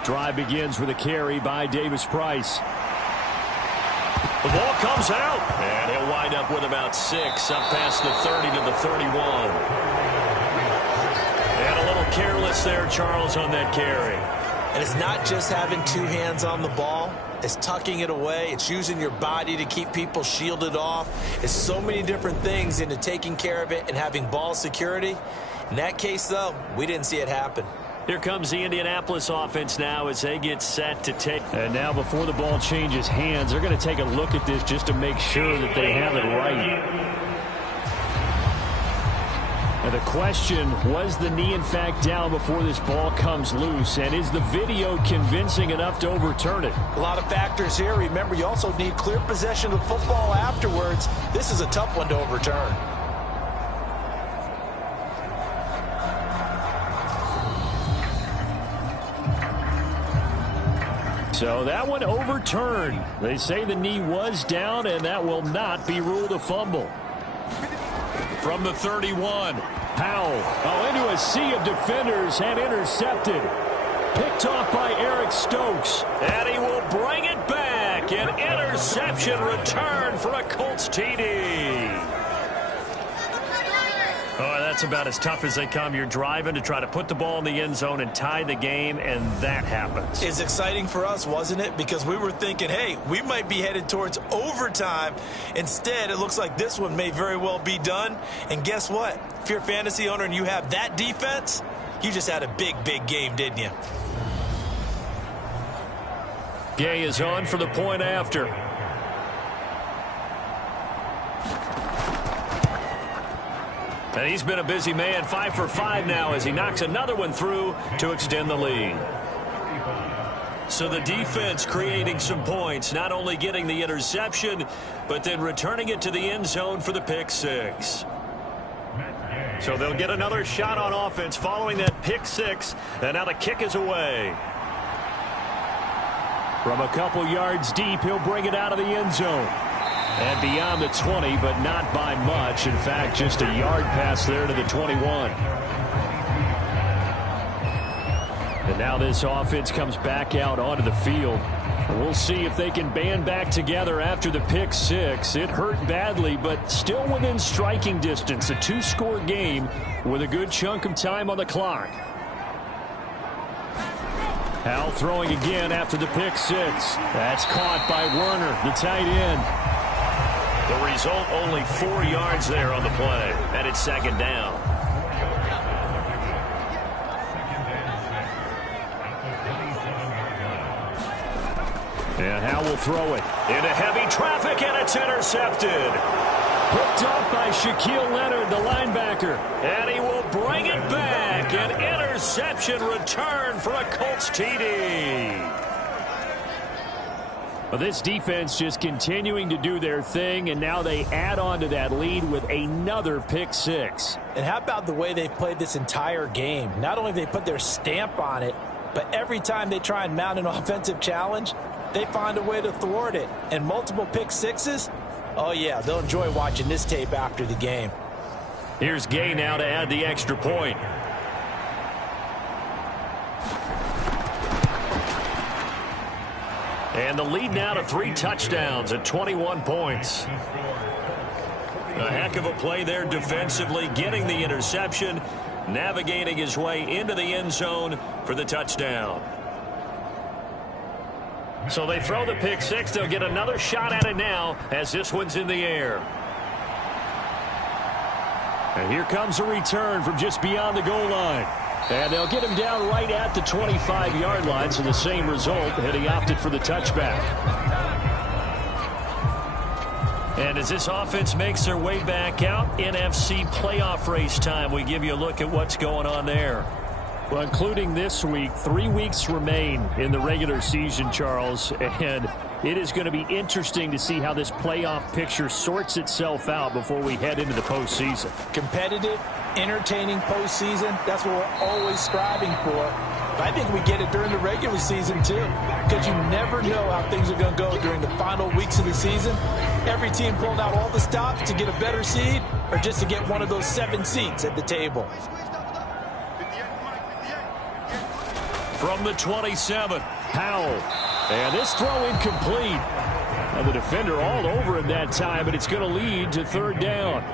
Drive begins with a carry by Davis Price. The ball comes out, and he'll wind up with about 6 up past the 30 to the 31. And a little careless there, Charles, on that carry. And it's not just having 2 hands on the ball. It's tucking it away. It's using your body to keep people shielded off. It's so many different things into taking care of it and having ball security. In that case, though, we didn't see it happen. Here comes the Indianapolis offense now as they get set to take. And now before the ball changes hands, they're going to take a look at this just to make sure that they have it right. And the question, was the knee in fact down before this ball comes loose? And is the video convincing enough to overturn it? A lot of factors here. Remember, you also need clear possession of the football afterwards. This is a tough one to overturn. So that one overturned. They say the knee was down, and that will not be ruled a fumble. From the 31, Powell into a sea of defenders and intercepted. Picked off by Eric Stokes. And he will bring it back. An interception return for a Colts TD. Oh, that's about as tough as they come. You're driving to try to put the ball in the end zone and tie the game, and that happens. It's exciting for us, wasn't it? Because we were thinking, hey, we might be headed towards overtime. Instead, it looks like this one may very well be done. And guess what? If you're a fantasy owner and you have that defense, you just had a big, big game, didn't you? Gay is on for the point after. And he's been a busy man, 5 for 5 now as he knocks another one through to extend the lead. So the defense creating some points, not only getting the interception, but then returning it to the end zone for the pick 6. So they'll get another shot on offense following that pick 6, and now the kick is away. From a couple yards deep, he'll bring it out of the end zone. And beyond the 20, but not by much. In fact, just a yard pass there to the 21. And now this offense comes back out onto the field. We'll see if they can band back together after the pick 6. It hurt badly, but still within striking distance. A 2-score game with a good chunk of time on the clock. Howell throwing again after the pick 6. That's caught by Werner, the tight end. The result, only 4 yards there on the play. And it's second down. And Howell will throw it into heavy traffic, and it's intercepted. Picked up by Shaquille Leonard, the linebacker. And he will bring it back. An interception return for a Colts TD. Well, this defense just continuing to do their thing, and now they add on to that lead with another pick six. And how about the way they've played this entire game? Not only have they put their stamp on it, but every time they try and mount an offensive challenge, they find a way to thwart it. And multiple pick sixes, oh yeah, they'll enjoy watching this tape after the game. Here's Gay now to add the extra point. And the lead now to 3 touchdowns at 21 points. A heck of a play there defensively, getting the interception, navigating his way into the end zone for the touchdown. So they throw the pick six. They'll get another shot at it now as this one's in the air. And here comes a return from just beyond the goal line. And they'll get him down right at the 25-yard line, so the same result, and he opted for the touchback. And as this offense makes their way back out, NFC playoff race time, we give you a look at what's going on there. Well, including this week, 3 weeks remain in the regular season, Charles, and it is going to be interesting to see how this playoff picture sorts itself out before we head into the postseason. Competitive, entertaining postseason, that's what we're always striving for. But I think we get it during the regular season, too, because you never know how things are going to go during the final weeks of the season. Every team pulling out all the stops to get a better seed or just to get one of those 7 seats at the table. From the 27, Howell. And this throw incomplete. And the defender all over him that time, but it's going to lead to 3rd down.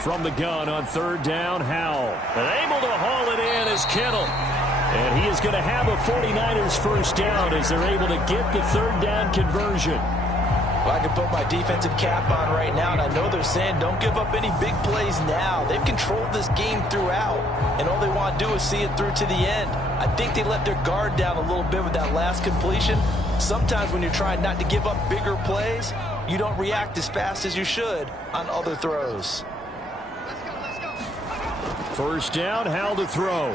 From the gun on 3rd down, Howell. And able to haul it in is Kittle. And he is going to have a 49ers first down as they're able to get the 3rd down conversion. Well, I can put my defensive cap on right now, and I know they're saying don't give up any big plays now. They've controlled this game throughout, and all they want to do is see it through to the end. I think they let their guard down a little bit with that last completion. Sometimes when you're trying not to give up bigger plays, you don't react as fast as you should on other throws. First down, Howell to throw.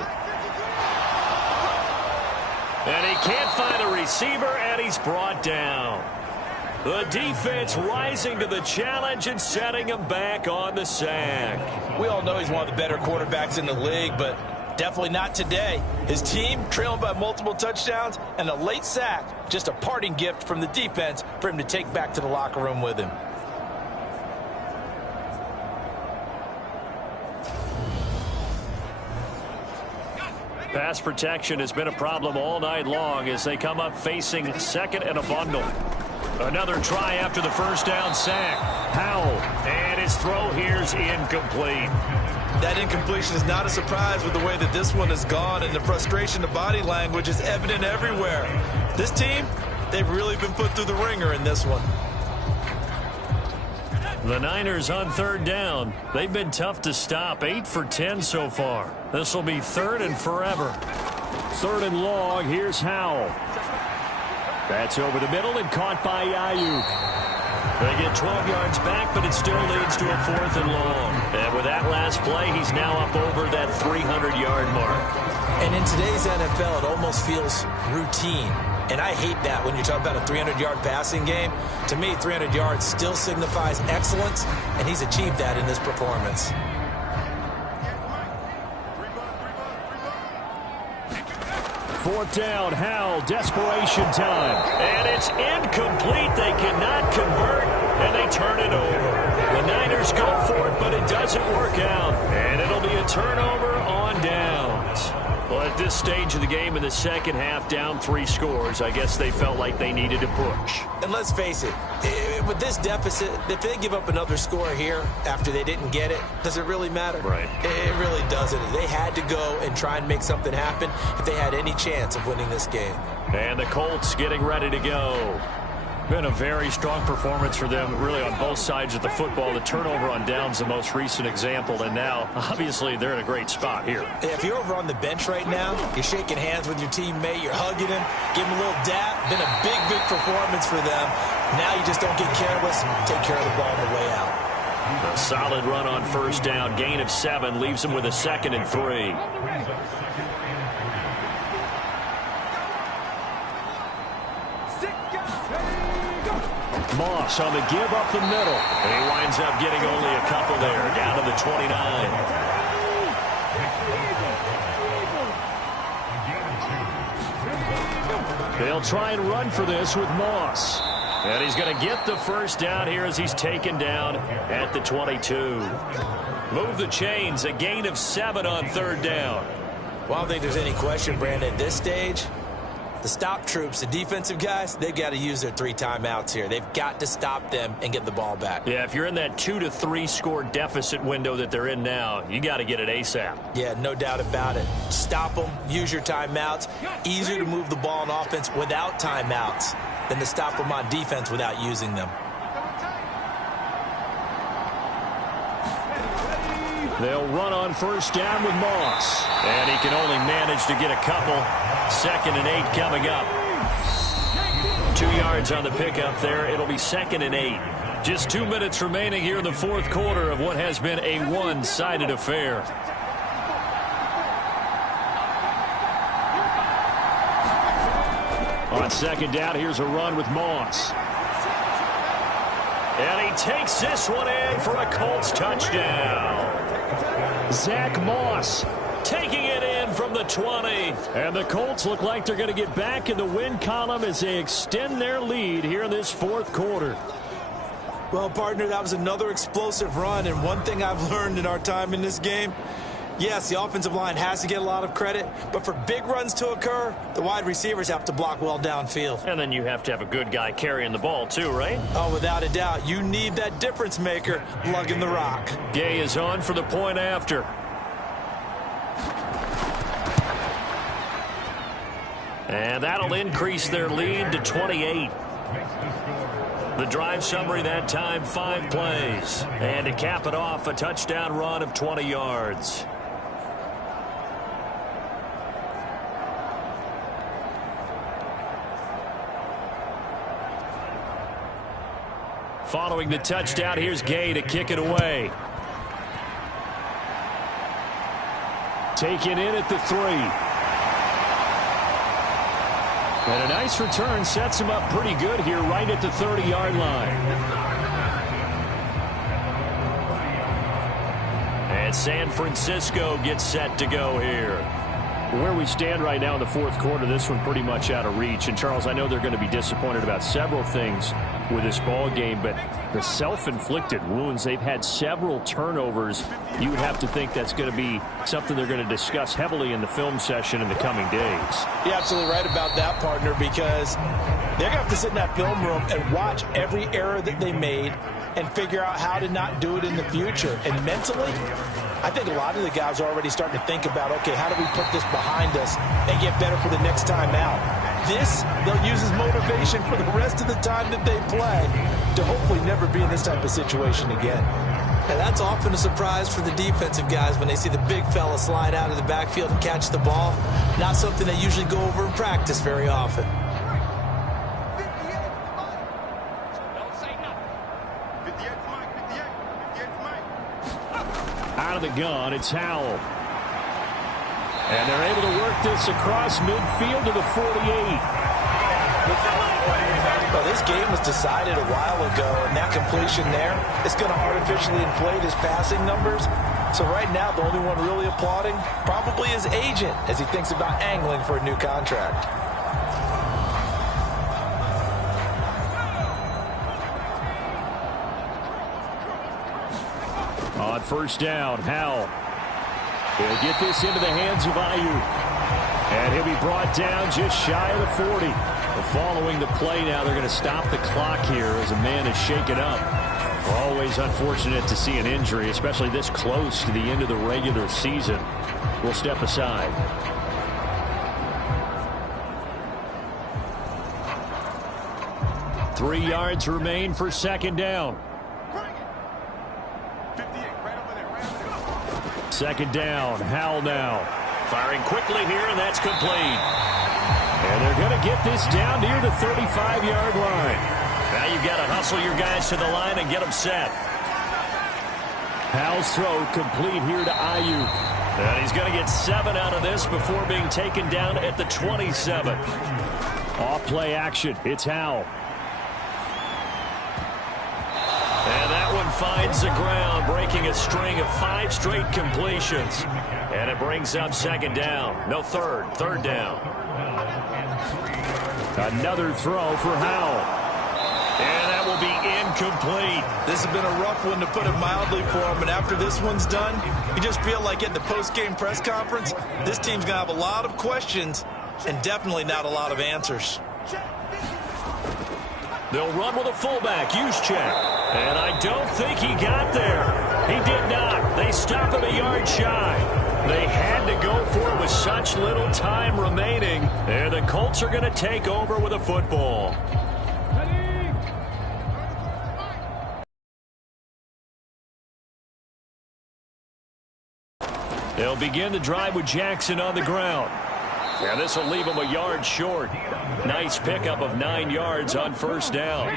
And he can't find a receiver, and he's brought down. The defense rising to the challenge and setting him back on the sack. We all know he's one of the better quarterbacks in the league, but definitely not today. His team trailing by multiple touchdowns and a late sack, just a parting gift from the defense for him to take back to the locker room with him. Pass protection has been a problem all night long as they come up facing 2nd and a bundle. Another try after the first down sack. Howell, and his throw here's incomplete. That incompletion is not a surprise with the way that this one has gone, and the frustration of body language is evident everywhere. This team, they've really been put through the ringer in this one. The Niners on 3rd down. They've been tough to stop. 8 for 10 so far. This will be 3rd and forever. 3rd and long. Here's Howell. That's over the middle and caught by Ayuk. They get 12 yards back, but it still leads to a 4th and long. And with that last play, he's now up over that 300-yard mark. And in today's NFL, it almost feels routine. And I hate that when you talk about a 300-yard passing game. To me, 300 yards still signifies excellence, and he's achieved that in this performance. Fourth down, Howell, desperation time. And it's incomplete. They cannot convert, and they turn it over. The Niners go for it, but it doesn't work out. And it'll be a turnover on downs. Well, at this stage of the game in the second half, down 3 scores, I guess they felt like they needed to push. And let's face it, with this deficit, if they give up another score here after they didn't get it, does it really matter? Right. It really doesn't. They had to go and try and make something happen if they had any chance of winning this game. And the Colts getting ready to go. Been a very strong performance for them, really, on both sides of the football. The turnover on downs, the most recent example, and now, obviously, they're in a great spot here. If you're over on the bench right now, you're shaking hands with your teammate, you're hugging him, give him a little dap. Been a big, big performance for them. Now you just don't get careless, take care of the ball on the way out. A solid run on first down, gain of 7, leaves them with a 2nd and 3. Moss on the give up the middle. And he winds up getting only a couple there, down to the 29. They'll try and run for this with Moss. And he's going to get the first down here as he's taken down at the 22. Move the chains, a gain of 7 on 3rd down. Well, I don't think there's any question, Brandon, at this stage, the stop troops, the defensive guys, they've got to use their 3 timeouts here. They've got to stop them and get the ball back. Yeah, if you're in that 2 to 3 score deficit window that they're in now, you got to get it ASAP. Yeah, no doubt about it. Stop them, use your timeouts. Easier to move the ball on offense without timeouts than to stop them on defense without using them. They'll run on first down with Moss. And he can only manage to get a couple. 2nd and 8 coming up. 2 yards on the pickup there. It'll be 2nd and 8. Just 2 minutes remaining here in the 4th quarter of what has been a one-sided affair. On 2nd down, here's a run with Moss. And he takes this one in for a Colts touchdown. Zach Moss taking it in from the 20. And the Colts look like they're going to get back in the win column as they extend their lead here in this 4th quarter. Well, partner, that was another explosive run, and one thing I've learned in our time in this game, yes, the offensive line has to get a lot of credit, but for big runs to occur, the wide receivers have to block well downfield. And then you have to have a good guy carrying the ball too, right? Oh, without a doubt. You need that difference maker lugging the rock. Gay is on for the point after. And that'll increase their lead to 28. The drive summary that time, 5 plays. And to cap it off, a touchdown run of 20 yards. Following the touchdown, here's Gay to kick it away. Taken in at the 3. And a nice return sets him up pretty good here right at the 30-yard line. And San Francisco gets set to go here. Where we stand right now in the 4th quarter, this one pretty much out of reach. And, Charles, I know they're going to be disappointed about several things with this ball game, but the self-inflicted wounds, they've had several turnovers. You would have to think that's going to be something they're going to discuss heavily in the film session in the coming days. You're absolutely right about that, partner, because they're going to have to sit in that film room and watch every error that they made and figure out how to not do it in the future. And mentally, I think a lot of the guys are already starting to think about, okay, how do we put this behind us and get better for the next time out? This, they'll use as motivation for the rest of the time that they play to hopefully never be in this type of situation again. And that's often a surprise for the defensive guys when they see the big fella slide out of the backfield and catch the ball. Not something they usually go over in practice very often. Out of the gun, it's Howell. And they're able to work this across midfield to the 48. Well, this game was decided a while ago, and that completion there is going to artificially inflate his passing numbers. So right now, the only one really applauding probably his agent as he thinks about angling for a new contract. On first down, Howell. He'll get this into the hands of Ayuk. And he'll be brought down just shy of the 40. Following the play now, they're going to stop the clock here as a man is shaken up. Always unfortunate to see an injury, especially this close to the end of the regular season. We'll step aside. Three yards remain for second down. Second down, Howell now. Firing quickly here, and that's complete. And they're going to get this down near the 35-yard line. Now you've got to hustle your guys to the line and get them set. Howell's throw complete here to Ayuk. And he's going to get 7 out of this before being taken down at the 27. Off play action, it's Howell. finds the ground, breaking a string of 5 straight completions. And it brings up second down. No, third down. Another throw for Howell. And that will be incomplete. This has been a rough one, to put it mildly, for him. And after this one's done, you just feel like at the post-game press conference, this team's going to have a lot of questions and definitely not a lot of answers. They'll run with a fullback, Juszczyk. And I don't think he got there. He did not. They stop him a yard shy. They had to go for it with such little time remaining. And the Colts are going to take over with a football. They'll begin the drive with Jackson on the ground. And this will leave him a yard short. Nice pickup of 9 yards on first down.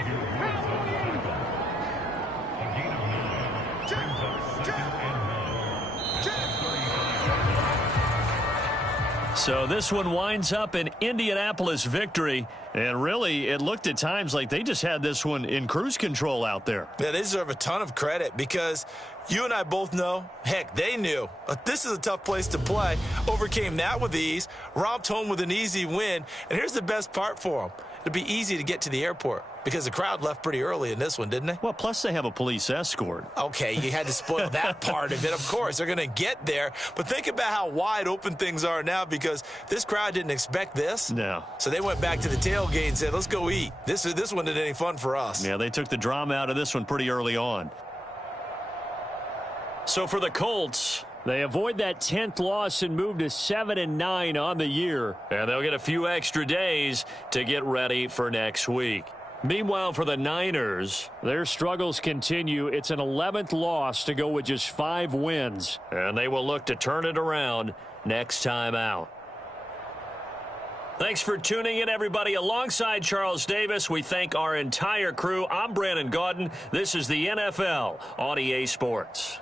So this one winds up an Indianapolis victory. And really, it looked at times like they just had this one in cruise control out there. Yeah, they deserve a ton of credit, because you and I both know, heck, they knew this is a tough place to play. Overcame that with ease, romped home with an easy win. And here's the best part for them. It'll be easy to get to the airport, because the crowd left pretty early in this one, didn't they? Well, plus they have a police escort. Okay, you had to spoil that part of it. Of course, they're going to get there. But think about how wide open things are now, because this crowd didn't expect this. No. So they went back to the tailgate and said, let's go eat. This one isn't any fun for us. Yeah, they took the drama out of this one pretty early on. So for the Colts, they avoid that 10th loss and move to 7-9 on the year. and they'll get a few extra days to get ready for next week. Meanwhile, for the Niners, their struggles continue. It's an 11th loss to go with just 5 wins. And they will look to turn it around next time out. Thanks for tuning in, everybody. Alongside Charles Davis, we thank our entire crew. I'm Brandon Gaudin. This is the NFL on EA Sports.